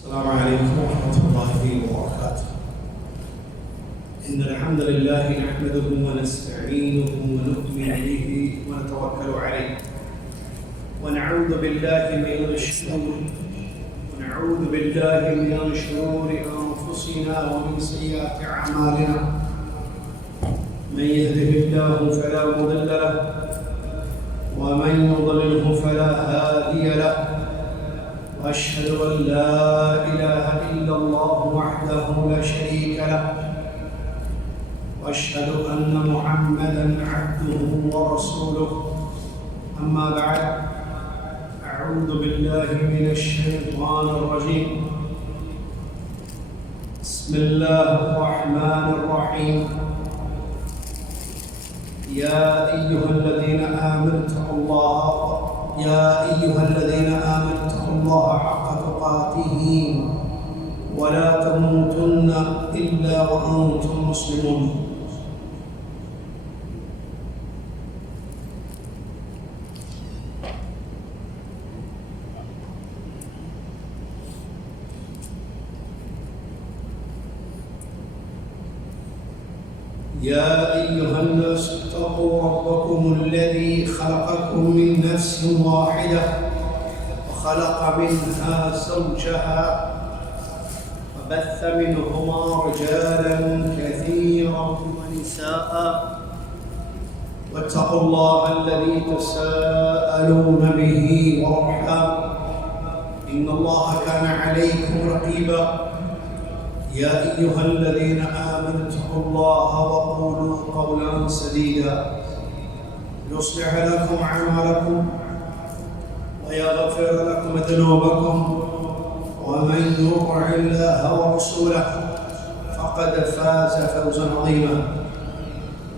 السلام عليكم ورحمة الله وبركاته. إن الحمد لله نحمده ونستعينه ونؤمن به ونتوكل عليه ونعوذ بالله من شرور أنفسنا ومن سيئات أعمالنا. من يهده الله فلا مضل له ومن يضلله فلا هادي له. وأشهد أن لا إله إلا الله وحده لا شريك له وأشهد أن محمدًا عبده ورسوله. أما بعد، أعوذ بالله من الشيطان الرجيم. بسم الله الرحمن الرحيم. يا أيها الذين آمنوا اتقوا الله حق تقاته ولا تموتن إلا وأنتم مسلمون. يا أيها الناس اتقوا ربكم الذي خلقكم من نفس واحدة وخلق منها زوجها وبث منهما رجالا كثيرا ونساء واتقوا الله الذي تساءلون به والأرحام إن الله كان عليكم رقيبا. يا أيها الذين آمنوا اتقوا الله وقولوا قولا سديدا يصلح لكم أعمالكم ويغفر لكم ذنوبكم ومن يطع الله ورسوله فقد فاز فوزا عظيما.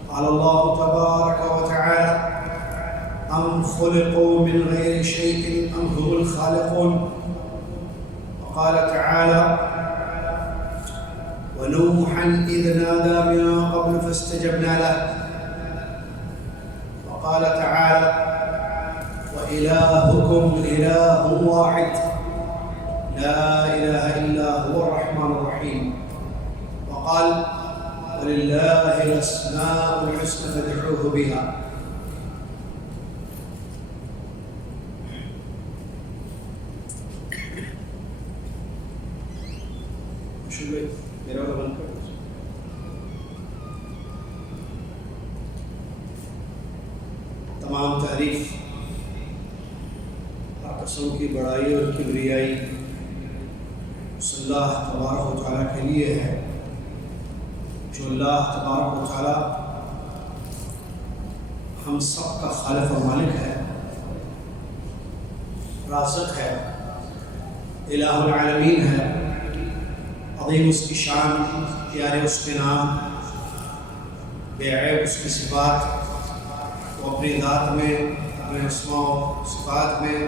قال الله تبارك وتعالى: أم خلقوا من غير شيء أم هم الخالقون. وقال تعالى: ونوحا إذ نادى من قبل فاستجبنا له. وقال تعالى: وإلهكم إله واحد لا إله إلا هو الرحمن الرحيم. وقال: ولله الأسماء الحسنى فادعوه بها. تمام تعریف ہر قسم کی بڑائی اور کبریائی اس اللہ تبارک و تعالیٰ کے لیے ہے، جو اللہ تبارک و تعالیٰ ہم سب کا خالق و مالک ہے، رازق ہے، الہ العالمین ہے، عظیم اس کی شان، پیارے اس کے نام، بے عیب اس کی صفات، وہ اپنی ذات میں، اپنے اسماء و صفات میں،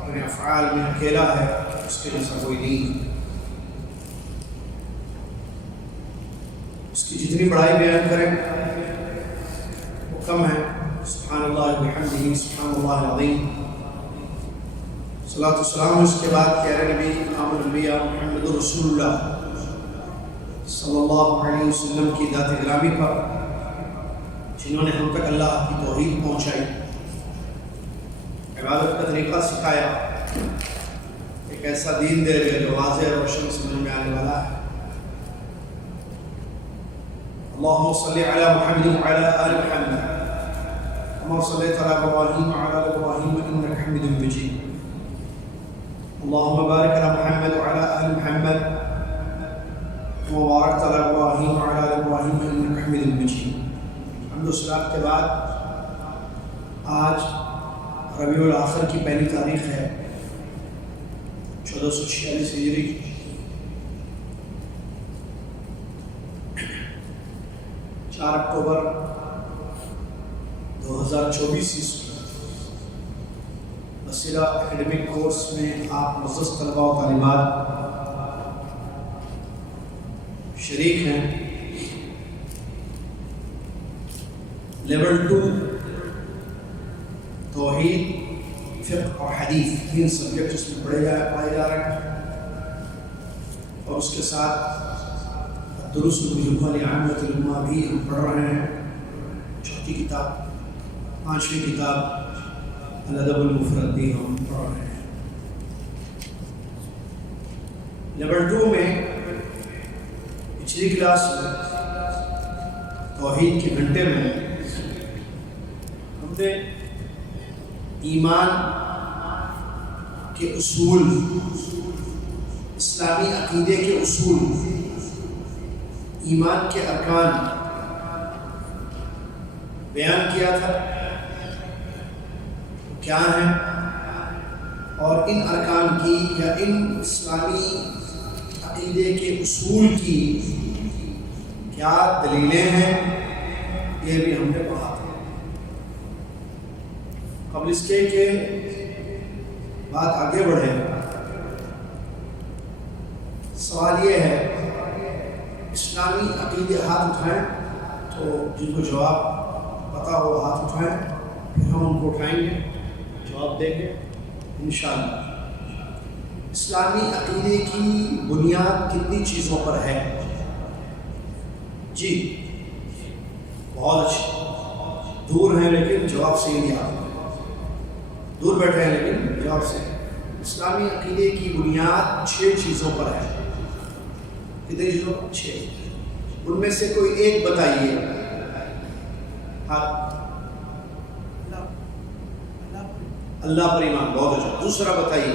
اپنے افعال میں اکیلا ہے، اس کے جیسا کوئی نہیں۔ اس کی جتنی بڑائی بیان کریں وہ کم ہے۔ سبحان اللہ وبحمدہ، سبحان اللہ العظیم۔ صلاۃ والسلام اس کے بعد پیارے نبی امام الانبیاء محمد رسول اللہ صلی اللہ علیہ وسلم کی ذات گرامی پر، جنہوں نے ہم تک اللہ کی توحید پہنچائی، عبادت کا طریقہ سکھایا، ایک ایسا دین دے گئے جو واضح اور روشن سمجھ میں آنے والا ہے۔ اللہم صلی علی محمد وعلی آل محمد کما صلیت علی ابراہیم وعلی آل ابراہیم انک حمید مجید۔ اللہم بارک علی محمد وعلی آل محمد کما بارکت علی ابراہیم وعلی آل ابراہیم انک حمید مجید۔ حمد و صلات کے بعد آج ربیع الاخر کی پہلی تاریخ ہے 1446 ہجری، 4 اکتوبر 2024 عیسوی۔ وسیلہ اکیڈمک کورس میں آپ معزز طلباء و طالبات شریک ہیں۔ لیول 2 توحید، فقہ اور حدیث، 3 سبجیکٹ اس میں پڑھے جا رہے ہیں۔ اور اس کے ساتھ دروس المجموعہ لعامۃ الامہ بھی ہم پڑھ رہے ہیں، چوتھی کتاب، 5ویں کتاب الادب المفرد بھی ہم پڑھ رہے ہیں۔ لیول 2 میں پچھلی کلاس میں توحید کے گھنٹے میں ہم نے ایمان کے اصول، اسلامی عقیدے کے اصول، ایمان کے ارکان بیان کیا تھا کیا ہیں، اور ان ارکان کی یا ان اسلامی عقیدے کے اصول کی کیا دلیلیں ہیں، یہ بھی ہم نے پڑھا تھا۔ قبل اس کے کہ بات آگے بڑھے، سوال یہ ہے، اسلامی عقیدے ہاتھ اٹھائیں، تو جن کو جواب پتا ہو ہاتھ اٹھائیں، پھر ہم ان کو اٹھائیں گے، جواب دیں گے انشاءاللہ۔ اسلامی عقیدے کی بنیاد کتنی چیزوں پر ہے؟ جی بہت اچھے، دور ہیں لیکن جواب صحیح دیا، دور بیٹھے ہیں لیکن جواب صحیح۔ اسلامی عقیدے کی بنیاد 6 چیزوں پر ہے۔ کتنی چیزوں؟ 6۔ ان میں سے کوئی ایک بتائیے۔ اللہ پر ایمان، بہت اچھا۔ دوسرا بتائیے۔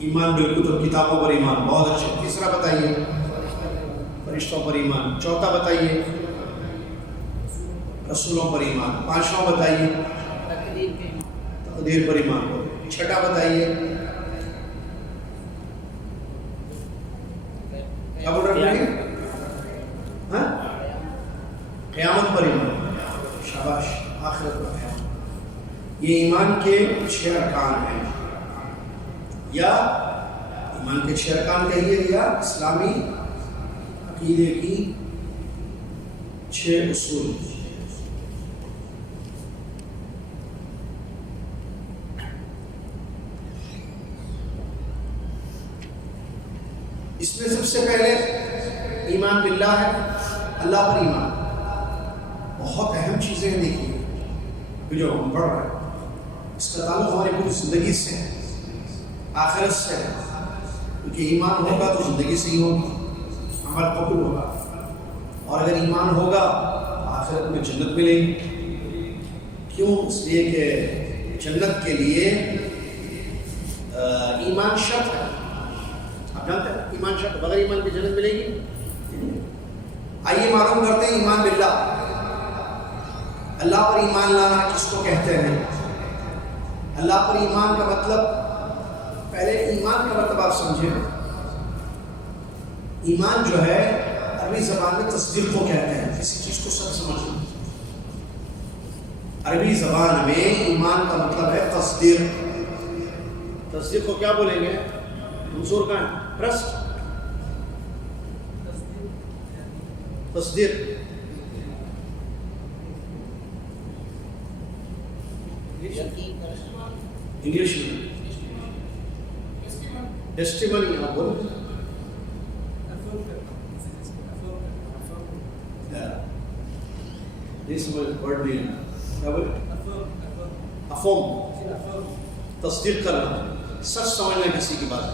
ایمان بالکتب، کتابوں پر ایمان، بہت اچھا۔ تیسرا بتائیے۔ فرشتوں پر ایمان۔ چوتھا بتائیے۔ رسولوں پر ایمان۔ پانچواں بتائیے۔ تقدیر پر ایمان۔ چھٹا بتائیے۔ کیا بول رہے ہیں؟ قیامت پر ایمان، شاباش، آخرت پر ایمان۔ یہ ایمان کے 6 ارکان ہیں، یا ایمان کے 6 ارکان کہیے، یا اسلامی عقیدے کی 6 اصول۔ اس میں سب سے پہلے ایمان باللہ ہے، اللہ پر ایمان۔ بہت اہم چیزیں ہیں، دیکھیے جو ہم پڑھ رہے ہیں، اس کا تعلق ہماری پوری زندگی سے ہے، آخرت سے ہے، کیونکہ ایمان ہوگا تو زندگی صحیح ہوگی، عمل قبول ہوگا، اور اگر ایمان ہوگا آخرت میں جنت ملے گی۔ کیوں؟ اس لیے کہ جنت کے لیے ایمان شرط ہے۔ آپ جانتے ہیں ایمان شرط، بغیر ایمان کی جنت ملے گی؟ آئیے معلوم کرتے ہیں ایمان باللہ۔ اللہ پر ایمان لانا کس کو کہتے ہیں؟ اللہ پر ایمان کا مطلب، پہلے ایمان کا مطلب آپ سمجھیں۔ ایمان جو ہے عربی زبان میں تصدیق کو کہتے ہیں، کسی چیز کو سب سمجھنا۔ عربی زبان میں ایمان کا مطلب ہے تصدیق۔ تصدیق کو کیا بولیں گے؟ منظور کا ہے ٹرسٹ، تصدیق۔ انگلش میں ٹیسٹیمنی، آپ بولیں نہیں سمجھ، ورڈ نہیں ہے، کیا بولیں؟ افوم، تصدیق کرنا، سچ سمجھنا کسی کی بات،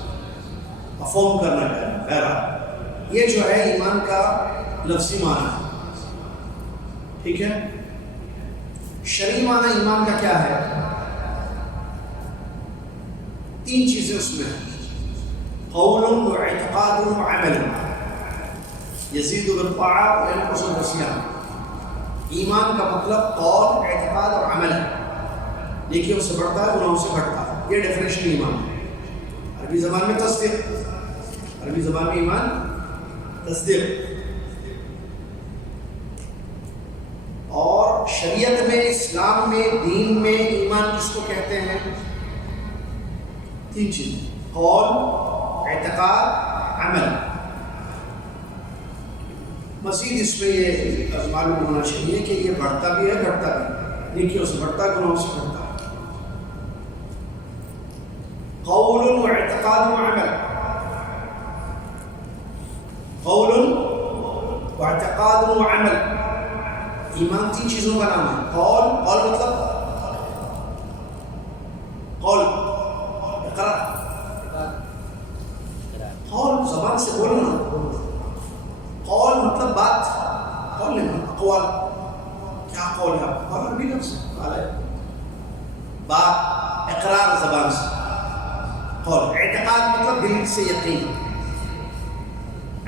افوم کرنا کہنا، بہرحال یہ جو ہے ایمان کا لفظی معنی ہے، ٹھیک ہے؟ شرعی معنی ایمان کا کیا ہے؟ 3 چیزیں اس میں ہیں، قول و اعتقاد و عمل، یزید بالطاعة وینقص بالعصیان۔ ایمان کا مطلب قول، اعتقاد اور عمل ہے، نیکیوں سے بڑھتا ہے، گناہوں سے گھٹتا ہے، یہ ڈیفینیشن ایمان ہے۔ عربی زبان میں تصدیق، عربی زبان میں ایمان تصدیق، اور شریعت میں، اسلام میں، دین میں ایمان کس کو کہتے ہیں؟ 3 چیزیں، قول، اعتقاد، عمل۔ مزید اس میں یہ معلوم ہونا چاہیے کہ یہ بڑھتا بھی ہے، گھٹتا بھی، نیکیوں سے بڑھتا ہے، گناہوں سے گھٹتا ہے۔ قول و اعتقاد و عمل، و عمل. ایمان 3 چیزوں کا نام ہے. قول مطلب قول اقرار. قول زبان سے بولنا. قول مطلب بات. قول نہیں اقوال. کیا قول ہے؟ قول بھی لفظ ہے. بات اقرار زبان سے. قول اعتقاد مطلب دل سے یقین.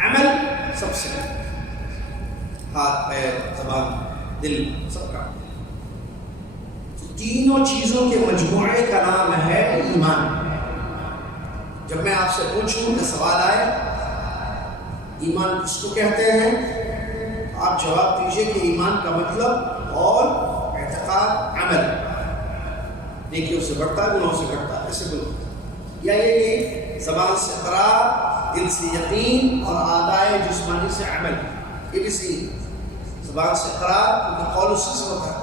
عمل سب سے ہاتھ پیر زبان دل سب کا. تینوں چیزوں کے مجموعے کا نام ہے ایمان. جب میں آپ سے پوچھوں کہ سوال آئے ایمان کس کو کہتے ہیں، آپ جواب دیجئے کہ ایمان کا مطلب قول اعتقاد عمل. نیکیوں سے بڑھتا ہے گناہوں سے گھٹتا ہے، ایسے بولو. یا یہ کہ زبان سے اقرار، دل سے یقین اور اعضائے جسمانی سے عمل. یہ بھی صحیح. زبان سے اقرار کیونکہ قول اس سے ہوتا ہے،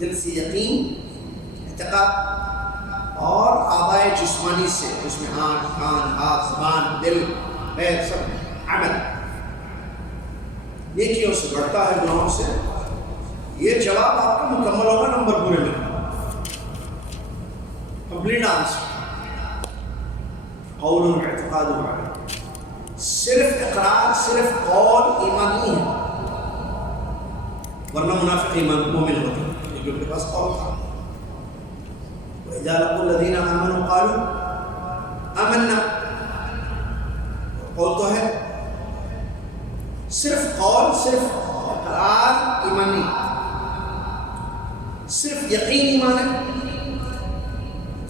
دل سے یقین اعتقاد اور اعضائے جسمانی سے، اس میں آنکھ کان ہاتھ زبان دل پیر سب عمل. نیکیوں سے بڑھتا ہے گناہوں سے. یہ جواب آپ کا مکمل ہوگا نمبر پورے میں. Complete answer. قول و اعتقاد و عمل. صرف اقرار صرف قول ایمان نہیں ہے، ورنہ منافق ایمان مومن ہوتے ہیں کیونکہ ان کے پاس قول تھا. وَإِذَا لَقُوا الَّذِينَ آمَنُوا قَالُوا آمَنَّا. قول تو ہے، صرف قول صرف اقرار ایمان نہیں. صرف یقین ایمان ہے.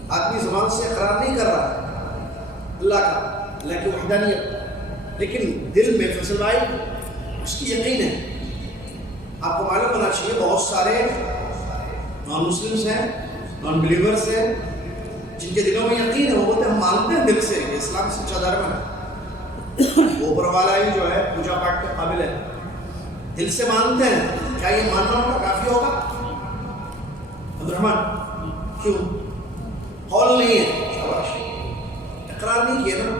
آدمی زبان سے اقرار نہیں کر رہا اللہ کی وحدانیت، لیکن دل میں فیصل بھائی اس کی یقین ہے. آپ کو معلوم ہونا چاہیے بہت سارے نان مسلمس ہیں، نان بلیورس ہیں جن کے دلوں میں یقین ہے. وہ بولتے ہیں ہم مانتے ہیں دل سے کہ اسلام سچا دھرم ہے، وہ اوپر والا ہی جو ہے پوجا پاٹ کے قابل ہے. دل سے مانتے ہیں. کیا یہ ماننا ان کا کافی ہوگا؟ عبدالرحمن کیوں؟ قول نہیں ہے، اقرار نہیں کیا نا.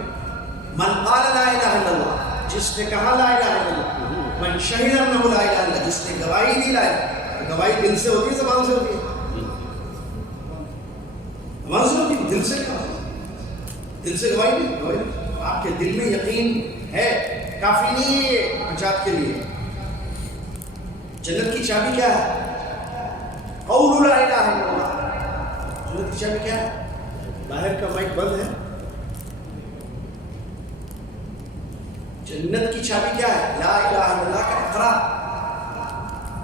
من قال لا الہ الا اللہ، جس نے کہا لا الہ الا اللہ. من شہد انہ لا الہ الا اللہ، جس نے گواہی دی لا الہ. گواہی دل سے ہوتی ہے زبان سے ہوتی ہے؟ زبان سے ہوتی ہے، دل سے کہا. دل سے گواہی نہیں. آپ کے دل میں یقین ہے، کافی نہیں ہے نجات کے لیے. جنت کی چابی کیا ہے؟ قول لا الہ الا اللہ. جنت کی چابی کیا ہے؟ باہر کا مائک بند ہے. جنت کی چابی کیا ہے؟ لا الہ الا اللہ کا اقرار.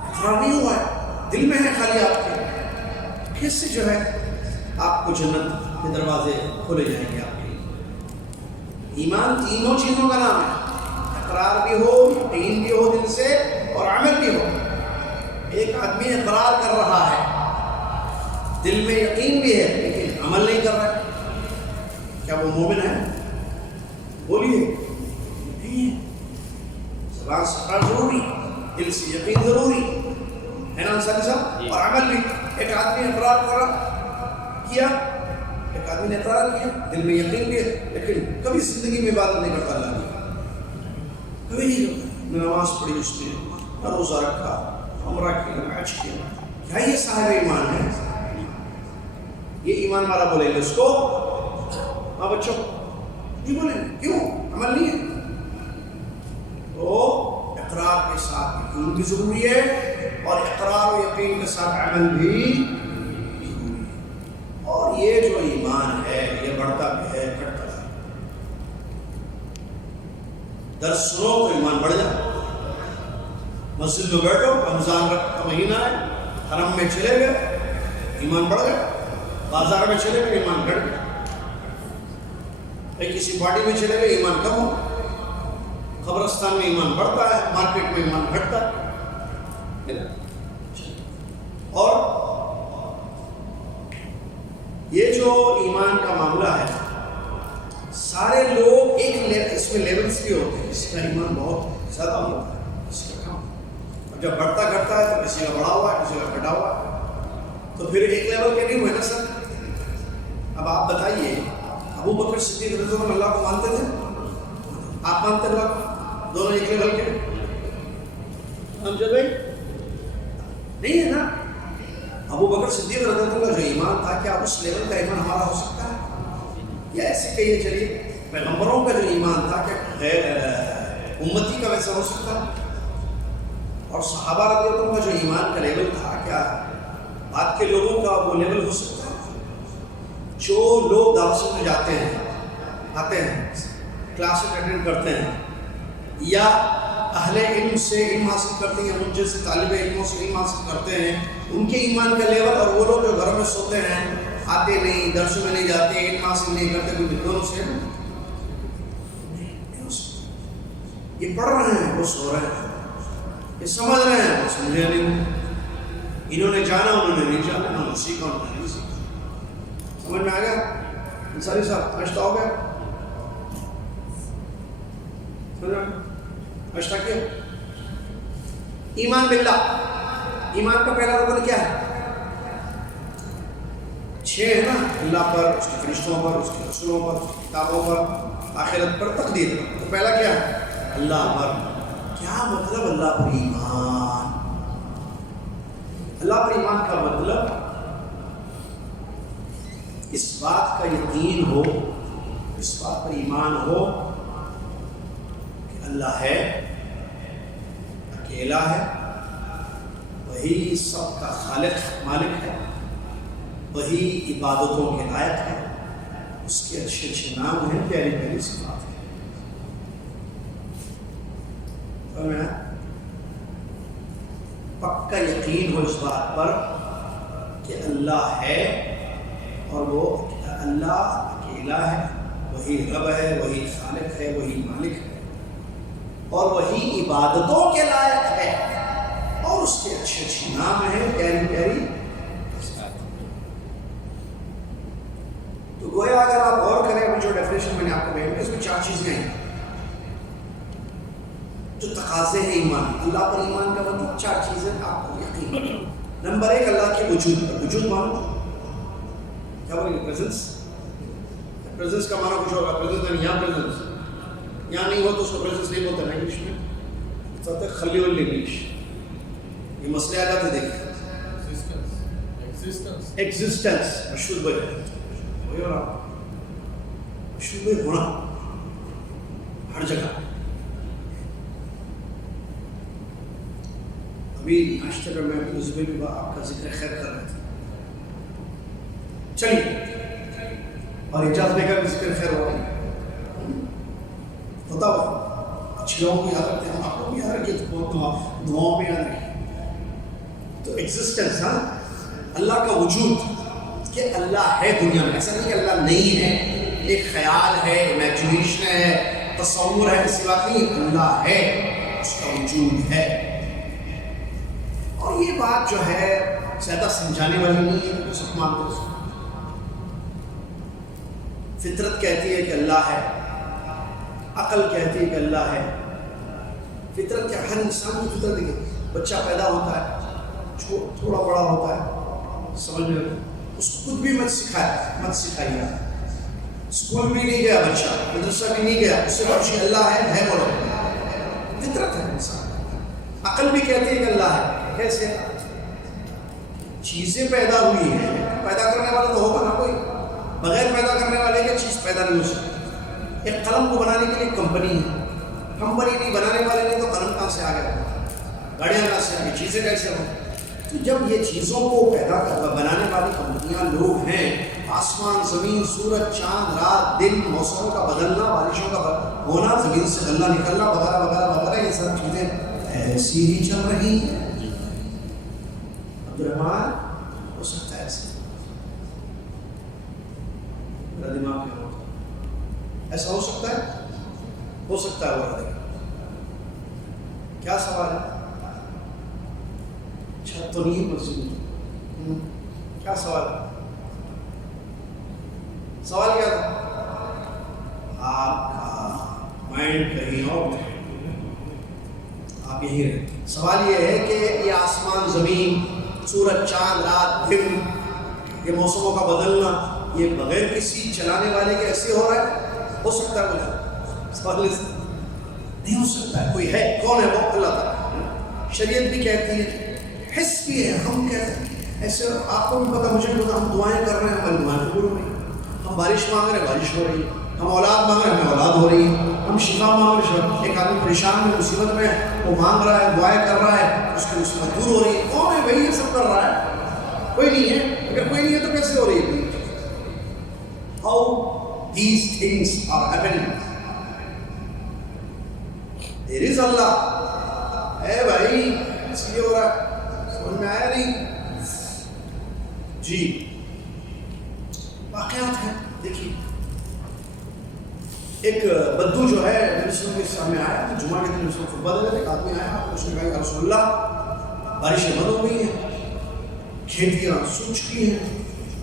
اقرار نہیں ہوا ہے، دل میں ہے خالی آپ کے. کس سے جو ہے آپ کو جنت کے دروازے کھولے جائیں گے آپ کے. ایمان تینوں چیزوں کا نام ہے. اقرار بھی ہو، یقین بھی ہو دل سے، اور عمل بھی ہو. ایک آدمی اقرار کر رہا ہے، دل میں یقین بھی ہے لیکن عمل نہیں کر رہا ہے، کیا وہ مومن ہے؟ بولیے نہیں ہے. زبان سے اقرار ضروری، دل سے یقین ضروری ہے نا انصاری صاحب، اور عمل بھی. ایک آدمی اقرار کیا، ایک آدمی نے اقرار کیا، دل میں یقین بھی ہے لیکن کبھی زندگی میں عبادت نہیں کرتا اللہ کی. کبھی نہیں کرتا. نماز پڑھی اس نے، روزہ رکھا، عمرہ کیا، حج کیا. کیا یہ صاحب ایمان ہے؟ یہ ایمان والا بولیں گے اس کو؟ ہاں بچوں نہیں بولیں گے. کیوں؟ عمل نہیں ہے. تو اقرار کے ساتھ یقین بھی ضروری ہے، اور اقرار و یقین کے ساتھ عمل بھی ضروری ہے. اور یہ جو ایمان ہے یہ بڑھتا بھی ہے گھٹتا ہے. درس سنو تو ایمان بڑھ جائے. مسجد میں بیٹھو، رمضان کا مہینہ ہے، حرم میں چلے گئے ایمان بڑھ گیا. بازار میں چلے گئے ایمان گھٹ گیا. کسی پارٹی میں چلے گئے ایمان کم ہو. قبرستان میں ایمان بڑھتا ہے، مارکیٹ میں ایمان گھٹتا ہے. اور یہ جو ایمان کا معاملہ ہے، سارے لوگ ایک اس میں لیولز بھی ہوتے ہیں. اس کا ایمان بہت زیادہ ہوتا ہے، اس کا کم. اور جب بڑھتا گھٹتا ہے تو کسی کا بڑھا ہوا ہے، کسی کا گھٹا ہوا ہے. تو پھر ایک لیول کے نہیں ہوئے نا سر. اب آپ بتائیے، ابو بکر صدیق رضی اللہ عنہ اللہ کو مانتے تھے؟ آپ مانتے اللہ کو؟ دونوں ایک لیول کے. امجد بھائی نہیں ہے نا. ابو بکر صدیق رضی اللہ عنہ کا جو ایمان تھا کیا اس لیول کا ایمان ہمارا ہو سکتا ہے؟ یا ایسے کہیے چلیے پیغمبروں کا جو ایمان تھا کیا امتی کا ویسا ہو سکتا ہے؟ اور صحابہ رضی اللہ عنہ کا جو ایمان کا لیول تھا کیا بعد کے لوگوں کا وہ لیول ہو سکتا ہے؟ جو لوگ دعوتوں میں جاتے ہیں، آتے ہیں، کلاسز اٹینڈ کرتے ہیں، یا اہل علم سے علم حاصل کرتے ہیں، ان جیسے طالب علموں سے علم حاصل کرتے ہیں، ان کے ایمان کا لیول اور وہ لوگ جو گھروں میں سوتے ہیں، آتے نہیں، درسوں میں نہیں جاتے، علم حاصل نہیں کرتے، کوئی دونوں سے یہ پڑھ رہے ہیں وہ سو رہے ہیں، یہ سمجھ رہے ہیں وہ سمجھے نہیں، انہوں نے جانا انہوں نے نہیں جانا، انہوں نے سیکھا انہوں نے نہیں سیکھا. سمجھ میں آ گیا؟ انصاری صاحب نشتہ ہو گیا؟ نشتہ کیا؟ ایمان باللہ، ایمان کا پہلا رکن کیا ہے؟ 6 ہے نا، اللہ پر، اس کے فرشتوں پر، اس کے رسولوں پر، اس کی کتابوں پر، آخرت پر، تقدیر پر. تو پہلا کیا ہے؟ اللہ پر. کیا مطلب اللہ پر ایمان؟ اللہ پر ایمان کا مطلب اس بات کا یقین ہو، اس بات پر ایمان ہو کہ اللہ ہے، اکیلا ہے، وہی سب کا خالق مالک ہے، وہی عبادتوں کے لائق ہے، اس کے اچھے اچھے نام ہیں، پیاری پیاری صفات ہے. پکا یقین ہو اس بات پر کہ اللہ ہے اور وہ اللہ اکیلا ہے، وہی رب ہے، وہی خالق ہے، وہی مالک ہے، اور وہی عبادتوں کے لائق ہے، اور اس کے اچھے اچھے نام ہیں، پیاری پیاری. تو گویا اگر آپ غور کریں، جو ڈیفینیشن میں نے آپ کو بھیجی اس میں 4 چیزیں ہیں جو تقاضے ہیں ایمان. اللہ پر ایمان کا مطلب 4 چیزیں آپ کو یقین. نمبر 1 اللہ کے وجود پر. وجود مانو کیا بولیں گے؟ پریزنس. پریزنس کا معنی کچھ ہوگا. پریزنس یعنی یہاں پریزنس، یہاں نہیں ہو تو اس کو پریزنس نہیں بولتے نا انگلش میں، سب تک خلی ولی انگلش. یہ مسئلے آ جاتے دیکھیں. ایگزسٹنس مشہور بھائی وہی ہو رہا، مشہور بھائی ہونا ہر جگہ. ابھی ناشتے میں اس میں بھی آپ کا ذکر خیر کر رہے تھے. چلیے، اور اجازت دے کر ذکر خیر ہو رہی ہوتا ہوا اچھے لوگوں کو یاد رکھتے ہیں، آپ لوگ بھی یاد رکھیے، دعاؤں میں یاد رکھیے. تو ایگزسٹنس، ہاں، اللہ کا وجود کہ اللہ ہے دنیا میں. ایسا نہیں کہ اللہ نہیں ہے، ایک خیال ہے، امیجنیشن ہے، تصور ہے، ایسی بات نہیں. اللہ ہے، اس کا وجود ہے. اور یہ بات جو ہے زیادہ سمجھانے والی نہیں ہے کہ سب مانتے ہیں. فطرت کہتی ہے کہ اللہ ہے، عقل کہتی ہے کہ اللہ ہے. فطرت کیا؟ ہر انسان کی فطرت ہے. بچہ پیدا ہوتا ہے، تھوڑا بڑا ہوتا ہے، سمجھ میں اس کو کچھ بھی مت سکھائیے. اسکول بھی نہیں گیا بچہ، مدرسہ بھی نہیں گیا، اس سے پوچھیے اللہ ہے بولو. فطرت ہے انسان. عقل بھی کہتی ہے کہ اللہ ہے. کیسے؟ چیزیں پیدا ہوئی ہیں، پیدا کرنے والا تو ہوگا نا کوئی. بغیر پیدا کرنے والے کی چیز پیدا نہیں ہو سکتی. ایک قلم کو بنانے کے لیے کمپنی ہے، کمپنی نہیں بنانے والے نہیں تو قلم کہاں سے آ گیا؟ گاڑیاں کہاں سے آ گئی؟ چیزیں کیسے ہوں؟ تو جب یہ چیزوں کو پیدا بنانے والی کمپنیاں لوگ ہیں، آسمان زمین سورج چاند رات دن موسموں کا بدلنا بارشوں کا ہونا زمین سے غلہ نکلنا وغیرہ وغیرہ وغیرہ، یہ سب چیزیں ایسی ہی چل رہی ہیں. عبدالرحمان ہو سکتا ہے ایسا؟ میرا دماغ کیا ہوتا ہے؟ ایسا ہو سکتا ہے؟ ہو سکتا ہے. وہ کیا سوال ہے؟ چھت تو نہیں مسجد. کیا سوال ہے؟ سوال کیا تھا؟ آپ کا مائنڈ کہیں اور ہے، آپ یہی رہے. سوال یہ ہے کہ یہ آسمان زمین سورج چاند رات دن، یہ موسموں کا بدلنا، یہ بغیر کسی چلانے والے کے ایسے ہو رہا ہے؟ ہو سکتا ہے؟ بولے سوال نہیں ہو سکتا ہے. کوئی ہے، کون ہے وہ؟ اللہ تعالیٰ. شریعت بھی کہتی ہے، حس بھی ہے، ہم کہتے ہیں ایسے. آپ کو بھی پتا، مجھے بھی پتا، ہم دعائیں کر رہے ہیں، ہماری دعائیں قبول ہو رہی ہیں. ہم بارش مانگ رہے ہیں، بارش ہو رہی ہے. ہم اولاد مانگ رہے ہیں، ہمیں اولاد ہو رہی ہے. ہم شفا مانگ رہے ہیں، ایک آدمی پریشان ہے، مصیبت میں، وہ مانگ رہا ہے، دعائیں کر رہا ہے، اس کی مصیبت دور ہو رہی ہے. کون ہے بھائی یہ سب کر رہا ہے؟ کوئی نہیں ہے. اگر کوئی نہیں ہے تو کیسے ہو رہی ہے؟ How these things are happening? There is Allah. اے بھائی اس لیے ہو رہا ہے، سمجھ میں آیا نہیں؟ جی واقعات ہیں. دیکھیے ایک بدو جو ہے رسول کے سامنے آیا، تو جمعہ کے دن رسول خطبہ دے رہے تھے. ایک آدمی آیا، اس نے کہا یا رسول اللہ بارشیں بند ہو گئی ہیں، کھیتیاں سوکھ چکی ہیں،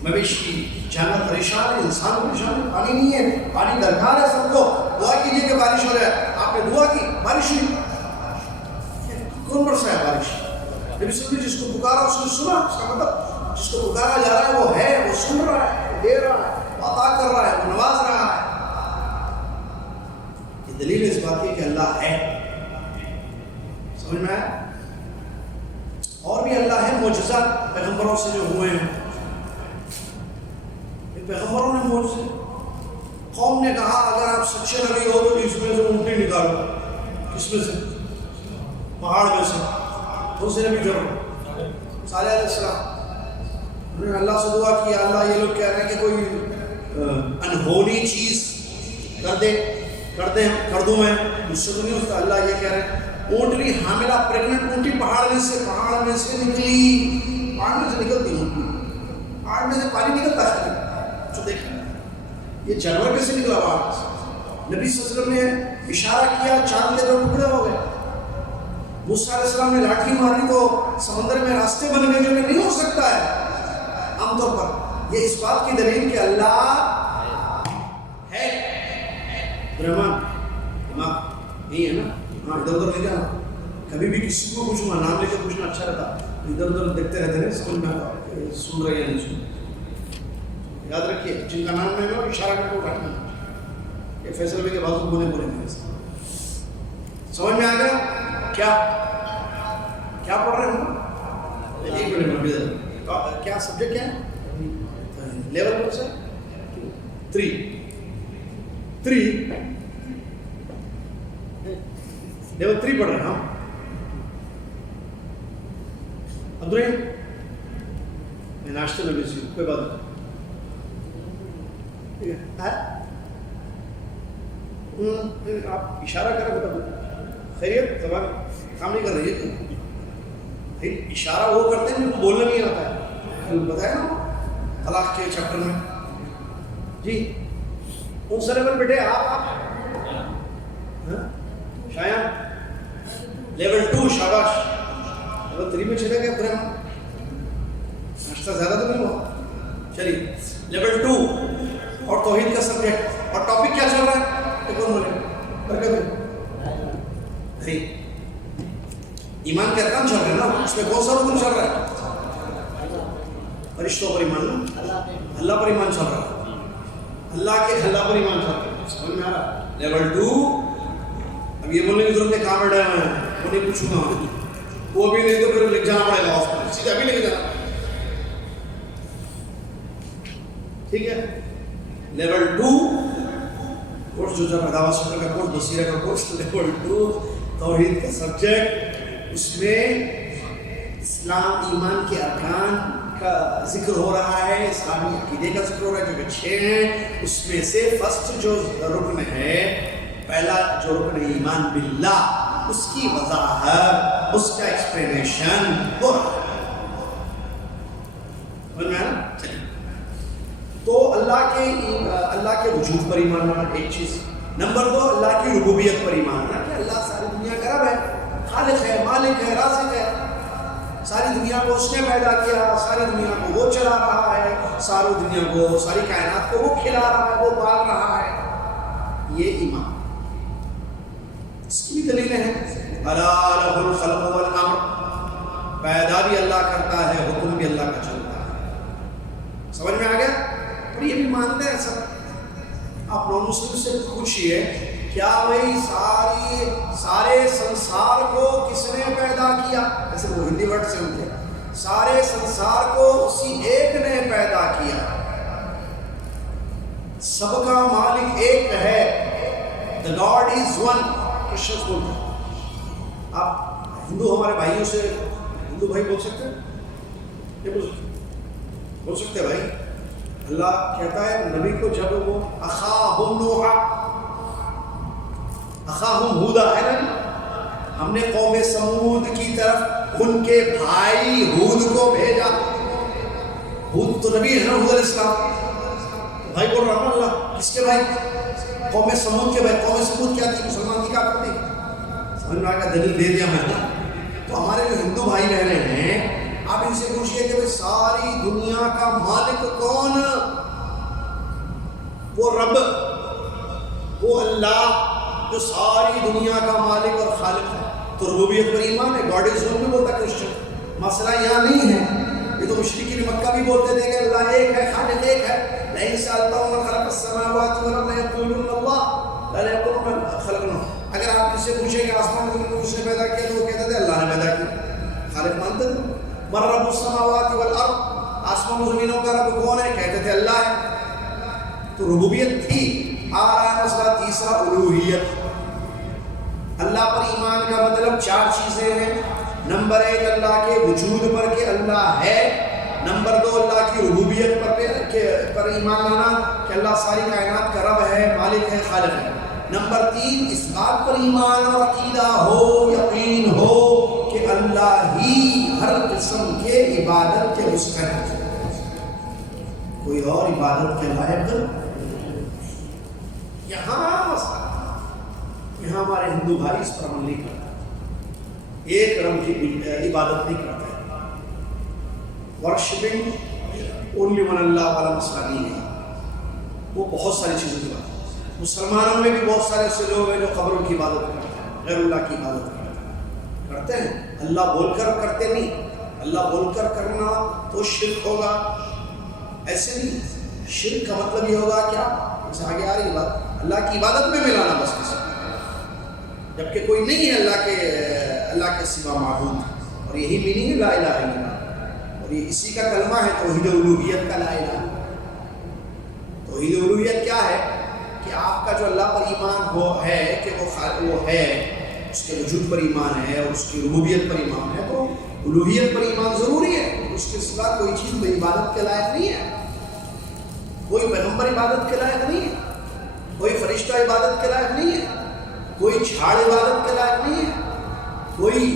مویشی جانور پریشان ہے، انسان پریشان ہے، پانی نہیں ہے، پانی درکار ہے سب کو، دعا کیجیے کہ بارش ہو جائے. آپ نے دعا کی، بارش ہوئی. کون برسا ہے بارش؟ نبی صلی اللہ علیہ وسلم جس کو پکارا اس نے سنا. اس کا مطلب جس کو پکارا جا رہا ہے وہ ہے، وہ سن رہا ہے، وہ دے رہا ہے، وہ عطا کر رہا ہے، وہ نواز رہا ہے. یہ دلیل اس بات کی کہ اللہ ہے. سمجھ میں آیا؟ اور بھی اللہ ہے. معجزات پیغمبروں سے جو ہوئے ہیں، پیغمبروں نے معجزے، قوم نے کہا اگر آپ سچے نبی ہو تو اس میں سے اونٹنی نکالو. کس میں سے؟ پہاڑ میں سے. کون سے نبی جو صالح علیہ السلام، انہوں نے اللہ سے دعا کی، اللہ یہ لوگ کہہ رہے ہیں کہ کوئی انہونی چیز کر دوں میں، مجھ سے تو نہیں ہوتا. اللہ یہ کہہ رہے ہیں اونٹنی حاملہ پریگننٹ اونٹنی پہاڑ میں سے نکلی. پہاڑ میں سے نکلتی اونٹنی، پہاڑ میں سے پانی نکلتا ہے. جو دیکھیں یہ جانور کیسے نکلا پہاڑ سے؟ نبی صلی اللہ علیہ وسلم نے اشارہ کیا، چاند کے دو ٹکڑے ہو گئے. موسیٰ علیہ السلام نے لاٹھی ماری تو سمندر میں راستے بن گئے، جو کہ نہیں ہو سکتا ہے عام طور پر. یہ اس بات کی دلیل کہ اللہ ہے. رحمان دماغ نہیں ہے نا، ہاں ادھر ادھر نہیں جانا. کبھی بھی کسی کو پوچھوں نام لے کے پوچھنا اچھا رہتا. ادھر ادھر دیکھتے رہتے ہیں، سمجھ میں آتا سن رہے یا نہیں سن. یاد رکھیے جن کا نام نہیں ہو اشارہ کر کے اٹھانا. یہ فیصلہ بھی کے بازو بولیں گے. سمجھ میں آ گیا کیا پڑھ رہے ہیں؟ ایک منٹ میں کیا سبجیکٹ کیا ہے؟ لیول کون سا؟ 3 لیول 3 پڑھ رہے ہیں ہم. عبدالرحیم میں ناشتے میں بزی ہوں، کوئی بات نہیں. آپ اشارہ کریں بتا خیریت زبان کام نہیں کر رہی ہے. اشارہ وہ کرتے ہیں جن کو بولنا نہیں آتا ہے. بتایا نا طلاق کے چیپٹر میں. جی ان سے لیول بیٹے آپ شایان لیول 2 شاباش. لیول 3 میں چلے گئے پورے ناشتہ زیادہ تو نہیں ہوا. چلیے لیول 2 اور توحید کا سبجیکٹ اور ٹاپک کیا چل رہا ہے؟ کون بولے برکت ایمان کے ارکان چل رہے ہیں نا. اس میں کون سا رکن چل رہا ہے؟ فرشتوں پر ایمان، اللہ پر ایمان چل رہا ہے. اللہ کے اللہ پر ایمان چل رہا ہے. سمجھ میں آ رہا؟ لیول 2 اب یہ بولنے کی ضرورت ہے کہاں بیٹھا ہے میں وہ نہیں پوچھوں گا. وہ بھی نہیں تو پھر لکھ جانا پڑے گا ہاسپٹل، سیدھا بھی لے کے جانا. ٹھیک ہے. لیول 2 کورس جو جب دعوت سفر کا کورس، بصیرہ کا کورس. لیول 2 توحید کا سبجیکٹ، اس میں اسلام ایمان کے ارکان کا ذکر ہو رہا ہے، اسلامی عقیدے کا ذکر ہو رہا ہے جو کہ 6 ہیں. اس میں سے فرسٹ جو رکن ہے، پہلا جو رکن ہے ایمان باللہ، اس کی وضاحت، اس کا ایکسپلینیشن ہو رہا ہے. سمجھ میں آیا؟ چلیے تو اللہ کے وجود پر ایمان لانا ایک چیز. نمبر 2 اللہ کی ربوبیت پر ایمان لانا کہ اللہ ساری دنیا کا رب ہے، خالق ہے، مالک ہے، رازق ہے. ساری دنیا کو اس نے پیدا کیا، ساری دنیا کو وہ چلا رہا ہے، ساری دنیا کو، ساری کائنات کو وہ کھلا رہا ہے، وہ پال رہا ہے. یہ ایمان. اس کی بھی دلیلیں ہیں. الا لہ الخلق والامر، پیدا بھی اللہ کرتا ہے، حکم بھی اللہ کا چلتا ہے. سمجھ میں آ گیا؟ اور یہ بھی مانتے ہیں سب. آپ نان مسلم سے پوچھئے کیا بھائی سارے سنسار کو کس نے پیدا کیا؟ ایسے وہ ہندی ورڈ سے ہوتے ہیں، سارے سنسار کو اسی ایک نے پیدا کیا، سب کا مالک ایک ہے، the God is one۔ Christians بولتے ہیں، آپ ہندو ہمارے بھائیوں سے ہندو بھائی بول سکتے ہیں؟ کیا بول سکتے ہیں بھائی؟ اللہ کہتا ہے نبی کو جب وہ اخاہم نوح اخاہم ہودا ہے نا، ہم نے قوم سمود کی طرف ان کے بھائی ہود کو بھیجا۔ ہود تو نبی ہے نا، ہود علیہ السلام، بھائی بول رہا ہوں اللہ کس کے بھائی؟ قوم سمود کے بھائی۔ قوم سمود کیا تھی؟ مسلمان تھی، کافر تھی؟ سمجھ میں آ گیا، دلیل دے دیا میں نے۔ تو ہمارے جو ہندو بھائی بہنیں ہیں، آپ ان سے پوچھئے کہ ساری دنیا کا مالک کون؟ وہ رب، وہ اللہ جو ساری دنیا کا مالک اور خالق ہے۔ تو ربوبیت پر ایمان ہے، گاڈ از ون بھی بولتا کرسچن۔ مسئلہ یہاں نہیں ہے، یہ تو مشرکین مکہ بھی بولتے تھے کہ اللہ ایک ہے، خالق ایک ہے۔ لئن سألتهم من خلق السماوات والارض ليقولن الله لا يقولون خلقنا۔ اگر آپ اس سے پوچھیں کہ آسمان زمین کو کس نے پیدا کیا، تو وہ کہتے تھے اللہ نے پیدا کیا، خالق مانتے تھے۔ من رب السماوات والارض، آسمان و زمینوں کا رب کون ہے؟ کہتے تھے اللہ ہے۔ تو ربوبیت تھی۔ آ رہا ہے مسئلہ تیسرا، الوہیت۔ اللہ پر ایمان کا مطلب چار چیزیں ہیں۔ نمبر ایک، اللہ کے وجود پر کہ اللہ ہے۔ نمبر دو، اللہ کی ربوبیت پر ایمان لانا کہ اللہ ساری کائنات کا رب ہے، مالک ہے، خالق ہے۔ نمبر تین، اس بات پر ایمان اور عقیدہ ہو، یقین ہو کہ اللہ ہی ہر قسم کے عبادت کے مستحق ہے، کوئی اور عبادت کے لائق۔ یہاں ہمارے ہندو بھائی اس پر عمل نہیں کرتے، ایک رب کی عبادت نہیں کرتے، ورشپنگ اونلی ون اللہ والا مسئلہ نہیں ہے۔ وہ بہت ساری چیزوں کی بات ہے۔ مسلمانوں میں بھی بہت سارے ایسے لوگ ہیں جو قبروں کی عبادت کرتے ہیں، غیر اللہ کی عبادت کرتے ہیں۔ اللہ بول کر کرتے نہیں، اللہ بول کر کرنا تو شرک ہوگا، ایسے نہیں۔ شرک کا مطلب یہ ہوگا کیا؟ اس سے آگے آ رہی بات، اللہ کی عبادت میں ملانا بس کسی، جبکہ کوئی نہیں ہے اللہ کے سوا معبود۔ اور یہی میننگ ہے لا الہ الا اللہ، اور یہ اسی کا کلمہ ہے توحید الوہیت کا، لا الہ۔ توحید الوہیت کیا ہے؟ کہ آپ کا جو اللہ پر ایمان ہے کہ وہ ہے، اس کے وجود پر ایمان ہے اور اس کی ربوبیت پر ایمان ہے، تو الوہیت پر ایمان ضروری ہے۔ اس کے سوا کوئی چیز عبادت کے لائق نہیں ہے، کوئی پیغمبر عبادت کے لائق نہیں ہے، کوئی فرشتہ عبادت کے لائق نہیں ہے، کوئی جھاڑ عبادت کے لائق نہیں ہے، کوئی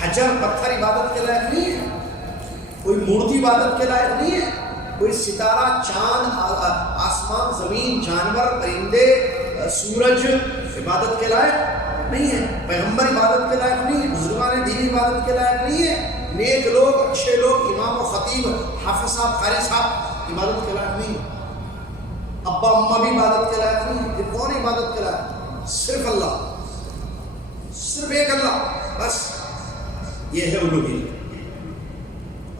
حجر پتھر عبادت کے لائق نہیں ہے، کوئی مورتی عبادت کے لائق نہیں ہے، کوئی ستارہ، چاند، آسمان، زمین، جانور، پرندے، سورج عبادت کے لائق نہیں ہے، پیغمبر عبادت کے لائق نہیں ہے، بزرگان دین عبادت کے لائق نہیں ہے، نیک لوگ، اچھے لوگ، امام و خطیب، حافظ صاحب، قاری صاحب عبادت کے لائق نہیں ہے، ابا اماں بھی عبادت کے لائق نہیں ہے۔ یہ کون عبادت کے لائق؟ صرف اللہ، صرف ایک اللہ بس۔ یہ ہے الوہیت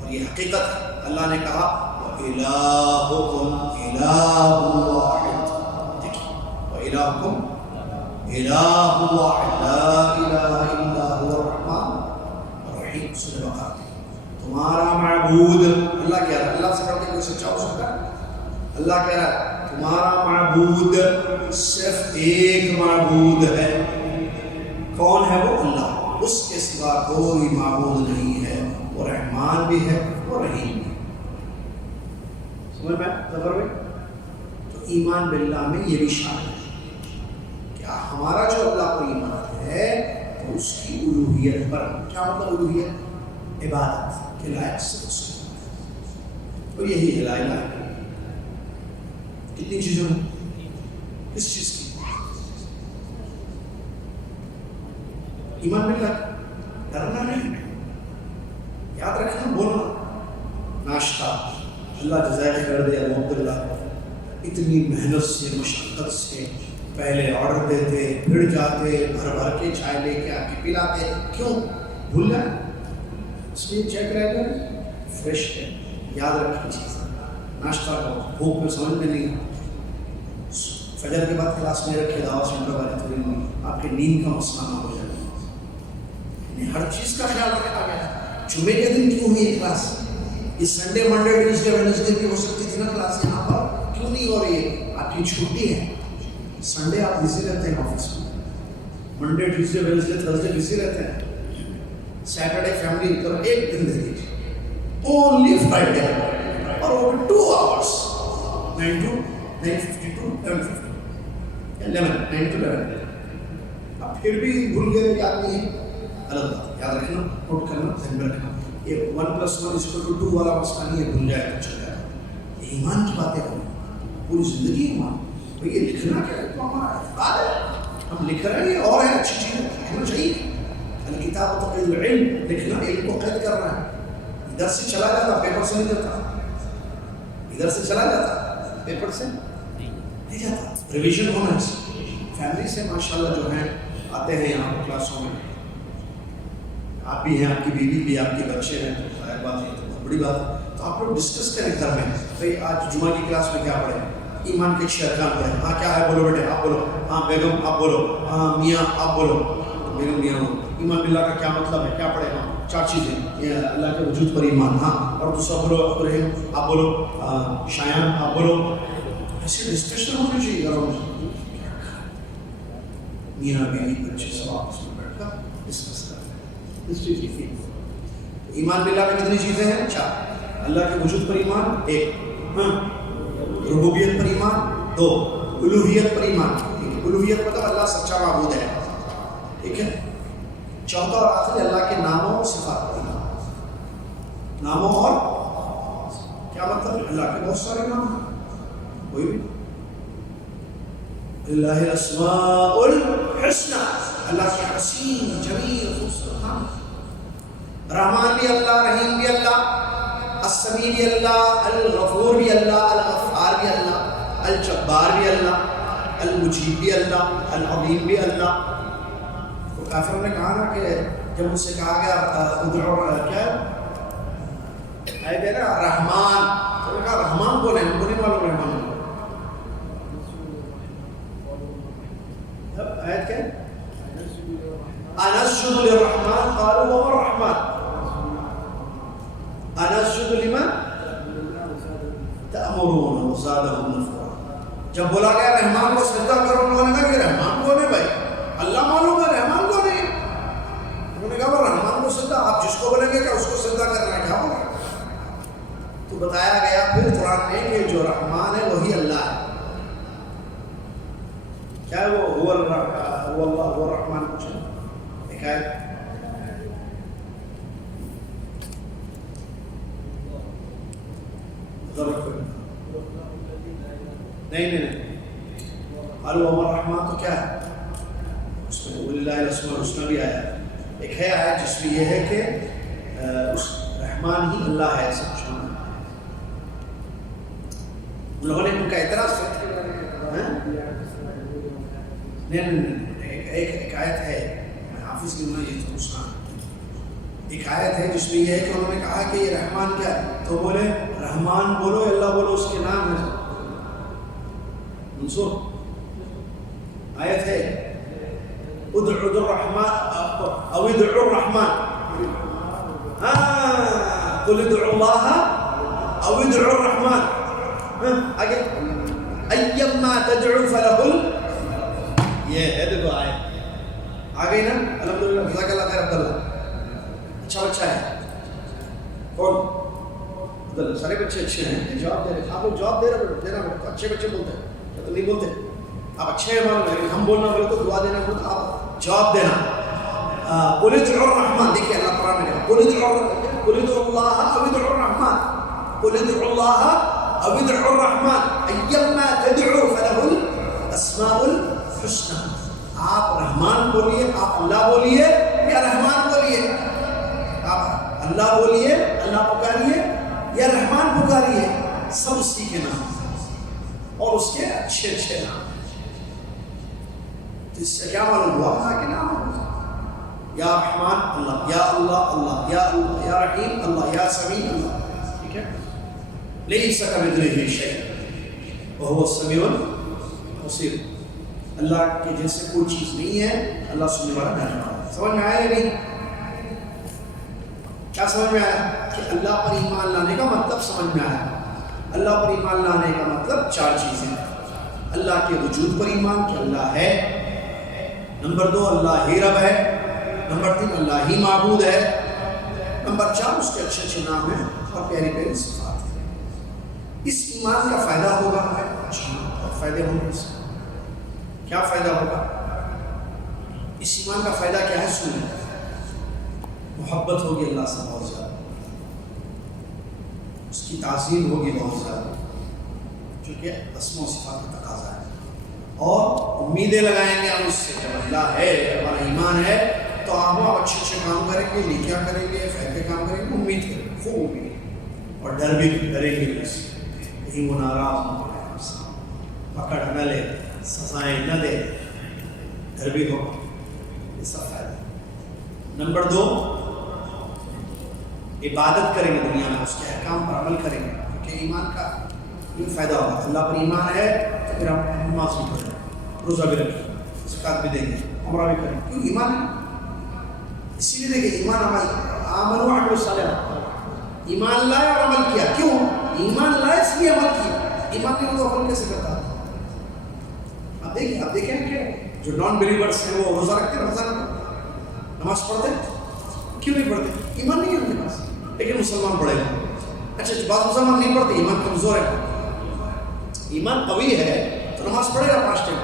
اور یہ حقیقت ہے۔ اللہ نے کہا وَإِلَٰهُكُمْ إِلَٰهٌ وَاحِدٌ، دیکھیں وَإِلَٰهُكُمْ إِلَٰهٌ وَاحِدٌ لَا إِلَٰهَ إِلَّا هُوَ الرَّحْمَٰنُ الرَّحِيمُ۔ سورہ بقرہ۔ تمہارا معبود، اللہ کہہ رہا ہے، اللہ سے کہتے کوئی سچا ہو سکتا ہے؟ اللہ کہہ رہا ہے تمہارا معبود صرف ایک معبود ہے۔ کون ہے وہ؟ اللہ، اس کے سوا کوئی معبود نہیں ہے۔ وہ رحمان بھی ہے، وہ رحیم بھی ہے۔ سمجھ میں ظفر بھائی؟ تو ایمان باللہ میں یہ بھی شامل ہے کہ ہمارا جو اللہ پر ایمان ہے تو اس کی الوہیت پر، کیا مطلب الوہیت؟ عبادت کے لائق سے اس کو، اور یہی ہے لا الہ الا اللہ۔ کتنی چیزوں میں؟ کس چیز کی؟ ایمان باللہ، ڈرنا نہیں، یاد رکھنا، بولنا۔ ناشتہ، اللہ جزائے خیر دے ابو عبداللہ، اتنی محنت سے، مشقت سے پہلے آرڈر دیتے، پھر جاتے، بھر کے چائے لے کے آ کے پلاتے، کیوں؟ بھول جائے اس لیے چیک رہ گئے فریش ہے۔ یاد رکھیں چیز، ناشتہ کرو، بھوک میں سمجھ میں نہیں، فجر کے بعد کلاس میں رکھے دعوت سینٹر والے تھوڑی آپ کے نیند کا مسئلہ نہ ہو جائے. ہر چیز کا خیال رکھا گیا. جمعے کے دن کیوں ہوئی یہ کلاس؟ یہ سنڈے منڈے ٹیوزڈے ویڈنسڈے بھی ہو سکتی تھی نا کلاس, یہاں پر کیوں نہیں ہو رہی ہے؟ آپ کی چھٹی ہے. سنڈے آپ بزی رہتے ہیں آفس میں, Monday Tuesday Wednesday Thursday busy رہتے ہیں. سیٹرڈے فیملی کرو ایک دن دے دیجیے, اونلی فرائیڈے, اور وہ بھی 2 hours 9 to 9:52 11. اب پھر بھی بھول گئے, یاد نہیں ہے, الگ بات, یاد رکھنا, نوٹ کرنا, ذہن میں رکھنا. یہ 1+1=2 والا مسئلہ نہیں ہے, بھول جائے تو چل جائے. یہ ایمان کی باتیں کریں, پوری زندگی ایمان. بھائی یہ لکھنا کیا ہے, تو ہمارا اعتقاد ہے, ہم لکھ رہے ہیں, اور ہے اچھی چیز لکھنا چاہیے. الکتاب تقید العلم, لکھنا علم کو قید کرنا ہے. ادھر سے چلا جاتا, پیپر سے نہیں جاتا. ادھر سے چلا جاتا, پیپر سے نہیں جاتا. ریویژن ہونا چاہیے. فیملی سے ماشاءاللہ جو ہیں آتے ہیں یہاں کلاسوں میں, آپ بھی ہیں, آپ کی بیوی بھی, آپ کے بچے ہیں, تو ظاہر بات ہے, تو بہت بڑی بات ہے. تو آپ لوگ ڈسکس کریں گھر میں, بھائی آج جمعہ کی کلاس میں کیا پڑھیں, ایمان کے 6 ارکان پڑھیں. ہاں کیا ہے, بولو بیٹے, آپ بولو. ہاں بیگم آپ بولو. ہاں میاں آپ بولو. بیگم میاں بولو. ایمان باللہ کا کیا مطلب ہے, کیا پڑھیں؟ ہاں 4 چیزیں, یہ اللہ کے وجود پر ایمان. ہاں, اور دوسرا بولو ابراہیم آپ بولو, شایان آپ بولو. ایسے ڈسکشن ہونی چاہیے گھروں میں. میاں بیوی بچے سب آپس میں بیٹھ کر ڈسکس کرتے ہیں اس چیز کی. ایمان باللہ میں کتنی چیزیں ہیں؟ 4. اللہ کے وجود پر ایمان 1, ربوبیت پر ایمان 2, الوہیت پر ایمان. الوہیت مطلب اللہ سچا معبود ہے, ٹھیک ہے. 4 اور آخری اللہ کے ناموں اور صفات پر ایمان. ناموں اور کیا مطلب؟ اللہ کے بہت سارے نام ہیں, کوئی بھی. اللہ الاسماء الحسنى, اللہ کے حسین جمیل خوبصورت نام. رحمان بھی اللہ, رحیم بھی اللہ, السمیع بھی اللہ, الغفور بھی اللہ, الغفار بھی اللہ, الجبار بھی اللہ, المجیب بھی اللہ, العظیم بھی اللہ. تو کافروں نے کہا نا کہ جب ان سے کہا گیا ادعو کیا ہے نا رحمان, تو انہوں نے کہا رحمان کون ہے, ہم کو نہیں معلوم رحمان. آیت کیا ہے؟ انسجد للرحمن قالوا وما الرحمن انسجد لمن تأمرون وزادهم نفورا. جب بولا گیا رحمان کو سجدہ کرو, انہوں نے کہا کہ رحمان کون ہے بھائی, اللہ معلوم ہے, رحمان کون ہے. انہوں نے کہا رحمان کو سجدہ, آپ جس کو بولیں گے کہ اس کو سجدہ کرنا ہے, کیا بولیں. تو بتایا گیا پھر قرآن میں کہ جو رحمان ہے وہی اللہ ہے. کیا ہے وہ اللہ هو الرحمن کچھ ایک ہے. نہیں قالوا وما الرحمن تو کیا ہے, اس میں وللہ الاسماء الحسنى بھی آیا. ایک ہے آیت جس میں یہ ہے کہ اس رحمان ہی اللہ ہے, سب کچھ ہے. ان لوگوں نے ان کا اعتراض ایک آیت ہے, حافظ کی انہوں نے یہ تو سنا, ایک آیت ہے جس میں یہ ہے کہ انہوں نے کہا کہ یہ رحمان کیا ہے, تو بولے رحمان بولو, اللہ بولو, اس کے نام ہے. منصور آیت ہے ادعوا الرحمن او ادعوا الرحمن, قل ادعوا الله او ادعوا الرحمن. آگے ایما تدعو فله, یہ ہے دیکھو آئے آ گئی نا. الحمدللہ, جزاک اللہ خیر عبداللہ, اچھا بچہ ہے. کون عبداللہ؟ سارے بچے اچھے ہیں, جواب دے رہے. آپ لوگ جواب دے رہے, دینا پڑتا. اچھے بچے بولتے ہیں, تو نہیں بولتے. آپ اچھے ہیں معلوم, لیکن ہم بولنا بولے تو دعا دینا بولے تو آپ جواب دینا. قل ادعوا الرحمن, دیکھیے اللہ قرآن میں کہا قل ادعوا اللہ او ادعوا الرحمن, قل ادعوا اللہ او ادعوا الرحمن ایما تدعو فله الاسماء الحسنى. آپ رحمان بولیے, آپ اللہ بولیے, یا رحمان بولیے. آپ اللہ بولیے, اللہ پکاریے, یا رحمان پکاریے, سب اسی کے نام اور اس کے اچھے اچھے نام. تو اس سے کیا معلوم ہوا اللہ کے نام, یا رحمان اللہ, یا اللہ اللہ, یا اللہ, یا رحیم اللہ, یا سمیع اللہ. ٹھیک ہے. لیس کمثلہ شیء وهو السمیع بصیر. اللہ کے جیسے کوئی چیز نہیں ہے, اللہ سننے والا جاننے والا ہے. سمجھ میں آیا یا نہیں؟ کیا سمجھ میں آیا؟ کہ اللہ پر ایمان لانے کا مطلب سمجھ میں آیا. اللہ پر ایمان لانے کا مطلب 4 چیزیں. اللہ کے وجود پر ایمان کہ اللہ ہے. نمبر 2 اللہ ہی رب ہے. نمبر 3 اللہ ہی معبود ہے. نمبر 4 اس کے اچھے اچھے نام ہیں اور پیاری پیاری صفات ہیں. اس ایمان کا فائدہ ہوگا ہمیں. اور فائدے ہوں گے. اس کیا فائدہ ہوگا؟ اس ایمان کا فائدہ کیا ہے؟ سنیں. محبت ہوگی اللہ سے بہت زیادہ, اس کی تعظیم ہوگی بہت زیادہ, کیونکہ اسماء و صفات کا تقاضا ہے. اور امیدیں لگائیں گے ہم اس سے. جب اللہ ہے, ہمارا ایمان ہے, تو ہم اچھے اچھے کام کریں گے, نیکیاں کریں گے, خیر کے کام کریں گے, امید کریں گے, خوب امید. اور ڈر بھی ڈریں گے اس سے, کہیں وہ ناراض نہ ہو, ہم سے پکڑ نہ لے, سزائیں نہ دے. ڈر بھی ہو. اس کا فائدہ. نمبر 2 عبادت کریں گے دنیا میں, اس کے احکام پر عمل کریں گے, کیونکہ ایمان کا یہ فائدہ ہوگا. اللہ پر ایمان ہے تو پھر ہم نماز بھی پڑھیں گے, روزہ بھی رکھیں گے, زکات بھی دیں گے, عمرہ بھی کریں گے, کیوں ایمان ہے. اسی لیے دیکھیں ایمان عمل, آمنوا وعملوا الصالحات, ایمان لائے اور عمل کیا. کیوں ایمان لائے؟ اس لیے عمل کیا. ایمان نہیں تو عمل کیسے کرتا؟ آپ دیکھیں کہ جو نان بلیورس ہیں وہ روزہ رکھتے ہیں, رمضان میں نماز پڑھتے ہیں, کیوں نہیں پڑھتے؟ ایمان نہیں ہے ان کے پاس. لیکن مسلمان پڑھے گا. اچھا بعض مسلمان نہیں پڑھتے, ایمان کمزور ہے. ایمان قوی ہے تو نماز پڑھے گا 5 ٹائم.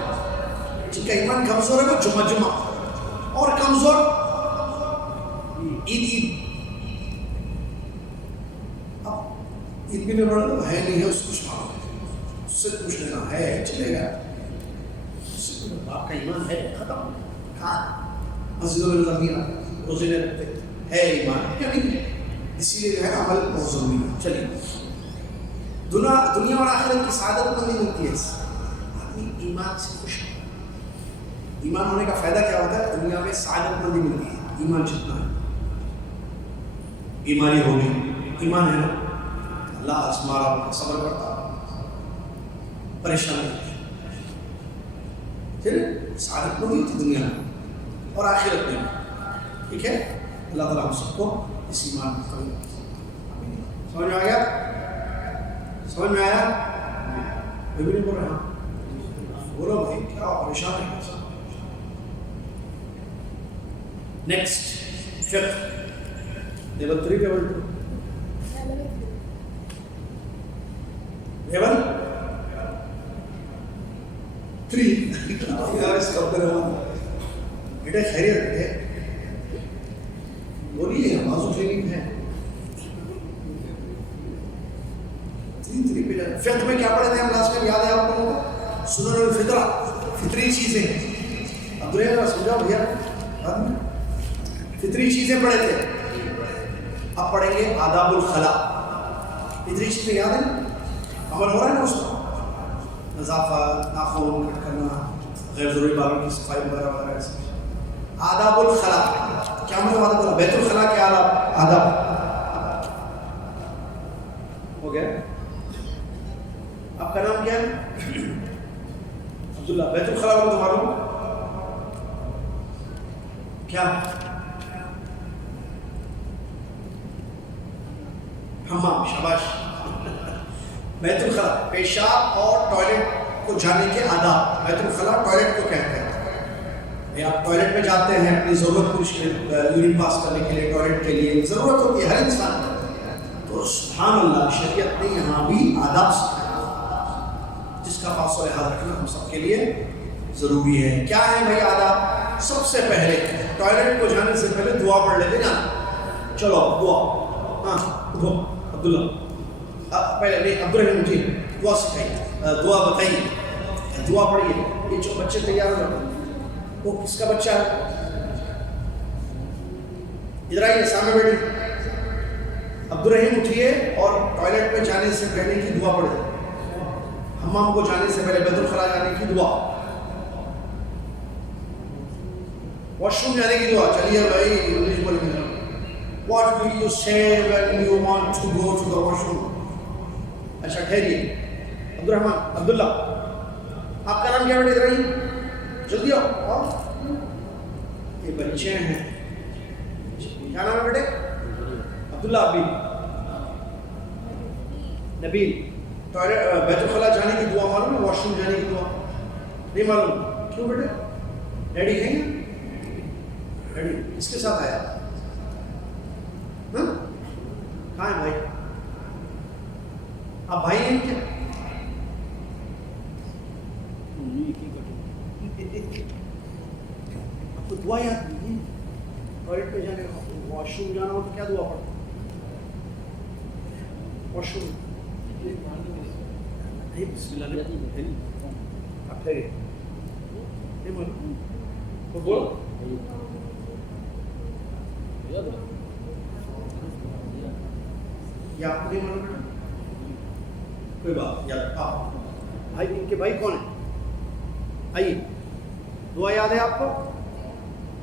جن کا ایمان کمزور ہے وہ جمعہ اور کمزور عید. اب عید بھی نہیں پڑھا تو ہے نہیں ہے, اس کو کچھ مانگو, اس سے پوچھ لینا ہے, چلے گا. آپ کا ایمان ہے ختم. ہاں مسجدوں میں زمین روزے نہیں رکھتے, ہے ایمان کیا نہیں ہے. اسی لیے جو ہے عمل بہت ضروری ہے. چلیے, دنیا اور آخرت کی سعادت مندی ملتی ہے. آدمی ایمان سے خوش ہے. ایمان ہونے کا فائدہ کیا ہوتا ہے؟ دنیا میں سعادت مندی ملتی ہے. ایمان جتنا ہے, ایمانی ہوگی, ایمان ہے نا, اللہ ہمارا صبر کرتا, پریشانی پھر سعادت مندی ہوتی دنیا میں اور آخرت میں. ٹھیک ہے, اللہ تعالیٰ ہم سب کو اس ایمان میں قبول. سمجھ میں آ گیا؟ سمجھ میں آیا؟ میں بھی نہیں بول رہا. بولو بھائی, کیا پریشان ہے؟ نیکسٹ فقہ لیول 3 لیول 2 لیول 3 یار اس کب کرے ہوا بیٹا خیریت ہے بولیے بازو ٹریننگ ہے 3 پہ جائے. فقہ میں کیا پڑھے تھے ہم لاسٹ ٹائم, یاد ہے آپ لوگوں کو؟ سنن الفطرہ, فطری چیزیں. عبد الرحیم سمجھاؤ بھیا, فطری چیزیں پڑھے تھے. اب پڑھیں گے آداب الخلا. فطری چیزیں یاد ہیں؟ عمل ہو رہا ہے نا اس کا, نظافت, ناخن کٹ کرنا, غیر ضروری بالوں کی صفائی وغیرہ وغیرہ. آداب الخلا کیا مطلب؟ آداب الخلا بیت الخلا کے آداب ہو گیا. آپ کا نام کیا ہے؟ عبداللہ. بیت الخلا کو تو معلوم کیا؟ حمام. شاباش. بیت الخلا پیشاب اور ٹوائلٹ کو جانے کے آداب. بیت الخلا ٹوائلٹ کو کہتے ہیں. آپ ٹوائلٹ میں جاتے ہیں اپنی ضرورت پوچھ یورین پاس کرنے کے لیے, ٹوائلٹ کے لیے ضرورت ہوتی ہے ہر انسان کو. تو سبحان اللہ شریعت نے یہاں بھی آداب سکھایا جس کا پاس و لحاظ رکھنا ہم سب کے لیے ضروری ہے. کیا ہے بھائی آداب؟ سب سے پہلے ٹوائلٹ کو جانے سے پہلے دعا پڑھ لیتے نا. چلو دعا. ہاں عبداللہ پہلے نہیں, عبد الرحیم جی دعا سکھائیے, دعا بتائیے, دعا پڑھیے. یہ جو بچے تیار ہو جاتے ہیں وہ کس کا بچہ ہے؟ ادھر آئیے سامنے بیٹھے. عبد الرحیم اٹھیے اور ٹوائلٹ میں جانے سے پہلے کی دعا پڑھے. حمام کو جانے سے پہلے بیت الخلا جانے کی دعا, واش روم جانے کی دعا. چلیے بھائی انگلش بولیں گے. What do you say when you want to go to the washroom? اچھا ٹھہریے. عبد الرحمان, عبداللہ آپ کا نام کیا بیٹے؟ ادھر آئیے جلدی آؤ. اور یہ بچے ہیں، کیا نام ہے بیٹے؟ عبداللہ. ابھی نبیل. ٹوائلٹ بیت الخلاء جانے کی دعا معلوم ہے؟ واش روم جانے کی دعا نہیں معلوم؟ کیوں بیٹے؟ ڈیڈی کہیں گے؟ ڈیڈی اس کے ساتھ آیا؟ ہاں کہاں ہے بھائی؟ آپ بھائی ہیں کیا؟ آپ کو دعا یاد نہیں ہے؟ ٹوائلٹ پہ جانے واش روم جانا ہو تو کیا دعا پڑھتا؟ واش روم نہیں، بسم اللہ نہیں. آپ ٹھہرے نہیں معلوم تو بولو. یا آپ کو نہیں معلوم؟ کوئی بات یاد. آپ بھائی ان کے بھائی کون ہیں؟ آئیے دعا یاد ہے آپ کو؟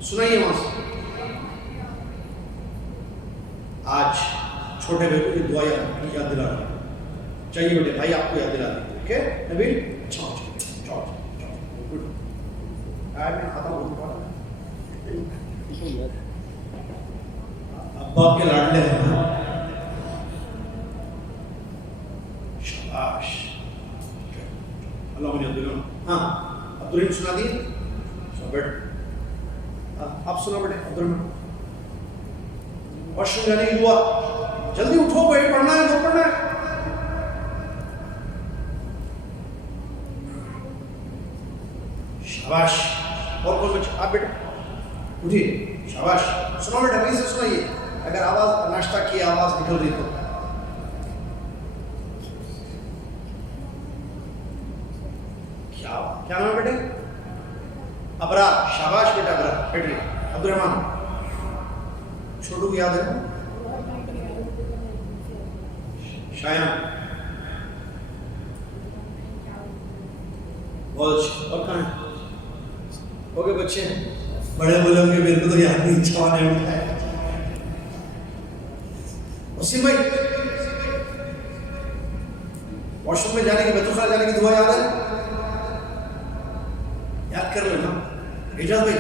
سنائیے وہاں سے. آج چھوٹے بھائی کو یہ دعا یاد دلا رہی چاہیے بیٹے. بھائی آپ کو یاد دلا دیں. اوکے نبیل؟ ابا کے لاڈلے ہیں. شاباش. اللہ مجھے عبدالرحیم. ہاں عبدالرحیم سنا دیے. بیٹھ آپ سنا بیٹے. عبدالرحیم واش روم جانے کی دعا جلدی اٹھو بھائی، پڑھنا ہے تو پڑھنا ہے. شاباش. اور کون بچہ؟ آپ بیٹا اٹھیے. شاباش. سنو بیٹا ابھی سے سنائیے. اگر آواز ناشتہ کی آواز نکل رہی تو کیا نام ہے بیٹے؟ ابرار. شاباش بیٹا ابرار. بیٹھیے. عبدالرحمان. چھوٹو کو یاد ہے؟ شایان. بہت اچھا. اور کہاں ہے؟ ہو گئے بچے ہیں بڑے بولے ہوں گے میرے کو تو یاد نہیں. چھوانے اٹھا ہے. وسیم بھائی واش روم میں جانے کی، بیت الخلاء جانے کی دعا یاد ہے؟ یاد کر لینا. اعجاز بھائی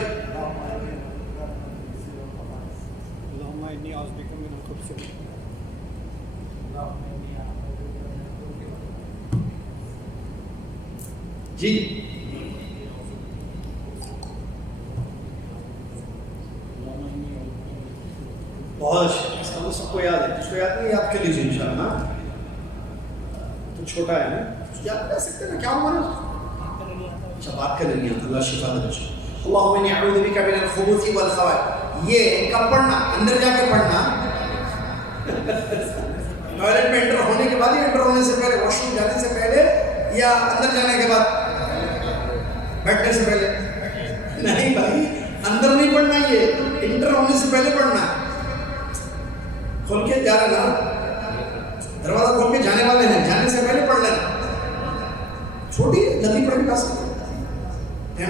جی. بہت اچھا. اس کا تو سب کو یاد ہے. جس کو یاد نہیں یاد کر لیجیے انشاءاللہ. تو چھوٹا ہے نا، یاد کر سکتے ہیں نا. کیا عمر ہے؟ اچھا بات کر لیں گے. اللہ شفا دے بچے. اللہم انی اعوذ بک من الخبث والخبائث. یہ کب پڑھنا؟ اندر جا کے پڑھنا. ٹوائلٹ میں انٹر ہونے کے بعد یا انٹر ہونے سے پہلے؟ واش روم جانے سے پہلے یا اندر جانے کے بعد؟ بیٹھنے سے پہلے؟ نہیں بھائی اندر نہیں پڑھنا. یہ انٹر ہونے سے پہلے پڑھنا ہے. کھول کے جا رہے نا، دروازہ کھول کے جانے والے ہیں، جانے سے پہلے پڑھ لینا. چھوٹی جلدی پڑھ کے آ سکتے ہیں.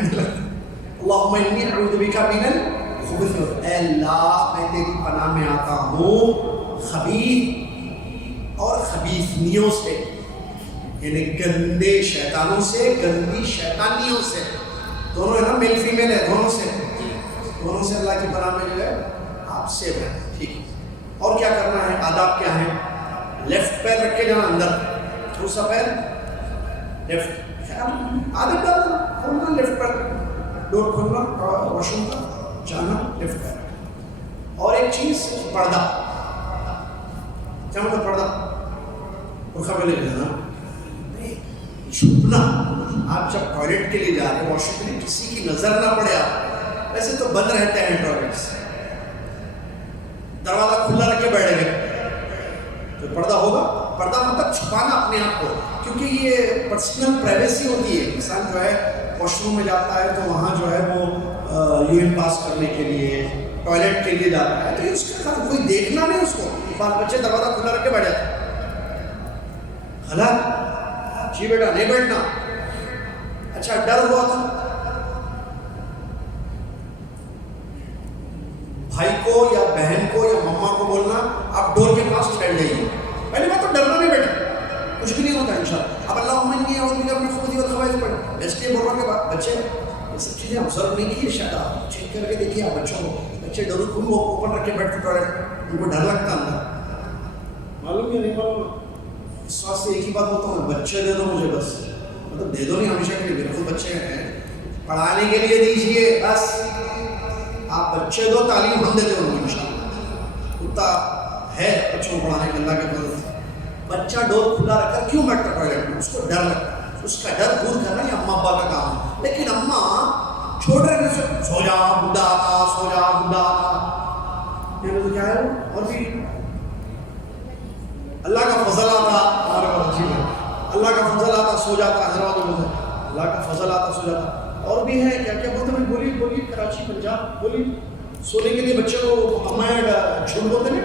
اللہم انی اعوذ بک من الخبث. اے اللہ میں تیری پناہ میں آتا ہوں خبیث اور خبیثنیوں سے، یعنی گندے شیطانوں سے، گندی شیطانیوں سے. دونوں ہے نا، میل فیمیل ہے، دونوں سے اللہ کی پناہ میں جو ہے آپ سے ہے. ٹھیک ہے. اور کیا کرنا ہے؟ آداب کیا ہیں؟ لیفٹ پیر رکھ کے جانا اندر، دوسرا پیر لیفٹ. عادت ڈالنا، کھولنا لیفٹ پیر، ڈور کھولنا واش روم کا، جانا لیفٹ پیر. اور ایک چیز پردہ. کیا مطلب پردہ؟ برقع پہ لے لینا، چھپنا. آپ جب ٹوائلٹ کے لیے جا رہے ہیں، واش روم کے لیے، کسی کی نظر نہ پڑے. آپ ویسے تو بند رہتے ہیں ٹوائلٹس، دروازہ کھلا رکھ کے بیٹھے گئے تو پردہ ہوگا. پردہ مطلب چھپانا اپنے آپ کو، کیونکہ یہ پرسنل پرائیویسی ہوتی ہے. انسان جو ہے واش روم میں جاتا ہے تو وہاں جو ہے وہ یورین پاس کرنے کے لیے، ٹوائلٹ کے لیے جاتا ہے، تو اس کے ساتھ کوئی دیکھنا نہیں اس کو. بال بچے دروازہ کھلا رکھ کے بیٹھ جاتے ہیں. غلط. جی بیٹا نہیں بیٹھنا. اچھا ڈر ہوا تھا بھائی کو یا بہن کو یا مما کو بولنا آپ ڈور کے پاس ٹھہر جائیے. پہلی بات تو ڈرنا نہیں بیٹا، کچھ بھی نہیں ہوتا انشاءاللہ. اب اللہم انی اعوذ بک من الخبث والخبائث پڑھ. بیسٹ سب چیزیں آبزرو نہیں کی ہے شاید آپ چیک کر کے دیکھیے آپ بچوں کو, بچے ڈرو کھلو اوپن رکھ کے بیٹھتے ٹوائلٹ, ان کو ڈر لگتا اندر, معلوم یا نہیں معلوم. اس واسطے ایک ہی بات بولتا ہوں, بچے دے دو مجھے بس, مطلب دے دو نہیں ہمیشہ کے لیے, بالکل بچے ہیں پڑھانے کے لیے دیجیے بس, آپ بچے دو تعلیم ہم دیتے ہوں گے انشاءاللہ. کتا ہے بچوں کو پڑھانے کے اللہ کے فضل سے. بچہ ڈور کھلا رکھا کیوں بیٹھتا ٹوائلٹ میں, اس کو ڈر لگتا ہے, اس کا ڈر دور کرنا یہ اماں ابا کا کام ہے. لیکن اماں چھوٹے رہنے سے سو جا بڈھا آتا, سو جا بڈھا آتا, یہ تو کیا ہے اور بھی اللہ کا فضل آتا, ہمارے پاس اچھی ہے, اللہ کا فضل آتا سو جاتا, حیدرآباد میں اللہ کا فضل آتا سو جاتا. اور بھی ہے کیا کیا بولتے ہیں, بولی بولی کراچی پنجاب بولی سونے کے لیے بچے کو امائیں جھوٹ بولتے ہیں,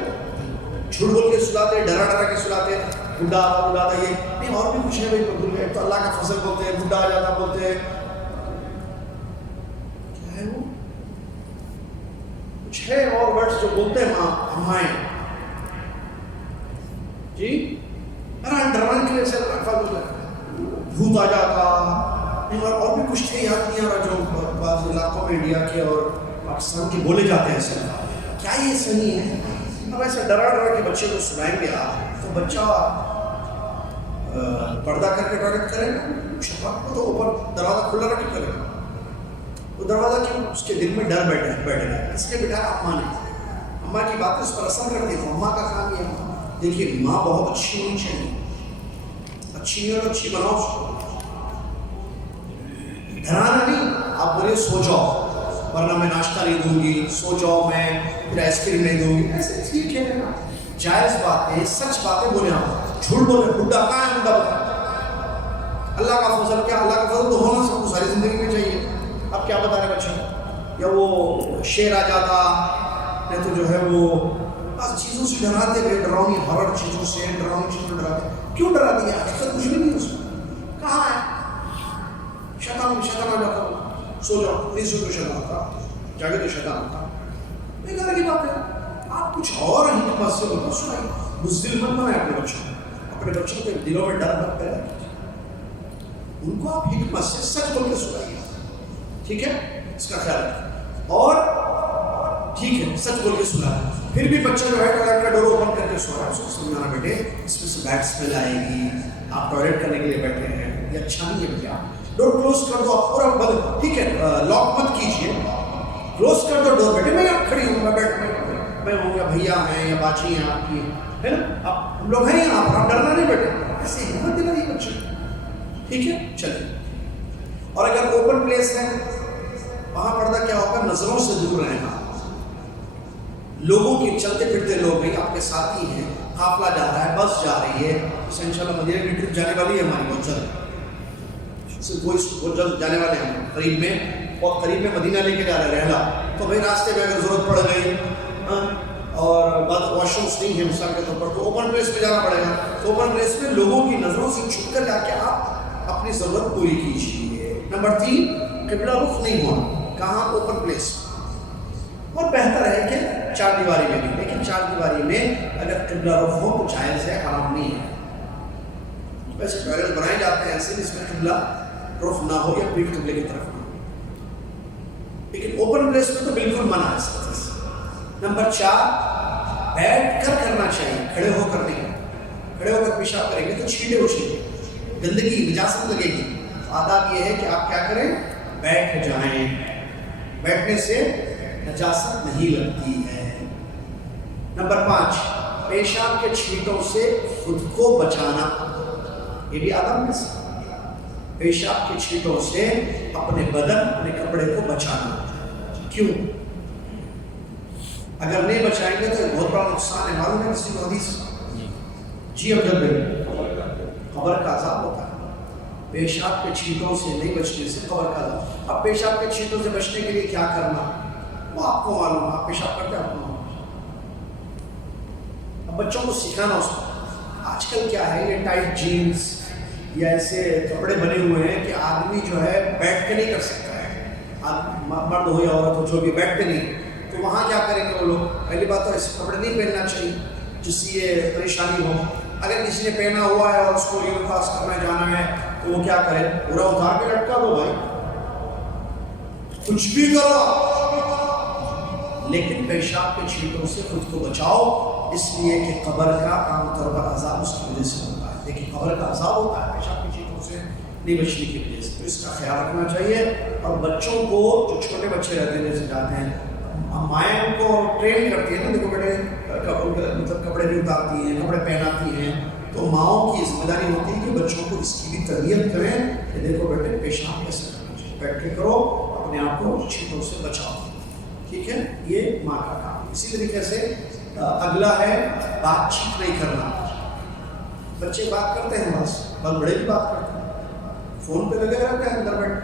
جھوٹ بول کے سلاتے, ڈرا ڈرا کے سلاتے, بڈھا آتا بڈھا آتا, یہ نہیں اور بھی کچھ ہے بھائی بھول گئے. تو اللہ کا فضل بولتے ہیں, بڈھا آ جاتا بولتے ہیں, کیا ہے وہ کچھ ہے اور ورڈز جو بولتے ہیں امائیں جی, ڈرانے کے لیے سے بھوت آ جاتا, اور بھی کچھ تھے یاد نہیں آ رہا جو بعض علاقوں میں انڈیا کے اور پاکستان کے بولے جاتے ہیں ایسے. کیا یہ صحیح ہے؟ اب ایسا ڈرا ڈرا کے بچے کو سنائیں گے آپ تو بچہ پردہ کر کے ٹوائلٹ کرے گا, شفاف کو تو اوپر دروازہ کھلا رکھ کے کرے گا. وہ دروازہ کیوں, اس کے دل میں ڈر بیٹھے گا, اس لیے بیٹا اماں نے اماں کی باتیں اس پر اثر کرتی ہے. اماں کا کام یہ ہے, دیکھیے ماں بہت اچھی ہونی چاہیے, اچھی اور اچھی بناؤ اس کو, ڈرانا نہیں. آپ بولے سو جاؤ ورنہ میں ناشتہ نہیں دوں گی, سو جاؤ میں پھر آئس کریم نہیں دوں گی, ایسے ٹھیک ہے نا, جائز باتیں سچ باتیں بولے. آپ جھوٹ بولے, بڈھا کہاں ہے بڈھا بتا, اللہ کا فضل کیا, اللہ کا فضل تو ہونا سب کو ساری زندگی میں چاہیے. اب کیا بتا رہے بچے, یا وہ شیر آ جاتا یا تو جو ہے وہ بس چیزوں سے ڈراتے ہوئے, ڈراؤنی ہارر چیزوں سے, ڈراؤنی چیزوں ڈراتے. کیوں ڈراتی ہے, حقیقت کچھ بھی نہیں اس میں, کہاں ہے شیطان آ جاتا, سو جاؤ نہیں سو تو شیطان ہوتا, جاگے تو شیطان ہوتا. نہیں کرنے کی بات ہے, آپ کچھ اور حکمت سے بولو سنائیے. بزدل مت بنائے اپنے بچوں کے دلوں میں ڈر مت پیدا کیجیے, ان کو آپ حکمت سے سچ بول کے سنائیے, ٹھیک ہے, اس کا خیال رکھیں. اور ٹھیک ہے سچ بول کے سنا ہے, پھر بھی بچہ جو ہے ٹوائلٹ کا ڈور اوپن کر کے سو رہا ہے, اس کو سمجھانا بیٹے اس میں سے بیڈ اسمیل آئے گی, آپ ٹوائلٹ کرنے کے لیے بیٹھے ہیں, یہ اچھا نہیں ہے بیٹے, آپ ڈور کلوز کر دو, آپ پورا بند, ٹھیک ہے, لاک مت کیجیے, کلوز کر دو ڈور, بیٹے میں آپ کھڑی ہوں, میں ہوں, یا بھیا ہیں یا باچی ہیں آپ کی, ہے نا, آپ ہم لوگ ہیں یہاں پر, آپ ڈرنا نہیں بیٹے, ایسے ہمت دلائیے بچے, ٹھیک ہے. چلیے, اور اگر اوپن پلیس ہے وہاں پردہ کیا ہوگا, نظروں سے دور رہنا. لوگوں کے چلتے پھرتے لوگ بھی آپ کے ساتھی ہیں, قافلہ جا رہا ہے, بس جا رہی ہے, اس ان شاء اللہ مدینہ کی ٹرپ جانے والی ہے ہماری بہت جلد, صرف بہت جلد جانے والے ہیں, قریب میں, بہت قریب میں مدینہ لے کے جا رہے ہیں رحلہ. تو بھائی راستے میں اگر ضرورت پڑ گئی اور بعض واش رومس نہیں ہیں مثال کے طور پر, تو اوپن پلیس پہ جانا پڑے گا. تو اوپن پلیس میں لوگوں کی نظروں سے چھپ کر جا کے آپ اپنی ضرورت پوری کیجیے. نمبر 3, قبلہ رخ نہیں ہونا, کہاں, اوپن پلیس. اور بہتر ہے کہ چار دیواری میں بھی, لیکن چار دیواری میں اگر قبلہ رخ ہو تو جائز ہے, حرام نہیں ہے. ویسے ٹوائلٹ بنائے جاتے ہیں ایسے جس میں قبلہ رخ نہ ہو یا پیٹھ قبلے کی طرف نہ ہو, لیکن اوپن پلیس میں تو بالکل منع ہے اس طرح سے. نمبر 4, بیٹھ کر کرنا چاہیے, کھڑے ہو کر نہیں. کھڑے ہو کر پیشاب کریں گے تو چھینٹے اچھیں, گندگی نجاست لگے گی. آداب یہ ہے کہ آپ کیا کریں, بیٹھ جائیں, بیٹھنے سے نجاست نہیں لگتی ہے. نمبر 5, پیشاب کے چھینٹوں سے خود کو بچانا, یہ بھی آداب میں سے, پیشاب کے چھینٹوں سے اپنے بدن, اپنے کپڑے کو بچانا. کیوں, اگر نہیں بچائیں گے تو ایک بہت بڑا نقصان ہے. معلوم ہے کسی کو حدیث, جی افضل بھائی, قبر کا عذاب ہوتا ہے پیشاب کے چھینٹوں سے نہیں بچنے سے, قبر کا عذاب. اب پیشاب کے چھینٹوں سے بچنے کے لیے کیا کرنا وہ آپ کو معلوم, آپ پیشاب کرتے ہیں آپ کو معلوم. اب بچوں کو سکھانا اس کو. آج کل کیا ہے, یہ ٹائٹ جینز یا ایسے کپڑے بنے ہوئے ہیں کہ آدمی جو ہے بیٹھ کے نہیں کر سکتا ہے, مرد ہو یا عورت ہو جو بھی بیٹھ کے نہیں. تو وہاں کیا کریں گے وہ لوگ, پہلی بات تو ایسے کپڑے نہیں پہننا چاہیے جس سے یہ پریشانی ہو. اگر کسی نے پہنا ہوا ہے اور اس کو یہ پاس کرنا جانا ہے تو وہ کیا کرے, پورا اتار کے لٹکا دو بھائی, کچھ بھی کرو لیکن پیشاب کے چھینٹوں سے خود کو بچاؤ، اس لیے کہ قبر کا عام طور پر عذاب اس کی وجہ سے ہوتا ہے، لیکن قبر کا عذاب ہوتا ہے پیشاب کے چھینٹوں سے نہیں بچنے کی وجہ سے، تو اس کا خیال رکھنا چاہیے۔ اور بچوں کو جو چھوٹے بچے رہتے ہیں جیسے جاتے ہیں، مائیں ان کو ٹرین کرتی ہیں نا، دیکھو بیٹے مطلب کپڑے بھی اتارتی ہیں، کپڑے پہناتی ہیں، تو ماؤں کی ذمہ داری ہوتی ہے کہ بچوں کو اس کی بھی تربیت کریں کہ دیکھو بیٹے پیشاب کیسے کرنا چاہیے، بیٹھ کے کرو، اپنے آپ کو چھینٹوں سے بچاؤ، ٹھیک ہے؟ یہ ماں کا کام۔ اسی طریقے سے اگلا ہے بات چیت نہیں کرنا۔ بچے بات کرتے ہیں، بس بڑے بھی بات کرتے ہیں، فون پہ لگے رہتے ہیں اندر بیٹھ،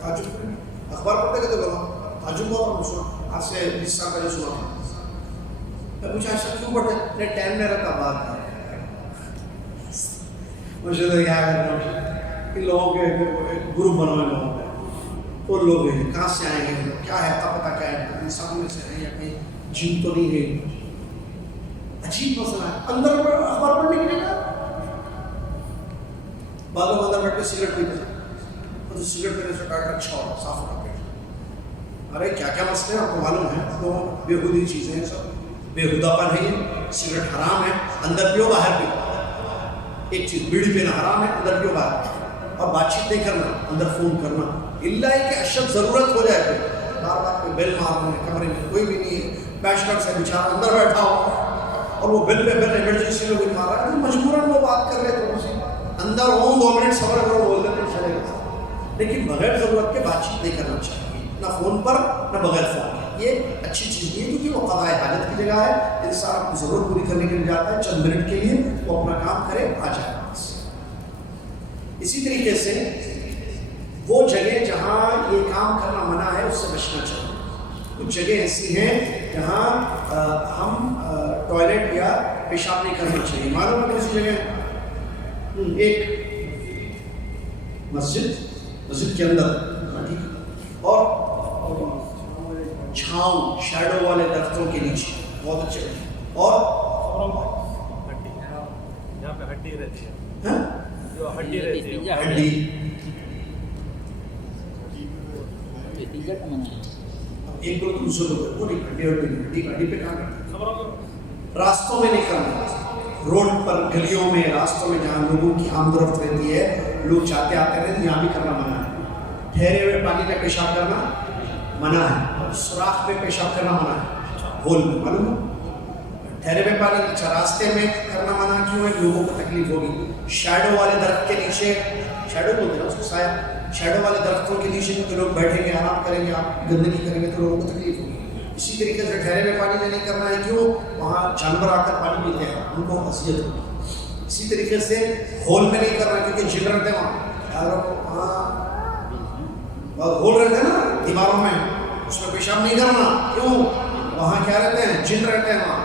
تعجب کریں، اخبار پڑھتے کہتے بولو تعجب ہوا اور سنا، آج سے 20 سال پہلے سنا تھا، میں پوچھا ایسا کیوں پڑھتے ہیں؟ نہیں ٹائم نہیں رہتا بات کا، مجھے تو کیا کرنا ان لوگوں کے گروپ بنوائے لوگوں کے، وہ لوگ ہیں کہاں سے آئیں گے، کیا ہے پتہ کیا ہے، انسان میں سے ہیں یا کہیں جن تو نہیں ہے، عجیب مسئلہ ہے۔ اندر اخبار پڑھنے کے لیے کہا، بعد میں اندر بیٹھ کے سگریٹ پیتے ہیں، تو سگریٹ پینے سے کاٹ اچھا ہو صاف ہو پیٹ، ارے کیا کیا مسئلے ہیں آپ کو معلوم ہے، تو بےہودی چیزیں ہیں، سب بےہودہ پن ہے، سگریٹ حرام ہے، اندر پیو باہر پیو، ایک چیز بیڑی پینا حرام ہے، اندر پیو باہر، اور بات چیت نہیں کرنا، اندر فون کرنا، اللہ ہے کہ اشد ضرورت ہو جائے کوئی، بار بار کوئی بیل مار رہے ہیں، کمرے میں کوئی بھی نہیں ہے، بیچلر سے بیچارہ اندر بیٹھا ہو اور وہ بیل پہ بیل ایمرجنسی میں کوئی مار رہا ہے، تو مجبوراً وہ بات کر رہے تھے اسے اندر ہوں 2 منٹ صبر کرو بول دیتے چلے گا، لیکن بغیر ضرورت کے بات چیت نہیں کرنا چاہیے، نہ فون پر نہ بغیر فون کے، یہ اچھی چیز نہیں ہے کیونکہ وہ قضاء حاجت کی جگہ ہے، انسان اپنی ضرورت پوری کرنے کے لیے جاتا ہے، چند منٹ کے لیے وہ اپنا کام کرے آ جائے۔ اسی طریقے سے وہ جگہ جہاں یہ کام کرنا منع ہے اس سے بچنا چاہیے۔ کچھ جگہ ایسی ہیں جہاں ہم ٹوائلٹ یا پیشاب نہیں کرنا چاہیے، معلوم ہے کیسی جگہ؟ ایک مسجد کے اندر، اور چھاؤں شیڈو والے درختوں کے نیچے بہت اچھے، اور جہاں پہ ہڈی رہتی ہے، جو ہڈی رہتی ہے، ہڈی ایک دو دوسرے لوگ پوری ہڈی پہ کہاں کرتے، راستوں میں نہیں کرنا، روڈ پر گلیوں میں راستوں میں جہاں لوگوں کی آمد و رفت رہتی ہے، لوگ جاتے آتے رہتے ہیں، یہاں بھی کرنا منع ہے۔ ٹھہرے ہوئے پانی میں پیشاب کرنا منع ہے، سوراخ میں پیشاب کرنا منع ہے، ہول میں، معلوم ہے؟ ٹھہرے ہوئے پانی، اچھا راستے میں کرنا منع کیوں ہے؟ لوگوں کو تکلیف ہوگی۔ شیڈو والے درخت کے نیچے، شیڈو بولتے ہیں اس کو سایہ، شیڈو والے درختوں کے نیچے کیونکہ لوگ بیٹھیں گے آرام کریں گے، آپ گندگی کریں گے تو لوگوں کو تکلیف ہوگی۔ اسی طریقے سے ٹھہرے ہوئے پانی میں نہیں کرنا ہے، کیوں؟ وہاں جانور آ کر پانی پیتے ہیں، ان کو اذیت ہوگی۔ اسی طریقے سے ہول میں نہیں کرنا کیونکہ جن رہتے ہیں وہاں، خیال رکھو وہاں ہول رہتے ہیں نا دیواروں میں، اس میں پیشاب نہیں کرنا، کیوں؟ وہاں کیا رہتے ہیں؟ جن رہتے ہیں وہاں۔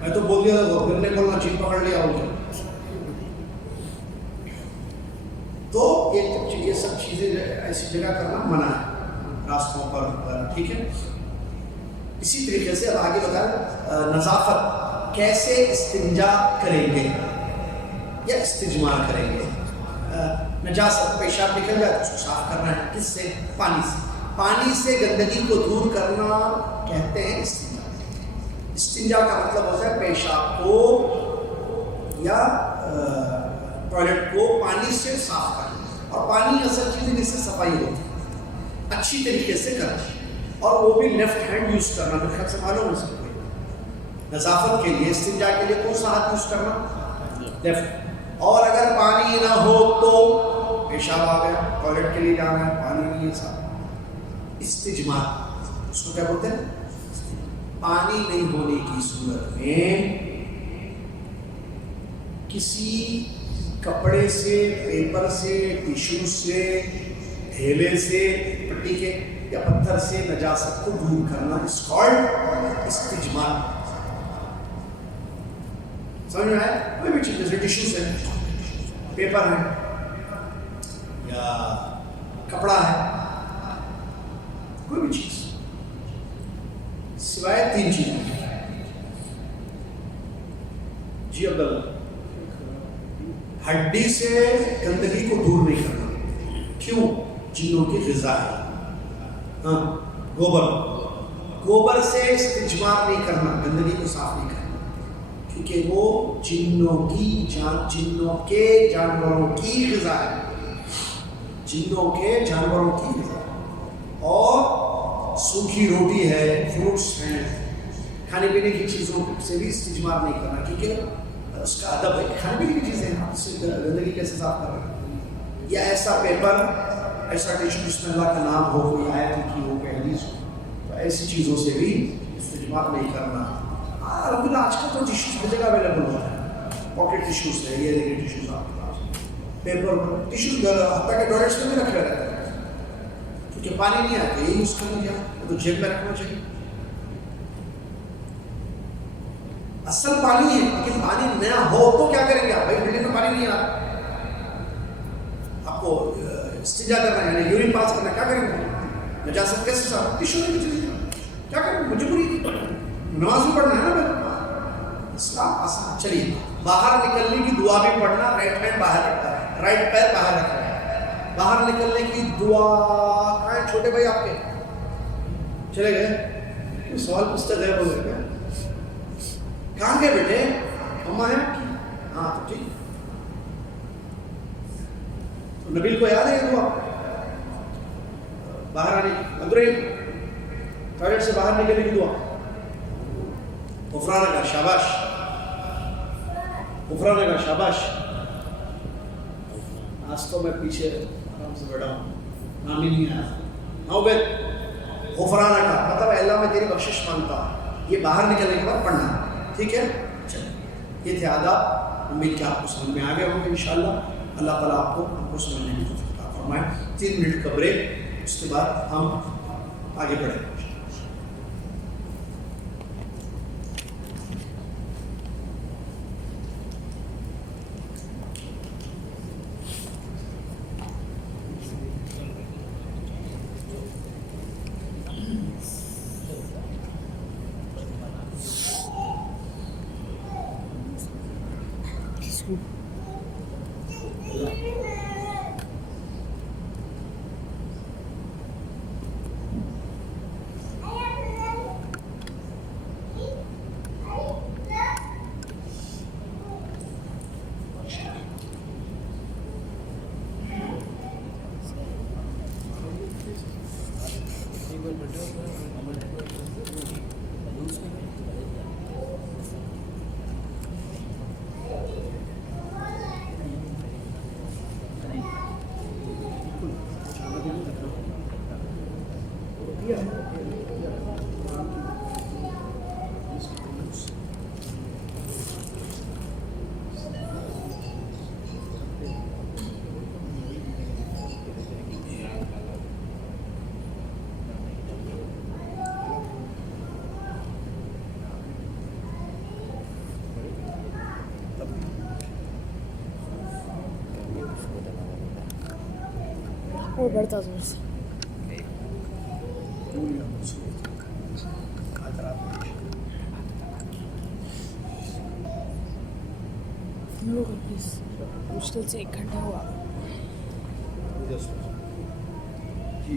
میں تو بول دیا تھا پھر نہیں بولنا، جن پکڑ لیا بول کے، تو یہ سب چیزیں ایسی جگہ کرنا منع ہے، راستوں پر، ٹھیک ہے؟ اسی طریقے سے اب آگے بتائیں نظافت، کیسے استنجا کریں گے یا استجمار کریں گے؟ نجاست پیشاب نکل جائے تو اس کو صاف کرنا ہے، کس سے؟ پانی سے، پانی سے گندگی کو دور کرنا کہتے ہیں استنجا۔ استنجا کا مطلب ہوتا ہے پیشاب کو یا ٹوائلٹ کو پانی سے صاف کرنا، اور پانی اصل چیز ہے جس سے صفائی ہوتی ہے، اچھی طریقے سے کرنا، اور وہ بھی لیفٹ ہینڈ یوز کرنا، میرے خیال سے معلوم ہے سب کو۔ نظافت کے لیے استنجا کے لیے کون سا ہاتھ یوز کرنا؟ لیفٹ۔ اور اگر پانی نہ ہو تو پیشاب آ گیا، ٹوائلٹ کے لیے جانا ہے، پانی نہیں ہے صاحب، استجمار اس کو کیا بولتے ہیں؟ پانی نہیں ہونے کی صورت میں کسی کپڑے سے، پیپر سے، ٹیشو سے، تھیلے سے، پٹی کے یا پتھر سے نجاست کو دور کرنا، اس کالڈ استجمار۔ سمجھ میں آئے؟ کوئی بھی چیز جیسے ٹیشوز ہے، پیپر ہے یا کپڑا ہے، کوئی بھی چیز، سوائے 3 چیزیں۔ جی عبداللہ، ہڈی سے گندگی کو دور نہیں کرنا، کیوں؟ جنوں کی غذا ہے، ہاں گوبر سے استجمار نہیں کرنا، گندگی کو صاف نہیں کرنا، کیونکہ وہ جنوں کے جانوروں کی غذا ہے، جنوں کے جانوروں کی غذا ہے، اور سوکھی روٹی ہے، فروٹس ہیں، کھانے پینے کی چیزوں سے بھی استجمار نہیں کرنا، کیونکہ اس کا ادب ہے، کھانے پینے کی چیزیں ہیں، اس سے گندگی کیسے صاف کر رہے ہیں، یا ایسا پیپر، ایسا ٹیشو جس میں اللہ کا نام ہو، کوئی آیت لکھی ہو، کوئی حدیث ہو، تو ایسی چیزوں سے بھی استجمار نہیں کرنا۔ الحمدللہ آج کل تو ٹیشوز ہر جگہ اویلیبل ہوتا ہے، پاکٹ ٹیشوز ہے، یہ دیکھیں ٹیشوز آپ کے پاس، پیپر ٹیشوز حتیٰ کہ ٹوائلٹس میں بھی رکھا رہتا ہے، کیونکہ پانی نہیں آتا، یہ یوز کرنا کیا تو جیب میں رکھنا چاہیے۔ اصل پانی ہے، لیکن پانی نیا ہو تو کیا کریں گے آپ؟ بھائی بلڈنگ میں پانی نہیں آ رہا، آپ کو استنجا کرنا ہے، یعنی یورین پاس کرنا ہے، کیا کریں گے؟ نجاست کیسے صاف؟ ٹیشو لے کے چلیے، کیا کریں گے؟ مجبوری، نماز بھی پڑھنا ہے نا بھائی، اسلام آسان۔ چلیے باہر نکلنے کی دعا بھی پڑھنا، رائٹ ہینڈ باہر رکھتا ہے، رائٹ پیر باہر رکھنا ہے، باہر نکلنے کی دعا۔ کہاں ہیں چھوٹے بھائی آپ کے؟ چلے گئے؟ سوال پوچھتے گئے بول رہے ہیں، کہاں گئے بیٹے؟ اماں ہیں؟ ہاں تو ٹھیک۔ تو نبیل کو یاد ہے یہ دعا؟ باہر آنے کی، ابراہیم ٹوائلٹ سے باہر نکلنے کی دعا، غفران کا شاباش، غفران کا شاباش۔ آج تو میں پیچھے آرام سے بیٹھا ہوں، نام ہی نہیں آیا۔ ہاں بے غفران کا مطلب اللہ میں تیری بخشش مانگتا ہوں، یہ باہر نکلنے کے بعد پڑھنا، ٹھیک ہے؟ چلیے یہ تھے آداب، امید کہ آپ کو سمجھ میں آ گئے ہوں گے انشاءاللہ۔ اللہ تعالیٰ آپ کو ہم کو سمجھنے کی توفیق عطا فرمائے۔ 3 منٹ کا بریک، اس کے بعد ہم آگے بڑھیں گے۔ وہ بڑھتا زور سے پلیز، مشکل سے 1 گھنٹہ ہوا۔ جی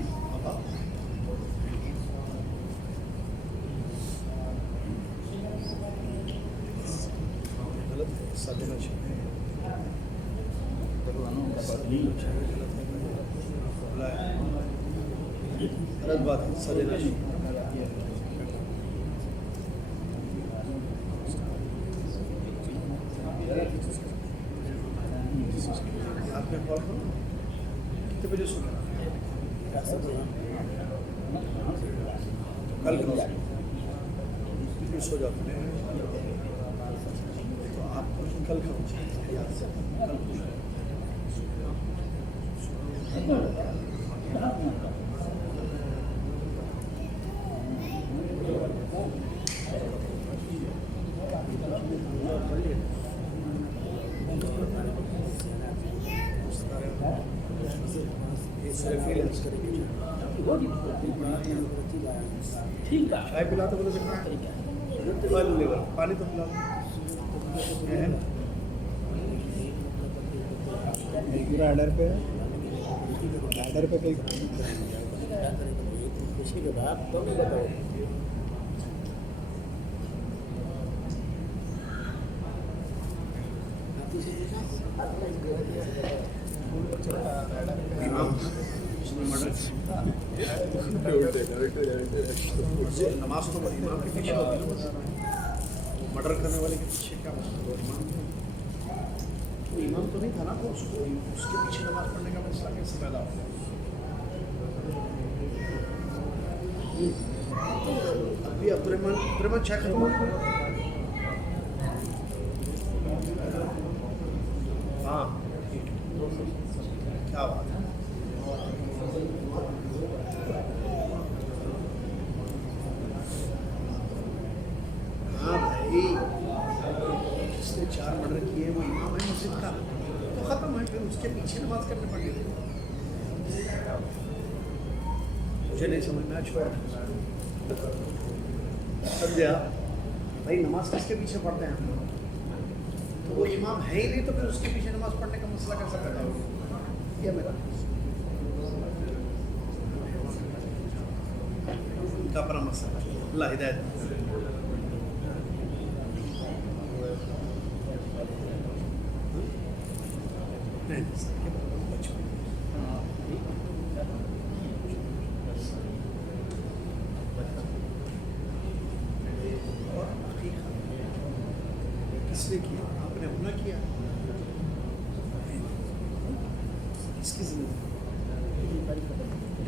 غلط بات ہے، حصہ دینا چاہیے۔ آپ نے کال کرو، کتنے بجے سنا؟ کل کرو، پھر سو جاتے ہیں تو آپ کل کرو، چائے پلا تو بولے سکتا ہے، پانی تو پلا پورا آڈر پہ کوئی پیچھے کے بعد تو نہیں بتاؤ نماز تو امام کے پیچھے ہوگی نا، مرڈر کرنے والے کے پیچھے کیا مسئلہ؟ وہ امام تو نہیں تھا نا، تو اس کے پیچھے نماز پڑھنے کا مسئلہ کیسے پیدا ہو گیا؟ ابھی عبدالرحمن چھ ختم ہو ہاں کیا بات ہے؟ ہاں بھائی، جس نے 4 مرڈر کیے وہ امام ہے مسجد کا، تو ختم ہے، پھر اس کے پیچھے نماز کرنے پڑے گی. مجھے نہیں سمجھ میں چھوڑ سمجھا بھائی، نماز کس کے پیچھے پڑھتے ہیں ہم؟ تو وہ امام ہے ہی نہیں، تو پھر اس کے پیچھے نماز پڑھنے کا مسئلہ کیسا پیدا ہوگا؟ یہ میرا کا اپنا مسئلہ ہے. اللہ ہدایت. کس نے کیا؟ آپ نے اپنا کیا. کس کی زندگی؟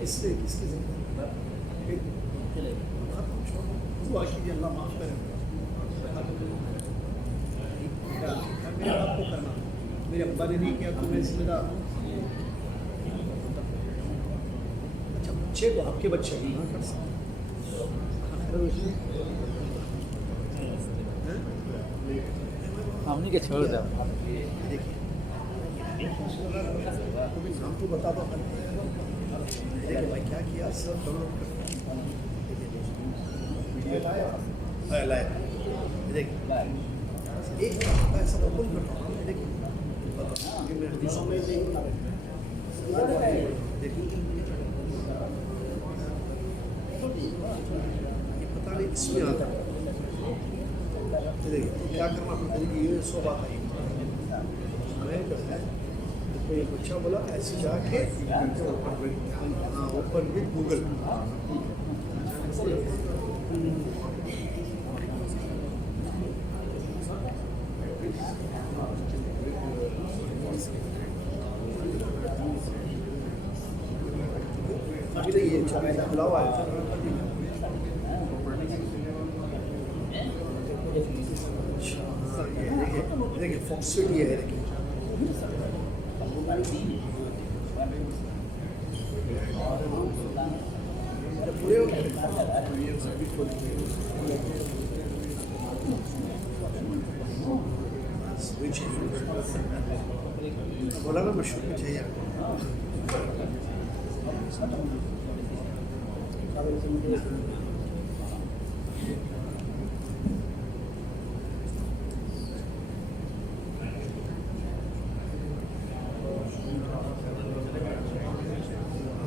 کس نے کس کی زندگی؟ دعا کیجیے اللہ معاف کرے. میرے آپ کو کرنا، میرے ابا نے نہیں کیا تو میں ذمہ دار ہوں. اچھا بچے کو، آپ کے بچے کو نہ کر سکتے. ہم نہیں کہ چھوڑ دیں. نام تو بتا دو. دیکھیں بھائی کیا کیا سب دیکھیں ایک ایسا حکم کرتا ہوں. دیکھیں میں حدیثوں میں یہ پتہ نہیں اس میں آتا ہے. دیکھیں کیا کرنا پڑتا ہے. یہ 100 بات آئی میں جو ہے کوئی بچہ بولا ایسے جا کے اوپن وتھ گوگل. ابھی نہیں یہ کھلا ہوا ہے. دیکھیے فوکسڈ یہ ہے. دیکھیے پورے بولا نا مشہور میں چاہیے.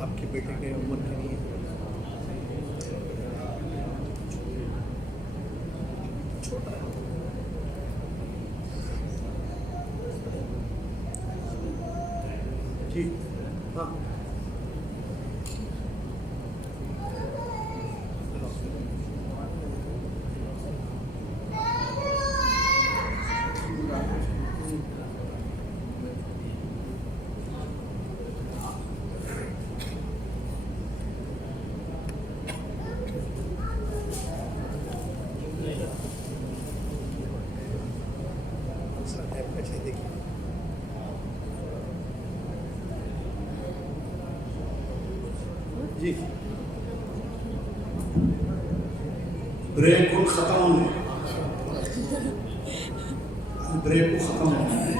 آپ کے بیٹے کے عمر کے لیے چھوٹا ہے. جی ہاں جی بریک کو ختم ہے. بریک کو ختم ہے.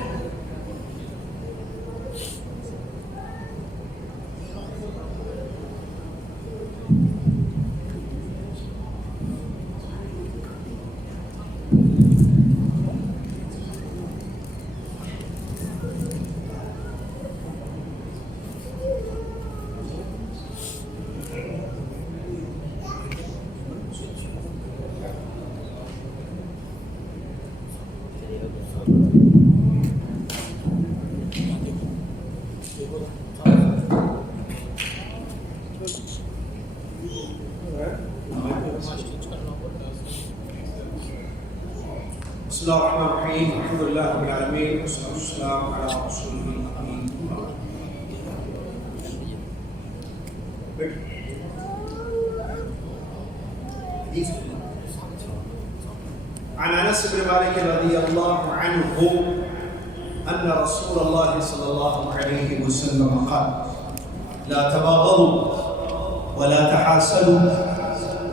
بسم الله الرحمن الرحيم الحمد لله رب العالمين والصلاة والسلام على رسوله الأمين. عن أنس بن مالك رضي الله عنه أن رسول الله صلى الله عليه وسلم قال: لا تباغضوا ولا تحاسدوا